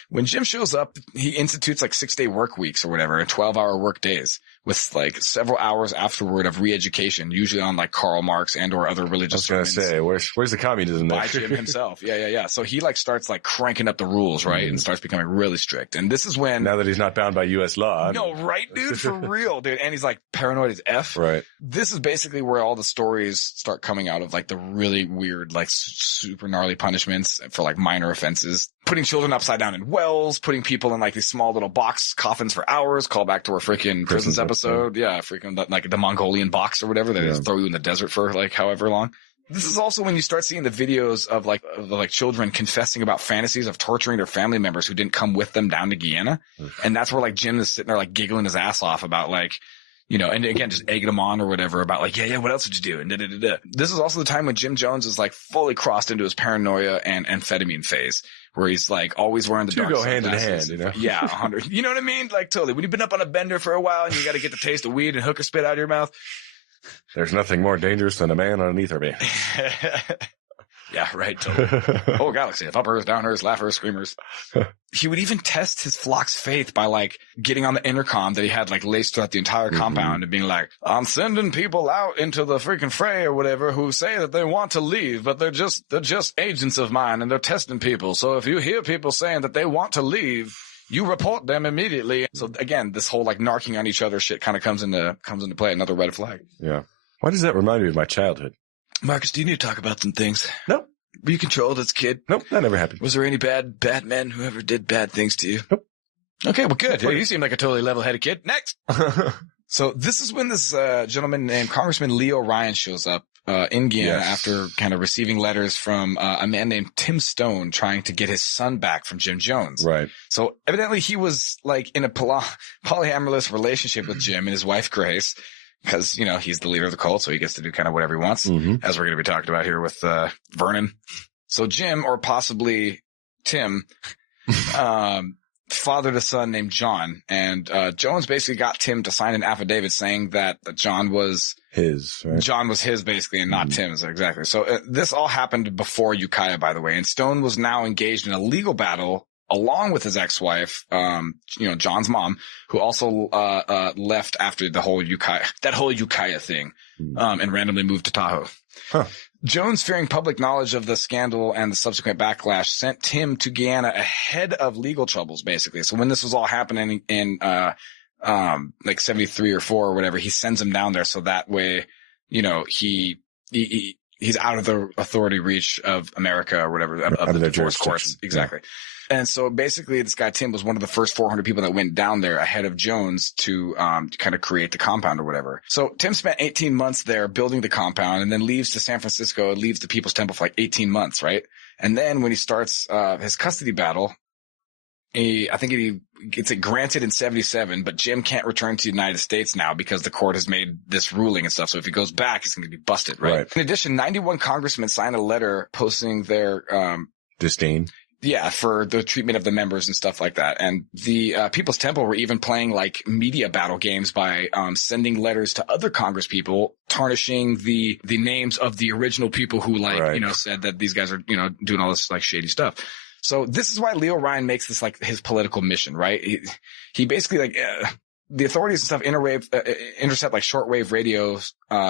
When Jim shows up, he institutes like 6-day work weeks or whatever, and 12-hour work days with like several hours afterward of re-education, usually on like Karl Marx and or other religious sermons. I was gonna say, where's the communism there? By Jim himself. Yeah. So he like starts like cranking up the rules, right? And starts becoming really strict. And this is when, now that he's not bound by U.S. law. No, right, dude? For real, dude. And he's like paranoid as F. Right. This is basically where all the stories start coming out of like the really weird, like super gnarly punishments for like minor offenses. Putting children upside down in wells, putting people in like these small little box coffins for hours. Call back to our freaking prisons episode. Yeah, freaking like the Mongolian box or whatever. They just throw you in the desert for like however long. This is also when you start seeing the videos of like children confessing about fantasies of torturing their family members who didn't come with them down to Guyana. And that's where like Jim is sitting there like giggling his ass off about like, you know, and again, just egging him on or whatever about like, yeah, what else would you do? And da-da-da-da. This is also the time when Jim Jones is like fully crossed into his paranoia and amphetamine phase, where he's like always wearing the dark sunglasses. Go hand in hand, you know? Yeah, 100. You know what I mean? Like totally. When you've been up on a bender for a while and you got to get the taste of weed and hooker spit out of your mouth. There's nothing more dangerous than a man on an ether band. Yeah, right. Totally. Whole galaxy of uppers, downers, laughers, screamers. He would even test his flock's faith by like getting on the intercom that he had like laced throughout the entire compound and being like, I'm sending people out into the freaking fray or whatever who say that they want to leave, but they're just agents of mine and they're testing people. So if you hear people saying that they want to leave, you report them immediately. So again, this whole like narking on each other shit kind of comes into play. Another red flag. Yeah. Why does that remind me of my childhood? Marcus, do you need to talk about some things? Nope. Were you controlled as a kid? Nope, that never happened. Was there any bad men who ever did bad things to you? Nope. Okay, well, good. Well, you seem like a totally level-headed kid. Next. So this is when this gentleman named Congressman Leo Ryan shows up in Guyana after kind of receiving letters from a man named Tim Stone trying to get his son back from Jim Jones. Right. So evidently he was like in a polyamorous relationship with Jim and his wife Grace. because, you know, he's the leader of the cult, so he gets to do kind of whatever he wants, as we're going to be talking about here with Vernon. So Jim, or possibly Tim, fathered a son named John, and Jones basically got Tim to sign an affidavit saying that John was his, right? John was his, basically, and not Tim's. Exactly. So this all happened before Ukiah, by the way, and Stone was now engaged in a legal battle along with his ex-wife, you know, John's mom, who also left after the whole Ukiah thing, and randomly moved to Tahoe. Huh. Jones, fearing public knowledge of the scandal and the subsequent backlash, sent Tim to Guyana ahead of legal troubles, basically. So when this was all happening in like 73 or 4 or whatever, he sends him down there so that way, you know, he's out of the authority reach of America or whatever, of the divorce courts. Exactly. Yeah. And so basically this guy Tim was one of the first 400 people that went down there ahead of Jones to kind of create the compound or whatever. So Tim spent 18 months there building the compound and then leaves to San Francisco, leaves the People's Temple for like 18 months, right? And then when he starts his custody battle, I think he gets it granted in 77, but Jim can't return to the United States now because the court has made this ruling and stuff. So if he goes back, he's going to be busted, right? In addition, 91 congressmen signed a letter posting their disdain. Yeah, for the treatment of the members and stuff like that. And the People's Temple were even playing like media battle games by sending letters to other Congress people, tarnishing the names of the original people who you know, said that these guys are, you know, doing all this like shady stuff. So this is why Leo Ryan makes this like his political mission, right? He basically like the authorities and stuff intercept like shortwave radio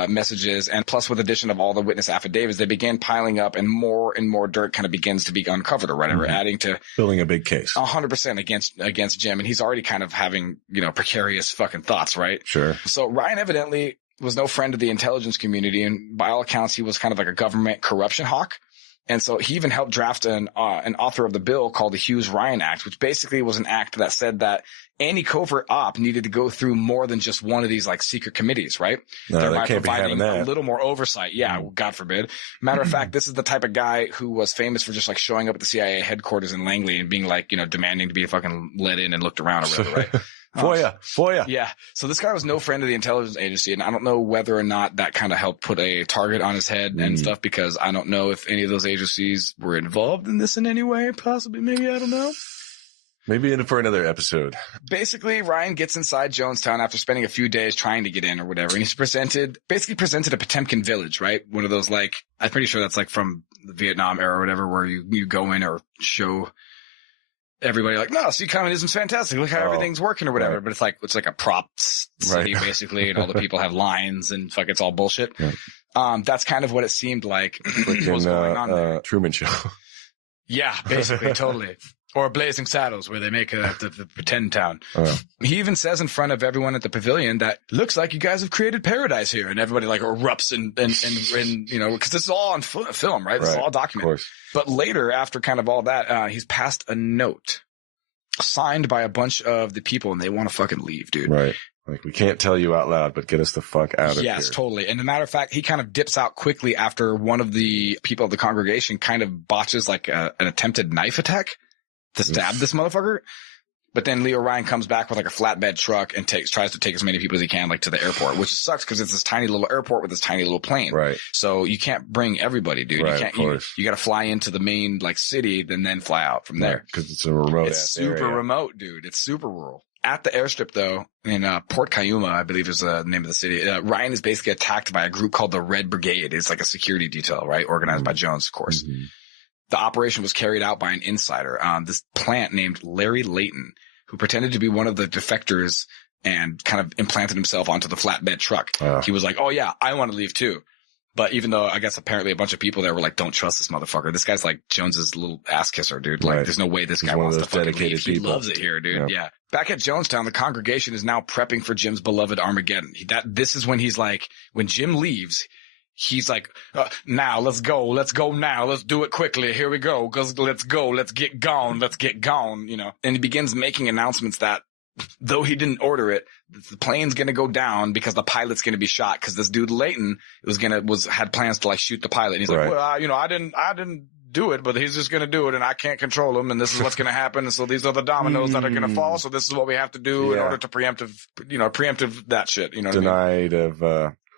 messages, and plus with addition of all the witness affidavits, they began piling up, and more dirt kind of begins to be uncovered or whatever, adding to building a big case 100% against Jim, and he's already kind of having, you know, precarious fucking thoughts, right? Sure. So Ryan evidently was no friend of the intelligence community, and by all accounts, he was kind of like a government corruption hawk. And so he even helped draft an author of the bill called the Hughes-Ryan Act, which basically was an act that said that any covert op needed to go through more than just one of these like secret committees, right? Thereby providing a little more oversight. Yeah, God forbid. Matter of fact, this is the type of guy who was famous for just like showing up at the CIA headquarters in Langley and being like, you know, demanding to be fucking let in and looked around or whatever, right? FOIA. Yeah. So this guy was no friend of the intelligence agency, and I don't know whether or not that kind of helped put a target on his head and stuff, because I don't know if any of those agencies were involved in this in any way. Possibly, maybe, I don't know. Maybe in for another episode. Basically, Ryan gets inside Jonestown after spending a few days trying to get in or whatever, and he's presented a Potemkin village, right? One of those, like, I'm pretty sure that's like from the Vietnam era or whatever, where you go in or show everybody like, no, see, communism's fantastic. Look how everything's working or whatever. Right. But it's like a prop city, basically, and all the people have lines and fuck, it's all bullshit. Right. That's kind of what it seemed like was going on there. Truman Show. Yeah, basically, totally. Or Blazing Saddles, where they make the pretend town. He even says in front of everyone at the pavilion that looks like you guys have created paradise here, and everybody like erupts and you know, because this is all on film, right? This is all documented. But later, after kind of all that, he's passed a note signed by a bunch of the people, and they want to fucking leave, dude. Right. Like, we can't tell you out loud, but get us the fuck out of here. Yes, totally. And as a matter of fact, he kind of dips out quickly after one of the people of the congregation kind of botches like an attempted knife attack to stab this motherfucker. But then Leo Ryan comes back with like a flatbed truck and tries to take as many people as he can, like, to the airport, which sucks because it's this tiny little airport with this tiny little plane. Right. So you can't bring everybody, dude. Right, you can't, you got to fly into the main like city and then fly out from there. Because it's a remote It's super remote, dude. It's super rural. At the airstrip, though, in Port Cayuma, I believe is the name of the city, Ryan is basically attacked by a group called the Red Brigade. It's like a security detail, right? Organized by Jones, of course. The operation was carried out by an insider, this plant named Larry Layton, who pretended to be one of the defectors and kind of implanted himself onto the flatbed truck. He was like, oh yeah, I want to leave too. But even though I guess apparently a bunch of people there were like, don't trust this motherfucker. This guy's like Jones's little ass kisser, dude. Like, there's no way this guy wants to fucking leave. He loves it here, dude. Yeah. Back at Jonestown, the congregation is now prepping for Jim's beloved Armageddon. This is when he's like, when Jim leaves, he's like, now let's go now. Let's do it quickly. Here we go. Let's go. Let's get gone, you know. And he begins making announcements that though he didn't order it, the plane's going to go down because the pilot's going to be shot. Cause this dude Layton had plans to like shoot the pilot. And he's like, well, you know, I didn't do it, but he's just going to do it and I can't control him. And this is what's going to happen. And so these are the dominoes that are going to fall. So this is what we have to do in order to preemptive that shit. You know, denied of,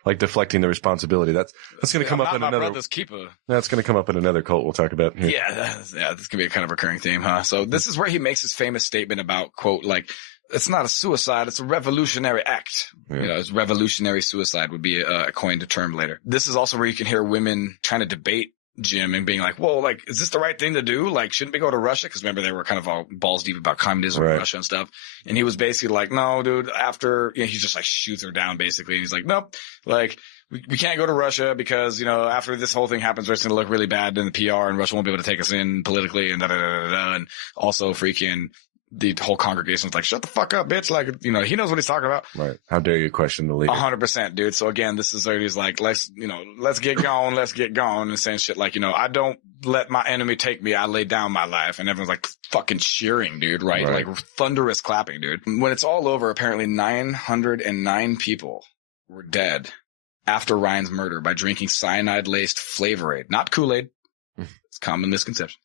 like deflecting the responsibility. That's going to come up in another. Brother's keeper. That's going to come up in another cult we'll talk about here. Yeah, this is going to be a kind of recurring theme, huh? So this is where he makes his famous statement about, quote, like, it's not a suicide, it's a revolutionary act. Yeah. You know, it's revolutionary suicide would be a coined term later. This is also where you can hear women trying to debate Jim and being like, whoa, like, is this the right thing to do? Like, shouldn't we go to Russia? Because remember, they were kind of all balls deep about communism in Russia and stuff. And he was basically like, no, dude, after, he just like shoots her down basically. And he's like, nope, like, we can't go to Russia because, after this whole thing happens, it's going to look really bad in the PR and Russia won't be able to take us in politically and da-da-da-da-da. And also freaking the whole congregation's like, shut the fuck up, bitch. Like, he knows what he's talking about. Right. How dare you question the leader? 100%, dude. So again, this is where he's like, let's get going, and saying shit like, I don't let my enemy take me. I lay down my life. And everyone's like fucking cheering, dude. Right? Like thunderous clapping, dude. When it's all over, apparently 909 people were dead after Ryan's murder by drinking cyanide-laced Flavor Aid. Not Kool-Aid. It's a common misconception.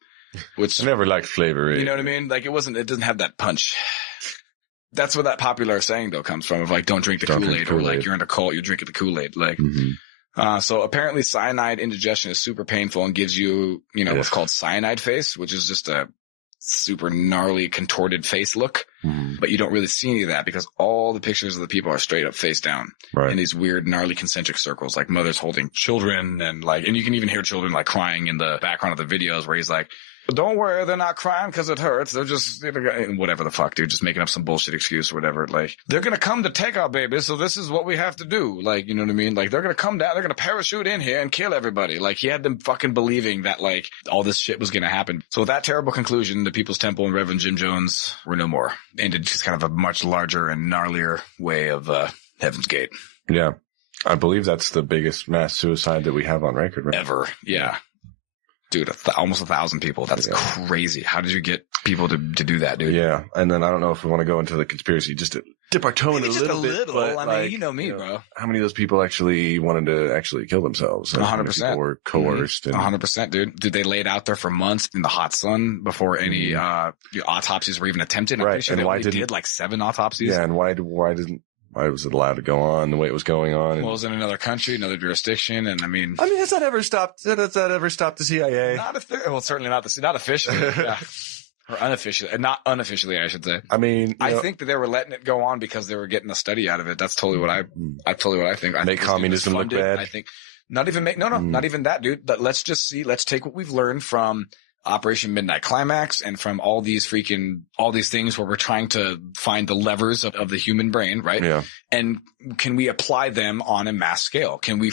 Which I never liked Flavor Aid. You know what I mean? Like it doesn't have that punch. That's where that popular saying though comes from of like, don't drink the Kool-Aid, or like you're in a cult, you're drinking the Kool-Aid. Like, so apparently cyanide indigestion is super painful and gives you, what's called cyanide face, which is just a super gnarly contorted face look. But you don't really see any of that because all the pictures of the people are straight up face down in these weird gnarly concentric circles, like mothers holding children and you can even hear children like crying in the background of the videos where he's like, don't worry, they're not crying because it hurts. They're just, whatever the fuck, dude, just making up some bullshit excuse or whatever. Like, they're going to come to take our babies, so this is what we have to do. Like, you know what I mean? Like, they're going to come down, they're going to parachute in here and kill everybody. Like, he had them fucking believing that, like, all this shit was going to happen. So with that terrible conclusion, the People's Temple and Reverend Jim Jones were no more. Ended just kind of a much larger and gnarlier way of Heaven's Gate. Yeah. I believe that's the biggest mass suicide that we have on record, right? Ever. Yeah. Dude, almost 1,000 people. That's crazy. How did you get people to do that, dude? Yeah. And then I don't know if we want to go into the conspiracy just to dip our toe in a little bit. But I mean, you know me, bro. How many of those people actually wanted to actually kill themselves? 100%. Or coerced. 100%, dude. Did they laid out there for months in the hot sun before any autopsies were even attempted? I'm pretty sure they only did like 7 autopsies. Yeah, and why was it allowed to go on the way it was going on? Well, it was in another country, another jurisdiction, and I mean, has that ever stopped the CIA? Certainly not not officially, yeah. Or unofficially, not unofficially, I should say. I mean, I think that they were letting it go on because they were getting a study out of it. That's totally what I think. I make think communism look bad. I think not even not even that, dude. But let's take what we've learned from Operation Midnight Climax and from all these things where we're trying to find the levers of the human brain, right? Yeah. And can we apply them on a mass scale? Can we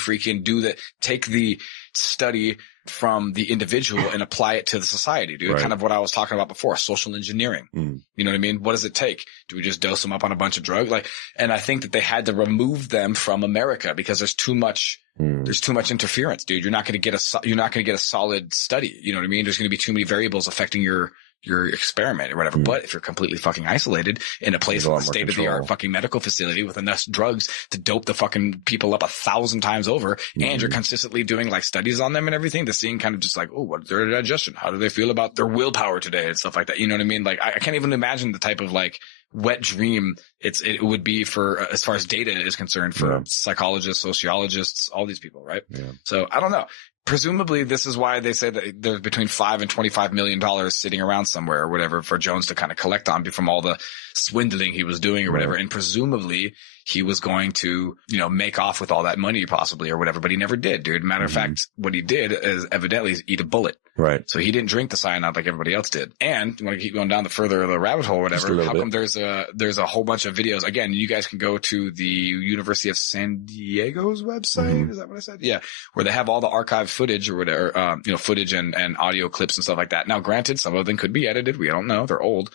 take the study from the individual and apply it to the society, dude? Right. Kind of what I was talking about before, social engineering. You know what I mean? What does it take? Do we just dose them up on a bunch of drugs? And I think that they had to remove them from America because there's too much interference, dude. You're not going to get a solid study. You know what I mean? There's going to be too many variables affecting your experiment or whatever. But if you're completely fucking isolated in a place with a state of the art fucking medical facility with enough drugs to dope the fucking people up 1,000 times over, and you're consistently doing like studies on them and everything, to seeing kind of just like, oh, what's their digestion? How do they feel about their willpower today and stuff like that? You know what I mean? Like, I can't even imagine the type of like wet dream it would be for, as far as data is concerned, for psychologists, sociologists, all these people, right? Yeah. So I don't know. Presumably, this is why they say that there's between $5 and $25 million sitting around somewhere or whatever for Jones to kind of collect on from all the swindling he was doing or whatever. And presumably he was going to, make off with all that money possibly or whatever, but he never did, dude. Matter of fact, what he did is evidently eat a bullet. Right. So he didn't drink the cyanide like everybody else did. And you want to keep going down the rabbit hole or whatever. How come there's a whole bunch of videos? Again, you guys can go to the University of San Diego's website. Is that what I said? Yeah. Where they have all the archived footage or whatever, footage and audio clips and stuff like that. Now, granted, some of them could be edited. We don't know. They're old.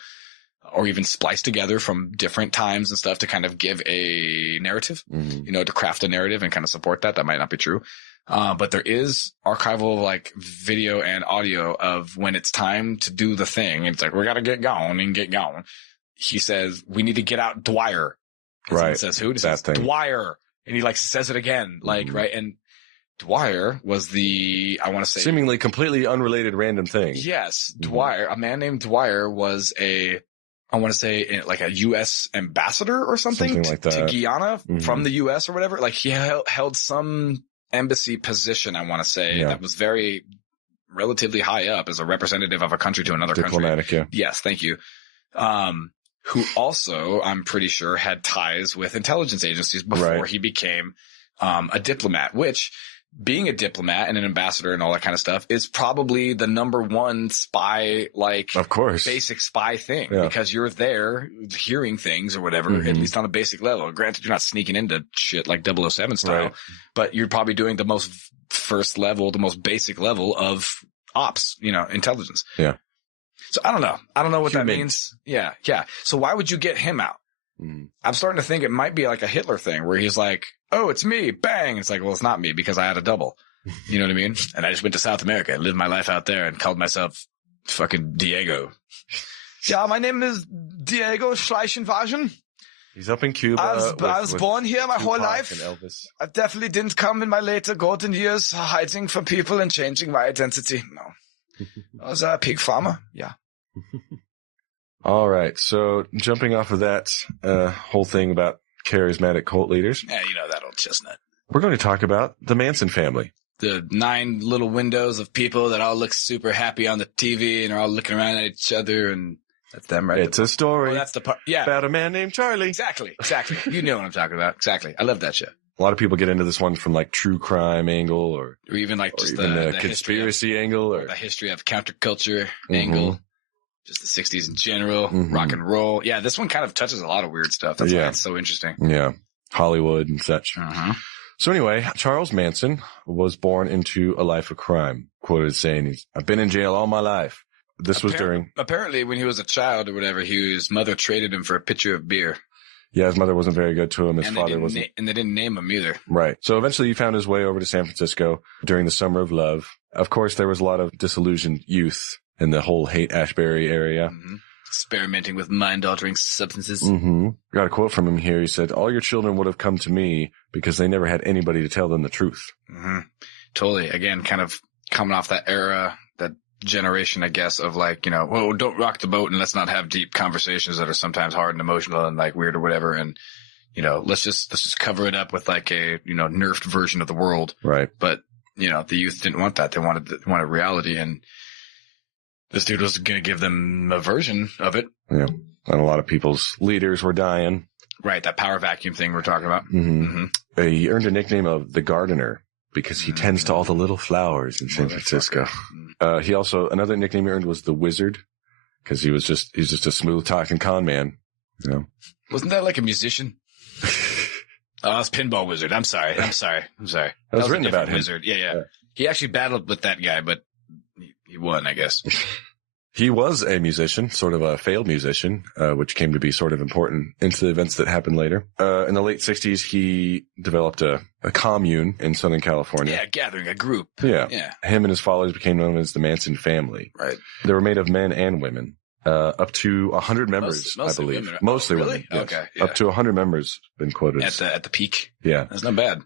Or even spliced together from different times and stuff to kind of give a narrative, to craft a narrative and kind of support that. That might not be true. But there is archival like video and audio of when it's time to do the thing. It's like, we got to get going. He says, we need to get out Dwyer. Right. He says, who? He says, Dwyer. And he like says it again, like, right. And Dwyer was I want to say, seemingly completely unrelated random thing. yes, Dwyer, a man named Dwyer was I want to say like a U.S. ambassador or something Like that. to Guyana from the U.S. or whatever. Like he held some embassy position, I want to say, that was very relatively high up as a representative of a country to another Diplomatic, country. yeah. Yes, thank you. Who also, I'm pretty sure, had ties with intelligence agencies before he became a diplomat, which, being a diplomat and an ambassador and all that kind of stuff, is probably the number one spy, like, of course, basic spy thing, because you're there hearing things or whatever, at least on a basic level. Granted, you're not sneaking into shit like 007 style, but you're probably doing the most first level, the most basic level of ops, intelligence. Yeah. So I don't know. I don't know what that means. Yeah. Yeah. So why would you get him out? I'm starting to think it might be like a Hitler thing where he's like, oh, it's me. Bang. It's like, well, it's not me because I had a double. You know what I mean? And I just went to South America and lived my life out there and called myself fucking Diego. Yeah, my name is Diego Schleichenwagen. He's up in Cuba. I was born here my whole life. Elvis. I definitely didn't come in my later golden years hiding from people and changing my identity. No. I was a pig farmer. Yeah. All right. So jumping off of that whole thing about charismatic cult leaders. Yeah, you know that old chestnut. We're going to talk about the Manson family. The 9 little windows of people that all look super happy on the TV and are all looking around at each other, and that's them, right? It's a story. Oh, that's the part. Yeah. About a man named Charlie. Exactly. You know what I'm talking about. Exactly. I love that shit. A lot of people get into this one from like true crime angle or even like just the conspiracy angle or the history of counterculture angle. Just the 60s in general, rock and roll. Yeah, this one kind of touches a lot of weird stuff. That's why it's so interesting. Yeah. Hollywood and such. So anyway, Charles Manson was born into a life of crime. Quoted as saying, I've been in jail all my life. This was during... Apparently, when he was a child or whatever, his mother traded him for a pitcher of beer. Yeah, his mother wasn't very good to him. His father wasn't. And they didn't name him either. Right. So eventually he found his way over to San Francisco during the Summer of Love. Of course, there was a lot of disillusioned youth in the whole Haight-Ashbury area. Experimenting with mind-altering substances. Got a quote from him here. He said, all your children would have come to me because they never had anybody to tell them the truth. Totally. Again, kind of coming off that era, that generation, I guess, of like, whoa, don't rock the boat and let's not have deep conversations that are sometimes hard and emotional and like weird or whatever. And, let's just cover it up with like a, nerfed version of the world. Right. But, the youth didn't want that. They wanted reality, and this dude was going to give them a version of it. Yeah. And a lot of people's leaders were dying. Right. That power vacuum thing we're talking about. He earned a nickname of the Gardener because he tends to all the little flowers in San Francisco. He also, another nickname he earned was the Wizard because he's just a smooth talking con man. Wasn't that like a musician? Oh, it's Pinball Wizard. I'm sorry. That was written about him. Wizard. Yeah. He actually battled with that guy, but he won, I guess. He was a musician, sort of a failed musician, which came to be sort of important into the events that happened later. In the late 60s, he developed a commune in Southern California. Yeah, gathering a group. Yeah. Him and his followers became known as the Manson family. Right. They were made of men and women. Up to 100 members, I believe. Women. Mostly really? women. Yes. Okay. Yeah. Up to 100 members been quoted. At the peak. Yeah. That's not bad.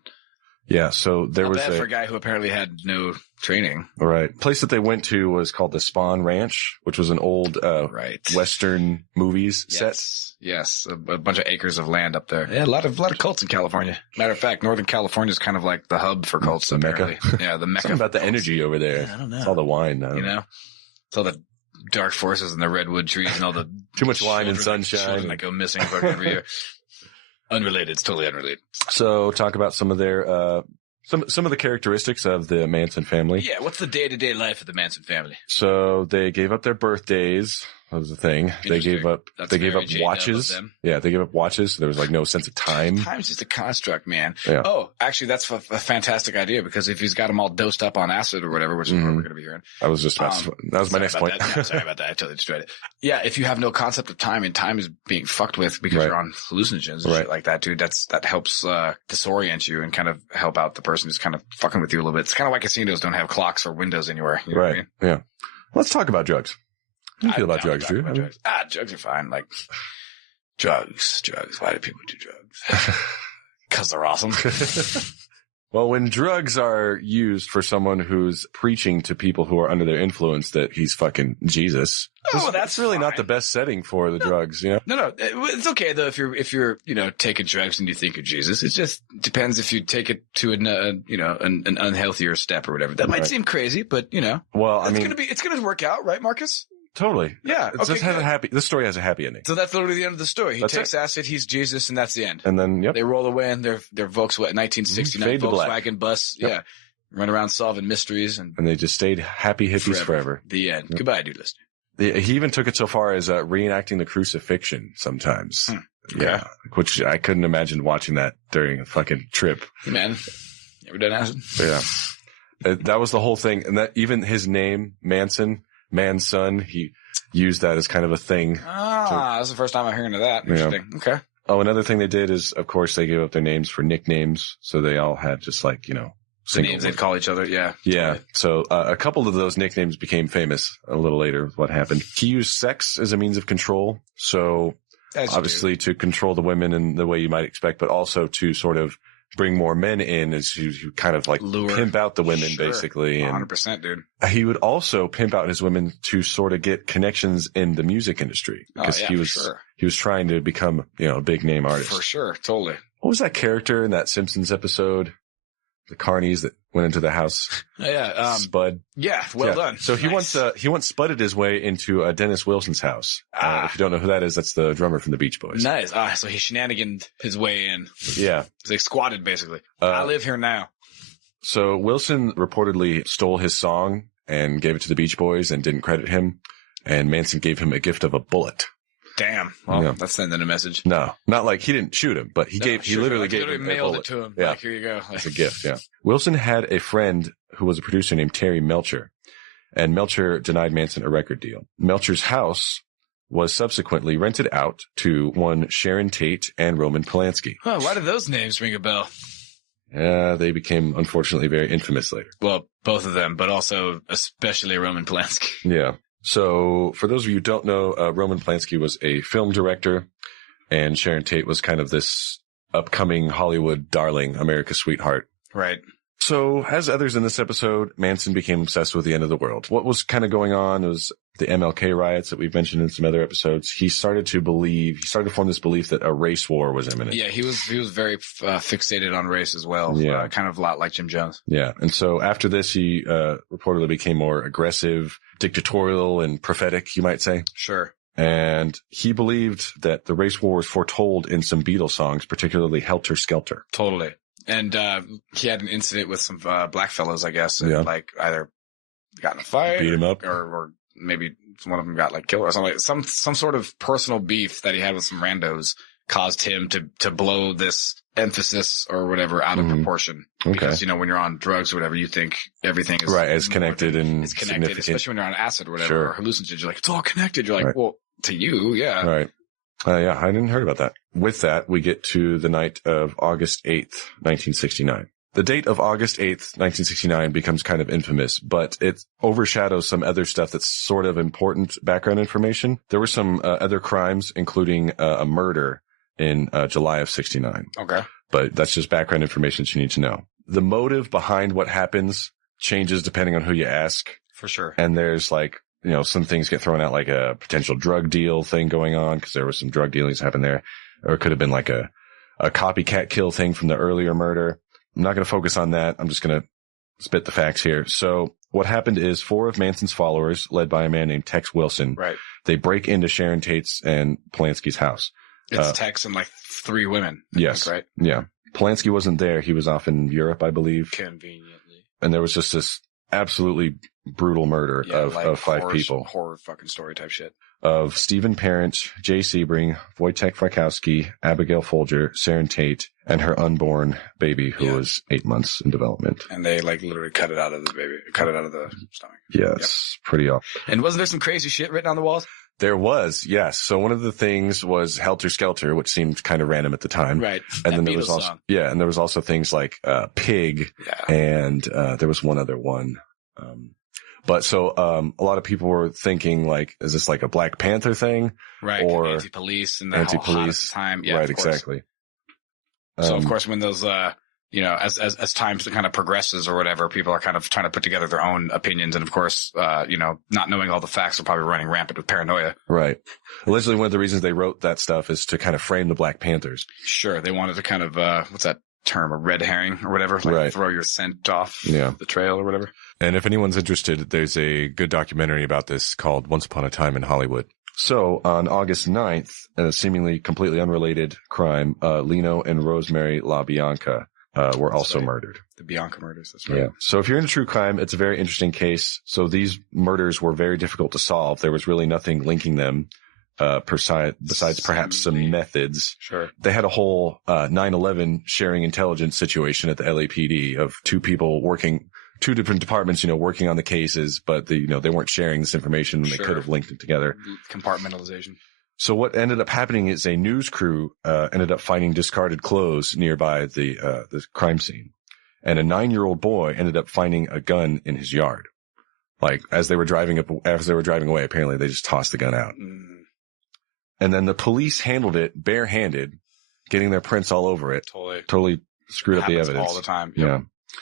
Yeah, so there was not bad for a guy who apparently had no training. Right. Place that they went to was called the Spawn Ranch, which was an old Western movies set. Yes, a bunch of acres of land up there. Yeah, a lot of cults in California. Matter of fact, Northern California is kind of like the hub for cults. The Mecca. Yeah, the Mecca. Something about the energy over there. Yeah, I don't know. It's all the wine. It's all the dark forces and the redwood trees and all the too much wine and sunshine that go missing fucking every year. Unrelated. It's totally unrelated. So talk about some of their, some of the characteristics of the Manson family. Yeah. What's the day-to-day life of the Manson family? So they gave up their birthdays. That was the thing. They gave up watches. Yeah. They gave up watches. So there was like no sense of time. Time's just a construct, man. Yeah. Oh, actually that's a fantastic idea because if he's got them all dosed up on acid or whatever, which is what we're going to be hearing. I was just that was my next point. Sorry about that. I totally destroyed it. Yeah. If you have no concept of time and time is being fucked with because you're on hallucinogens and shit like that, dude, that helps, disorient you and kind of help out the person who's kind of fucking with you a little bit. It's kind of why casinos don't have clocks or windows anywhere. You know what I mean? Yeah. Let's talk about drugs. How do you feel about drugs, dude? Drugs are fine. Like, drugs. Why do people do drugs? Because they're awesome. Well, when drugs are used for someone who's preaching to people who are under their influence that he's fucking Jesus, that's really not the best setting for the drugs, you know? No, it's okay though if you're taking drugs and you think of Jesus. It just depends if you take it to an unhealthier step or whatever. That might seem crazy, but well, I mean, it's gonna work out, right, Marcus? Totally. Yeah. This story has a happy ending. So that's literally the end of the story. He takes acid, he's Jesus, and that's the end. And then, they roll away in their Volkswagen 1969 Volkswagen bus. Yep. Yeah. Run around solving mysteries and they just stayed happy hippies forever. The end. Yep. Goodbye, dude listener. He even took it so far as reenacting the crucifixion sometimes. Okay. Yeah. Which I couldn't imagine watching that during a fucking trip. Hey, man. You ever done acid? Yeah. That was the whole thing. And that even his name, Manson, man's son, he used that as kind of a thing. That's the first time I'm hearing of that. Interesting. Yeah. Okay. Oh, another thing they did is, of course, they gave up their names for nicknames. So they all had just like, the names they'd call each other. Yeah. Yeah. Totally. So a couple of those nicknames became famous a little later. What happened? He used sex as a means of control. So obviously to control the women in the way you might expect, but also to sort of bring more men in as you kind of like pimp out the women, basically. 100%, dude. He would also pimp out his women to sort of get connections in the music industry because he was trying to become, a big name artist. For sure. Totally. What was that character in that Simpsons episode? The carnies that went into the house. Spud. Yeah. Well done. So he once spudded his way into Dennis Wilson's house. If you don't know who that is, that's the drummer from the Beach Boys. Nice. So he shenaniganed his way in. Yeah. He's like squatted basically. I live here now. So Wilson reportedly stole his song and gave it to the Beach Boys and didn't credit him. And Manson gave him a gift of a bullet. Damn. Well, that's sending a message. No, not like he didn't shoot him, but he literally mailed it to him. Yeah. Like, here you go. It's a gift. Yeah. Wilson had a friend who was a producer named Terry Melcher, and Melcher denied Manson a record deal. Melcher's house was subsequently rented out to one Sharon Tate and Roman Polanski. Huh, why did those names ring a bell? Yeah, they became unfortunately very infamous later. Well, both of them, but also especially Roman Polanski. Yeah. So for those of you who don't know, Roman Polanski was a film director, and Sharon Tate was kind of this upcoming Hollywood darling, America's sweetheart. Right. So as others in this episode, Manson became obsessed with the end of the world. What was kind of going on was the MLK riots that we've mentioned in some other episodes. He started to form this belief that a race war was imminent. Yeah, he was very fixated on race as well. Yeah. Kind of a lot like Jim Jones. Yeah. And so after this, he reportedly became more aggressive, dictatorial, and prophetic, you might say. Sure. And he believed that the race war was foretold in some Beatles songs, particularly Helter Skelter. Totally. And he had an incident with some black fellows, I guess, and like either got in a fight, beat him up, or maybe one of them got like killed or something. Some sort of personal beef that he had with some randos caused him to blow this emphasis or whatever out of proportion. Okay. Because when you're on drugs or whatever, you think everything is right as connected and it's connected, especially when you're on acid or whatever, or hallucinogens. You're like, it's all connected. You're like, right. Well, to you, yeah, right. Yeah, I didn't hear about that. With that, we get to the night of August 8th, 1969. The date of August 8th, 1969 becomes kind of infamous, but it overshadows some other stuff that's sort of important background information. There were some other crimes, including a murder in July of 69. Okay. But that's just background information that you need to know. The motive behind what happens changes depending on who you ask. For sure. And there's like, some things get thrown out like a potential drug deal thing going on because there was some drug dealings happen there. Or it could have been like a copycat kill thing from the earlier murder. I'm not going to focus on that. I'm just going to spit the facts here. So what happened is 4 of Manson's followers, led by a man named Tex Wilson, right? They break into Sharon Tate's and Polanski's house. It's Tex and like 3 women. Yes. Think, right? Yeah. Polanski wasn't there. He was off in Europe, I believe. Conveniently. And there was just this absolutely brutal murder of 5 people. Horror fucking story type shit. Of Stephen Parent, Jay Sebring, Wojtek Frykowski, Abigail Folger, Sharon Tate, and her unborn baby who was 8 months in development. And they like literally cut it out of the stomach. Yes. Yep. Pretty awful. And wasn't there some crazy shit written on the walls? There was, yes. So one of the things was Helter Skelter, which seemed kind of random at the time. Right. And then there was also, and there was also things like, Pig. Yeah. And, there was one other one. But so, a lot of people were thinking like, is this like a Black Panther thing? Right. Or anti-police and the anti-police time. Yeah. Right. Exactly. So of course, when those, as time kind of progresses or whatever, people are kind of trying to put together their own opinions. And of course, not knowing all the facts are probably running rampant with paranoia. Right. Allegedly, one of the reasons they wrote that stuff is to kind of frame the Black Panthers. Sure. They wanted to kind of, what's that term? A red herring or whatever? Like right. Throw your scent off the trail or whatever. And if anyone's interested, there's a good documentary about this called Once Upon a Time in Hollywood. So on August 9th, a seemingly completely unrelated crime, Lino and Rosemary LaBianca were also murdered. The Bianca murders. That's right. Yeah. So if you're into true crime, it's a very interesting case. So these murders were very difficult to solve. There was really nothing linking them, besides perhaps some methods. Sure. They had a whole 9/11 sharing intelligence situation at the LAPD of two people working, two different departments, working on the cases, but they weren't sharing this information and they could have linked it together. Compartmentalization. So what ended up happening is a news crew ended up finding discarded clothes nearby the crime scene, and a 9-year-old boy ended up finding a gun in his yard. Like as they were driving away, apparently they just tossed the gun out. And then the police handled it barehanded, getting their prints all over it. Totally screwed up the evidence all the time. Yep. Yeah.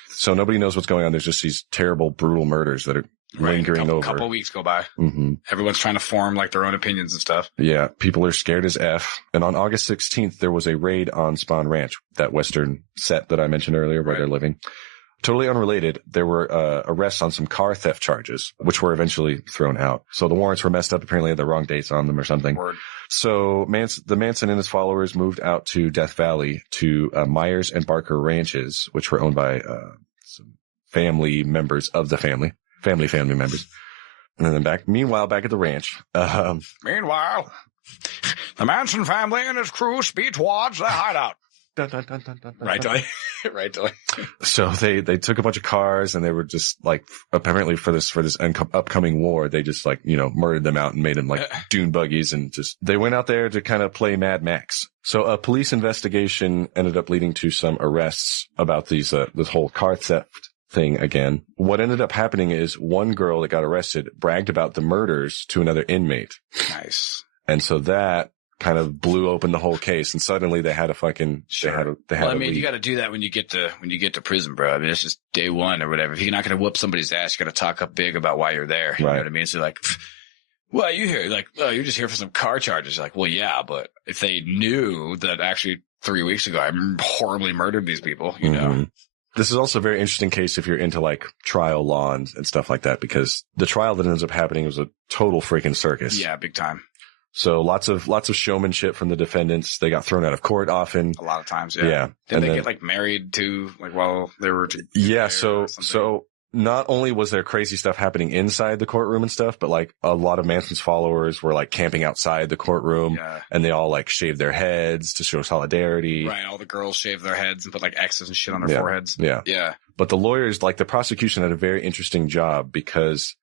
So nobody knows what's going on. There's just these terrible, brutal murders that are lingering over. A couple weeks go by. Mm-hmm. Everyone's trying to form like their own opinions and stuff. Yeah. People are scared as F. And on August 16th, there was a raid on Spawn Ranch, that Western set that I mentioned earlier where they're living. Totally unrelated. There were arrests on some car theft charges, which were eventually thrown out. So the warrants were messed up. Apparently had the wrong dates on them or something. Word. So the Manson and his followers moved out to Death Valley to Myers and Barker ranches, which were owned by some family members of the family members. And then meanwhile, back at the ranch. Meanwhile, the Manson family and his crew speed towards their hideout. Dun, dun, dun, dun, dun, dun, right, dun. Right. So they took a bunch of cars and they were just like, apparently for this upcoming war, they just like, murdered them out and made them like dune buggies and they went out there to kind of play Mad Max. So a police investigation ended up leading to some arrests about this whole car theft thing again. What ended up happening is one girl that got arrested bragged about the murders to another inmate. Nice. And so that kind of blew open the whole case, and suddenly they had a fucking. Sure. You got to do that when you get to prison, bro. I mean, it's just day one or whatever. If you're not going to whoop somebody's ass, you got to talk up big about why you're there. You know what I mean? So like, why are you here? Like, oh, you're just here for some car charges. Like, well, yeah, but if they knew that actually 3 weeks ago I horribly murdered these people, you know. This is also a very interesting case if you're into like trial law and stuff like that, because the trial that ends up happening was a total freaking circus. Yeah, big time. So lots of showmanship from the defendants. They got thrown out of court often. A lot of times, yeah. Did they get like married too, like while they were together? Yeah, so not only was there crazy stuff happening inside the courtroom and stuff, but like a lot of Manson's followers were like camping outside the courtroom, and they all like shaved their heads to show solidarity. Right, all the girls shaved their heads and put like X's and shit on their foreheads. Yeah. But the lawyers, like the prosecution, had a very interesting job because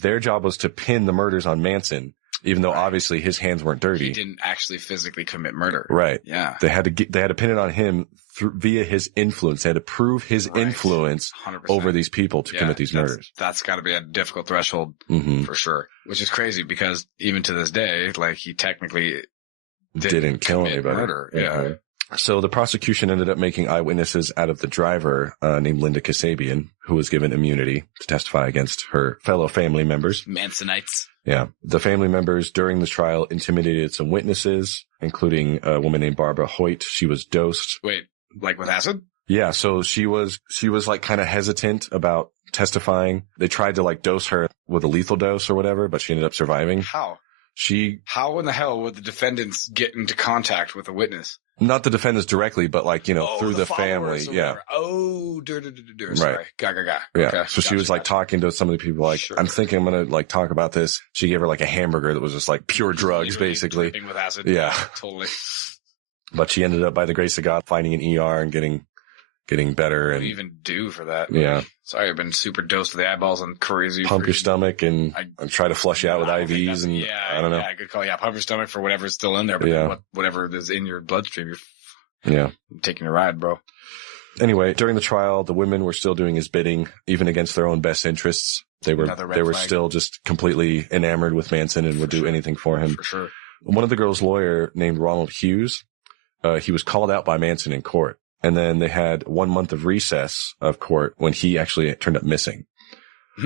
their job was to pin the murders on Manson. Even though obviously his hands weren't dirty. He didn't actually physically commit murder. Right. Yeah. They had to pin it on him via his influence. They had to prove his influence 100%. Over these people to commit these murders. That's got to be a difficult threshold for sure. Which is crazy because even to this day, like he technically didn't kill anybody. Murder. Yeah. So the prosecution ended up making eyewitnesses out of the driver, named Linda Kasabian, who was given immunity to testify against her fellow family members. Mansonites. Yeah. The family members during the trial intimidated some witnesses, including a woman named Barbara Hoyt. She was dosed. Wait, like with acid? Yeah. So she was like kind of hesitant about testifying. They tried to like dose her with a lethal dose or whatever, but she ended up surviving. How? How in the hell would the defendants get into contact with a witness? Not the defendants directly, but like, through the family. Yeah. Oh, sorry. Right. Got. Yeah. Okay. So she was like talking to some of the people like, I'm thinking I'm going to like talk about this. She gave her like a hamburger that was just like pure drugs, basically. Dripping with acid. Yeah. Totally. But she ended up, by the grace of God, finding an ER and getting better. What And do you even do for that? Yeah. Sorry, I've been super dosed to the eyeballs and crazy. Pump your stomach and try to flush you out with IVs and I don't know. Yeah, good call. Yeah, pump your stomach for whatever's still in there, but then whatever is in your bloodstream, you're taking a ride, bro. Anyway, during the trial, the women were still doing his bidding, even against their own best interests. They were still just completely enamored with Manson and would do anything for him. For sure. One of the girls' lawyer named Ronald Hughes, he was called out by Manson in court. And then they had 1 month of recess of court when he actually turned up missing.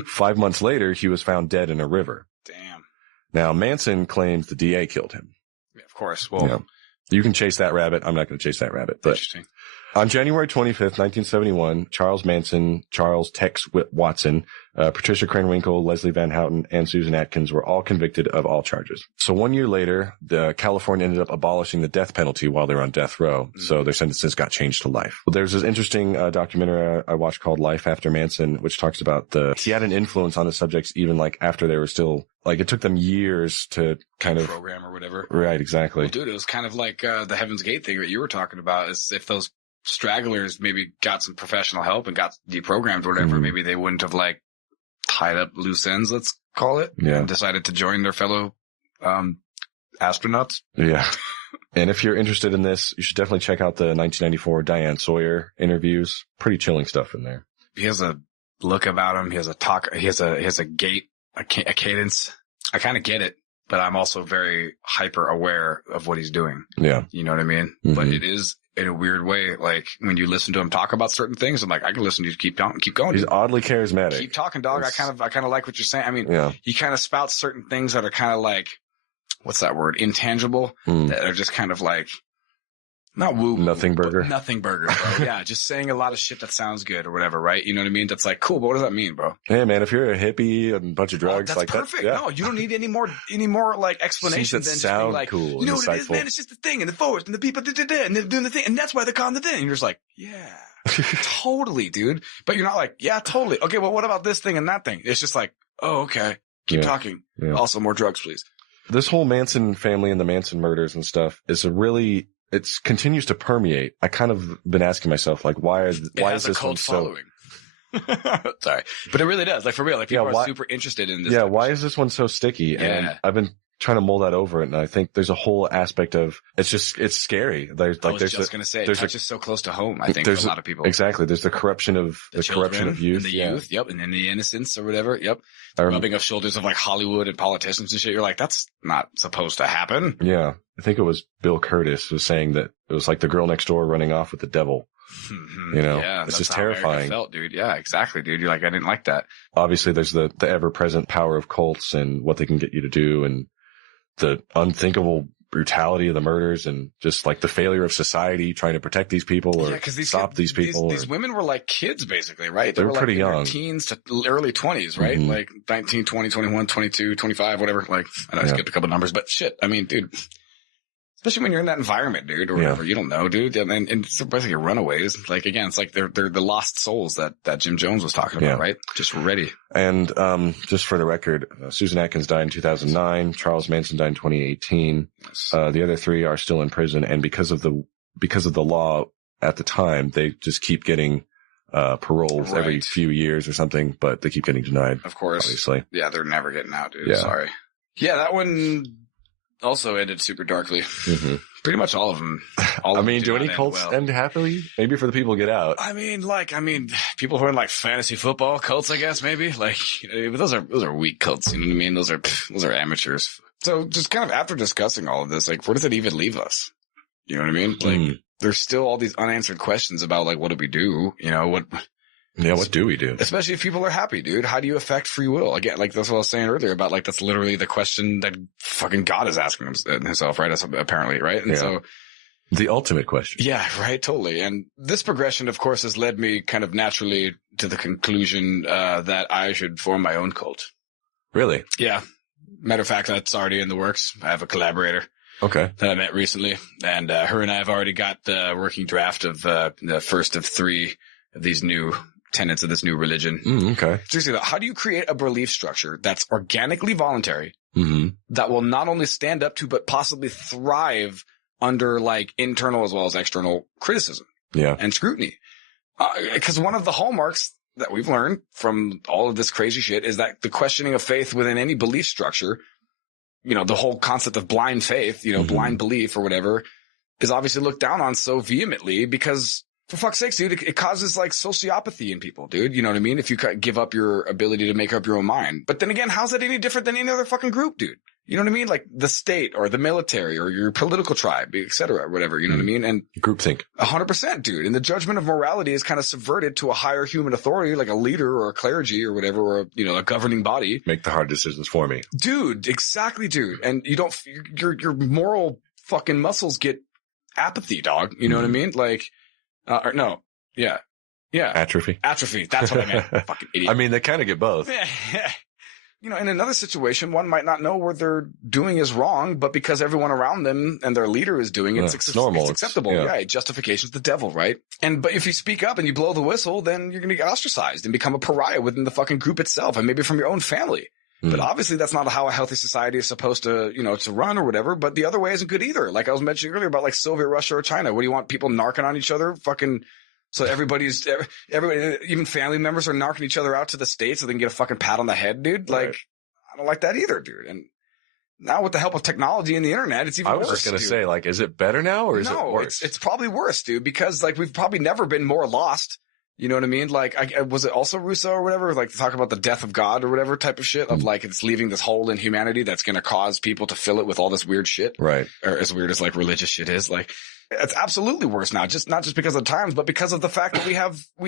5 months later, he was found dead in a river. Damn. Now, Manson claims the DA killed him. Yeah, of course. Well, you can chase that rabbit. I'm not going to chase that rabbit. But interesting. on January 25th, 1971, Charles Manson, Charles Tex Watson, Patricia Krenwinkel, Leslie Van Houten, and Susan Atkins were all convicted of all charges. So 1 year later, California ended up abolishing the death penalty while they were on death row. So their sentences got changed to life. There's this interesting documentary I watched called Life After Manson, which talks about he had an influence on the subjects even like after they were still, like it took them years to kind of program or whatever. Right, exactly. Well, dude, it was kind of like the Heaven's Gate thing that you were talking about, is if those stragglers maybe got some professional help and got deprogrammed or whatever, maybe they wouldn't have like tied up loose ends, let's call it, and decided to join their fellow astronauts. Yeah. And if you're interested in this, you should definitely check out the 1994 Diane Sawyer interviews. Pretty chilling stuff in there. He has a look about him. He has a talk. He has a gait, a cadence. I kind of get it, but I'm also very hyper aware of what he's doing. Yeah. You know what I mean? Mm-hmm. But it is, in a weird way, like when you listen to him talk about certain things, I'm like, I can listen to you keep going. He's oddly charismatic. Keep talking, dog. I kind of like what you're saying. I mean, he kind of spouts certain things that are kind of like, what's that word? Intangible, that are just kind of like, not woo. Nothing burger. Nothing burger, bro. Yeah. Just saying a lot of shit that sounds good or whatever, right? You know what I mean? That's like, cool, but what does that mean, bro? Hey man, if you're a hippie and a bunch of drugs, that's like perfect. that. No, you don't need any more like explanation than just being like, cool, you know what it is, man? It's just the thing and the force and the people and they're doing the thing and that's why they're calling the thing. And you're just like, yeah, totally, dude. But you're not like, yeah, totally. Okay, well, what about this thing and that thing? It's just like, oh, okay. Keep talking. Yeah. Also, more drugs, please. This whole Manson family and the Manson murders and stuff is it continues to permeate. I kind of been asking myself, like, why is this one so? Sorry, but it really does. Like for real, like people are super interested in this. Yeah, why is this one so sticky? Yeah. And I've been trying to mull that over it, and I think there's a whole aspect of it's scary. There's just so close to home. I think for a lot of people. Exactly. There's the corruption of corruption of youth, and the youth. Yep, and then the innocence or whatever. Yep, rubbing of shoulders of like Hollywood and politicians and shit. You're like, that's not supposed to happen. Yeah, I think it was Bill Curtis was saying that it was like the girl next door running off with the devil. You know, it's just terrifying. Felt, dude. Yeah, exactly, dude. You're like, I didn't like that. Obviously, there's the ever-present power of cults and what they can get you to do, and the unthinkable brutality of the murders, and just like the failure of society trying to protect these people or stop these people. These women were like kids, basically, right? They were pretty like young, teens to early 20s, right? Mm-hmm. Like 19, 20, 21, 22, 25, whatever. Like, I know I skipped a couple numbers, but shit. I mean, dude. Especially when you're in that environment, dude, or whatever. You don't know, dude. And it's basically runaways. Like, again, it's like they're the lost souls that Jim Jones was talking about, right? Just ready. And, just for the record, Susan Atkins died in 2009. Charles Manson died in 2018. Yes. The other three are still in prison. And because of the law at the time, they just keep getting, paroles every few years or something, but they keep getting denied. Of course. Obviously. Yeah, they're never getting out, dude. Yeah. Sorry. Yeah, that one also ended super darkly. Mm-hmm. Pretty much all of them. Do any cults end happily? Maybe for the people who get out. People who are in like fantasy football cults, I guess, maybe. Like, but those are weak cults. You know what I mean? Those are amateurs. So just kind of after discussing all of this, like, where does it even leave us? You know what I mean? Like, there's still all these unanswered questions about like, what do we do? You know, what do we do? Especially if people are happy, dude. How do you affect free will? Again, like that's what I was saying earlier about like, that's literally the question that fucking God is asking himself, right? Apparently, right? And so the ultimate question. Yeah, right. Totally. And this progression, of course, has led me kind of naturally to the conclusion, that I should form my own cult. Really? Yeah. Matter of fact, that's already in the works. I have a collaborator. Okay. That I met recently, and her and I have already got the working draft of the first of 3 of these new tenets of this new religion. Okay. Seriously though, how do you create a belief structure that's organically voluntary, that will not only stand up to, but possibly thrive under like internal as well as external criticism and scrutiny? Because one of the hallmarks that we've learned from all of this crazy shit is that the questioning of faith within any belief structure, you know, the whole concept of blind faith, you know, blind belief or whatever, is obviously looked down on so vehemently because For fuck's sakes, dude, it causes like sociopathy in people, dude. You know what I mean? If you give up your ability to make up your own mind. But then again, how's that any different than any other fucking group, dude? You know what I mean? Like the state or the military or your political tribe, et cetera, or whatever. You know what I mean? And groupthink. 100%, dude. And the judgment of morality is kind of subverted to a higher human authority, like a leader or a clergy or whatever, or, a governing body. Make the hard decisions for me. Dude, exactly, dude. And you don't, your moral fucking muscles get apathy, dog. You know what I mean? Like, or no. Yeah. Yeah. Atrophy. That's what I meant. Fucking idiot. I mean, they kind of get both. In another situation, one might not know what they're doing is wrong, but because everyone around them and their leader is doing it, it's normal. It's acceptable. Yeah. Justification's the devil, right? But if you speak up and you blow the whistle, then you're going to get ostracized and become a pariah within the fucking group itself and maybe from your own family. But obviously that's not how a healthy society is supposed to, to run or whatever. But the other way isn't good either. Like I was mentioning earlier about like Soviet Russia or China. What do you want people narking on each other? Fucking. So everybody, even family members are narking each other out to the States so they can get a fucking pat on the head, dude. Like, right. I don't like that either, dude. And now with the help of technology and the internet, it's even worse. I was just going to say, like, is it better now or is it worse? It's probably worse, dude, because like we've probably never been more lost. You know what I mean? Like, was it also Rousseau or whatever? Like, to talk about the death of God or whatever type of shit of like, it's leaving this hole in humanity that's going to cause people to fill it with all this weird shit. Right. Or as weird as like religious shit is. Like, it's absolutely worse now. Not just because of the times, but because of the fact that we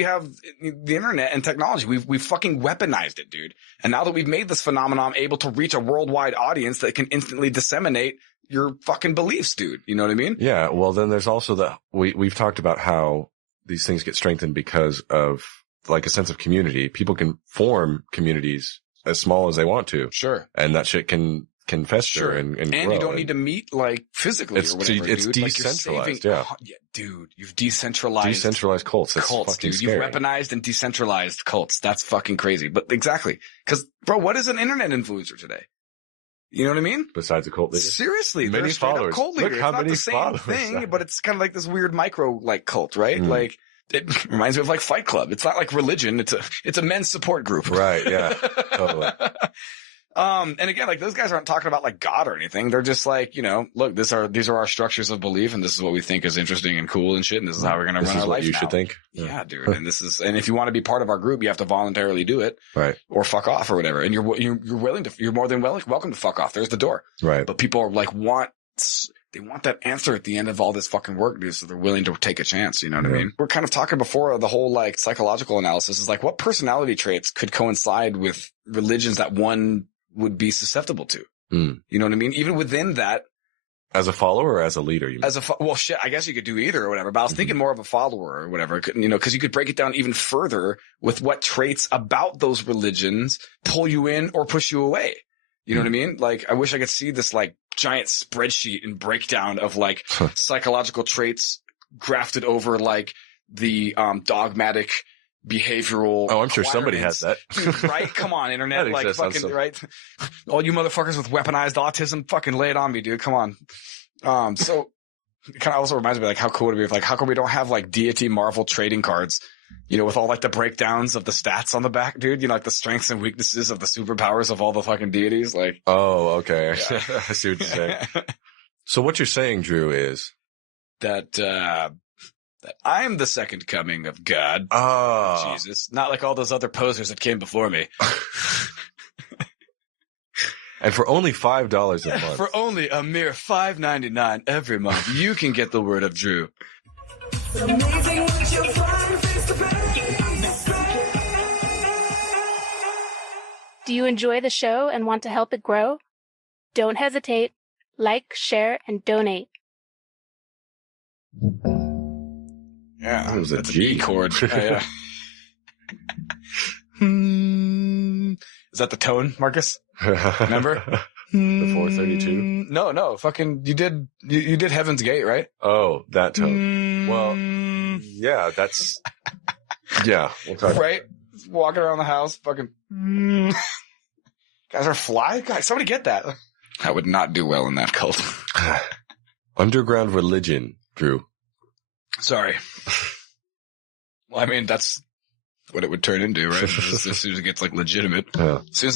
have the internet and technology. We've fucking weaponized it, dude. And now that we've made this phenomenon able to reach a worldwide audience that can instantly disseminate your fucking beliefs, dude. You know what I mean? Yeah. Well, then there's also we've talked about how these things get strengthened because of like a sense of community. People can form communities as small as they want to. Sure. And that shit can fester and grow. And you don't need to meet like physically or whatever. It's dude. decentralized. Like dude, you've decentralized cults. That's cults, dude. scary. You've weaponized and decentralized cults. That's fucking crazy. But exactly. Cause bro, what is an internet influencer today? You know what I mean? Besides a cult leader. Seriously. Many followers. Cult leader. Look how it's not many the same thing, but it's kind of like this weird micro like cult, right? Like it reminds me of like Fight Club. It's not like religion. It's a men's support group. Right. Yeah. Totally. And again, like those guys aren't talking about like God or anything. They're just like, look, these are our structures of belief, and this is what we think is interesting and cool and shit, and this is how we're gonna run our life. You should think. Yeah, dude. And if you want to be part of our group, you have to voluntarily do it, right? Or fuck off or whatever. And you're more than welcome to fuck off. There's the door, right? But people are like they want that answer at the end of all this fucking work, dude. So they're willing to take a chance. You know what I mean? We're kind of talking before the whole like psychological analysis is like what personality traits could coincide with religions that one would be susceptible to. You know what I mean? Even within that. As a follower or as a leader? You mean? Well, shit, I guess you could do either or whatever, but I was thinking more of a follower or whatever, cause you could break it down even further with what traits about those religions pull you in or push you away. You know what I mean? Like, I wish I could see this like giant spreadsheet and breakdown of like psychological traits grafted over like the, dogmatic behavioral. Oh, I'm sure somebody has that. Right? Come on, internet. Like fucking, right? All you motherfuckers with weaponized autism, fucking lay it on me, dude. Come on. So it kind of also reminds me like how cool would it be if like, how come we don't have like deity Marvel trading cards, with all like the breakdowns of the stats on the back, dude, like the strengths and weaknesses of the superpowers of all the fucking deities. Like, oh, okay. Yeah. I see what you're saying. So what you're saying, Drew, is that I'm the second coming of God. Oh. Jesus. Not like all those other posers that came before me. And for only $5 a month. For only a mere $5.99 every month, you can get the word of Drew. Do you enjoy the show and want to help it grow? Don't hesitate. Like, share, and donate. Yeah, that was that's a G chord. Yeah. Is that the tone, Marcus? Remember? The 432? No. Fucking, you did Heaven's Gate, right? Oh, that tone. Well, yeah, that's, yeah. We'll talk right? Walking around the house, fucking, guys are fly? Guys, somebody get that. I would not do well in that cult. Underground religion, Drew. Sorry. Well, I mean, that's what it would turn into, right? As soon as it gets like legitimate. Yeah. As soon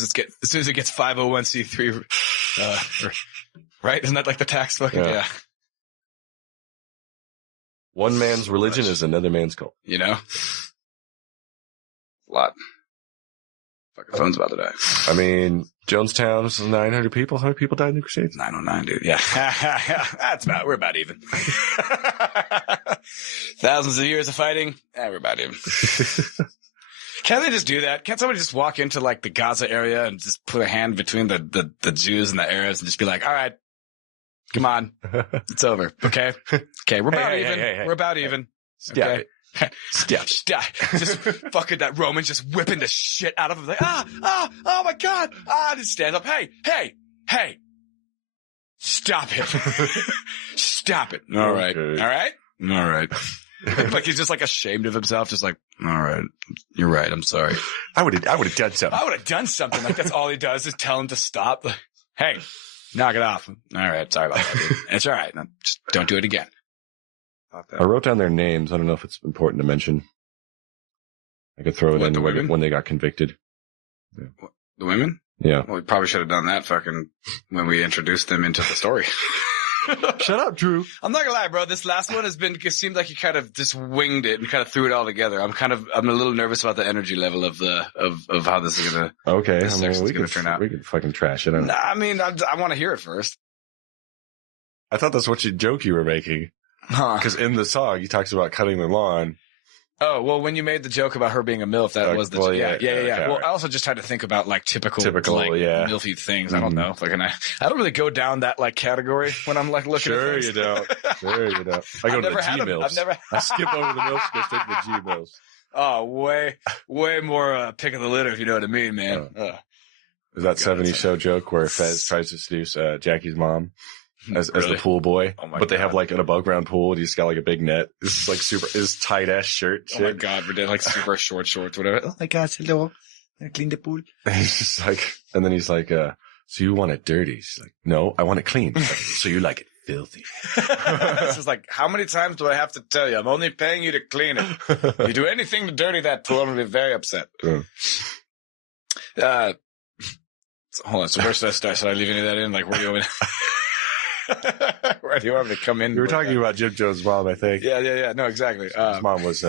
as it gets 501c3, right? Isn't that like the tax fucking? Yeah. One man's religion is another man's cult. You know? A lot. Fucking phone's about to die. I mean, Jonestown's 900 people. How many people died in the Crusades? 909, dude. Yeah. We're about even. Thousands of years of fighting. We're about even. Can't they just do that? Can't somebody just walk into like the Gaza area and just put a hand between the Jews and the Arabs and just be like, all right, come on. It's over. Okay. Okay. We're about even. We're about even. Okay. Stop. Just fucking that Roman's just whipping the shit out of him. Like, oh my God. Just stands up. Hey. Stop it. Stop it. All right. Okay. All right. Like he's just like ashamed of himself. Just like, all right. You're right. I'm sorry. I would have done something. I would have done something. Like that's all he does is tell him to stop. Like, hey, knock it off. All right. Sorry about that, dude. It's all right. No, just don't do it again. I wrote down their names. I don't know if it's important to mention. I could throw it in when they got convicted. Yeah. The women? Yeah. Well, we probably should have done that fucking when we introduced them into the story. Shut up, Drew. I'm not gonna lie, bro. This last one it seemed like you kind of just winged it and kind of threw it all together. I'm a little nervous about the energy level of how this is gonna. Okay. This I mean, we gonna turn out. We could fucking trash it. Nah, I mean, I want to hear it first. I thought that's what joke you were making. Because in the song, he talks about cutting the lawn. Oh, well, when you made the joke about her being a MILF, that was the joke. Yeah. Okay, well, right. I also just had to think about like typical yeah. MILFy things. I don't know. Like, I don't really go down that like category when I'm like looking at things. Sure you don't. I go to the G-MILFs. I skip over the MILFs, go straight to the G-MILFs. Oh, way more pick of the litter, if you know what I mean, man. Is that 70s show joke where Fez tries to seduce Jackie's mom? As the pool boy, but they have like an above ground pool and he's got like a big net. This is like his tight ass shirt. Oh my God, we're doing like super short shorts, whatever. Oh my God, hello. I clean the pool. He's just like, and then he's like, so you want it dirty? She's like, no, I want it clean. Like, so you like it filthy. This is like, how many times do I have to tell you? I'm only paying you to clean it. You do anything to dirty that pool, I'm going to be very upset. Hold on. So where should I start? Should I leave any of that in? Like, where do you want me to? Where do you want me to come in? You were talking about Jim Jones' mom, I think. Yeah. No, exactly. His mom was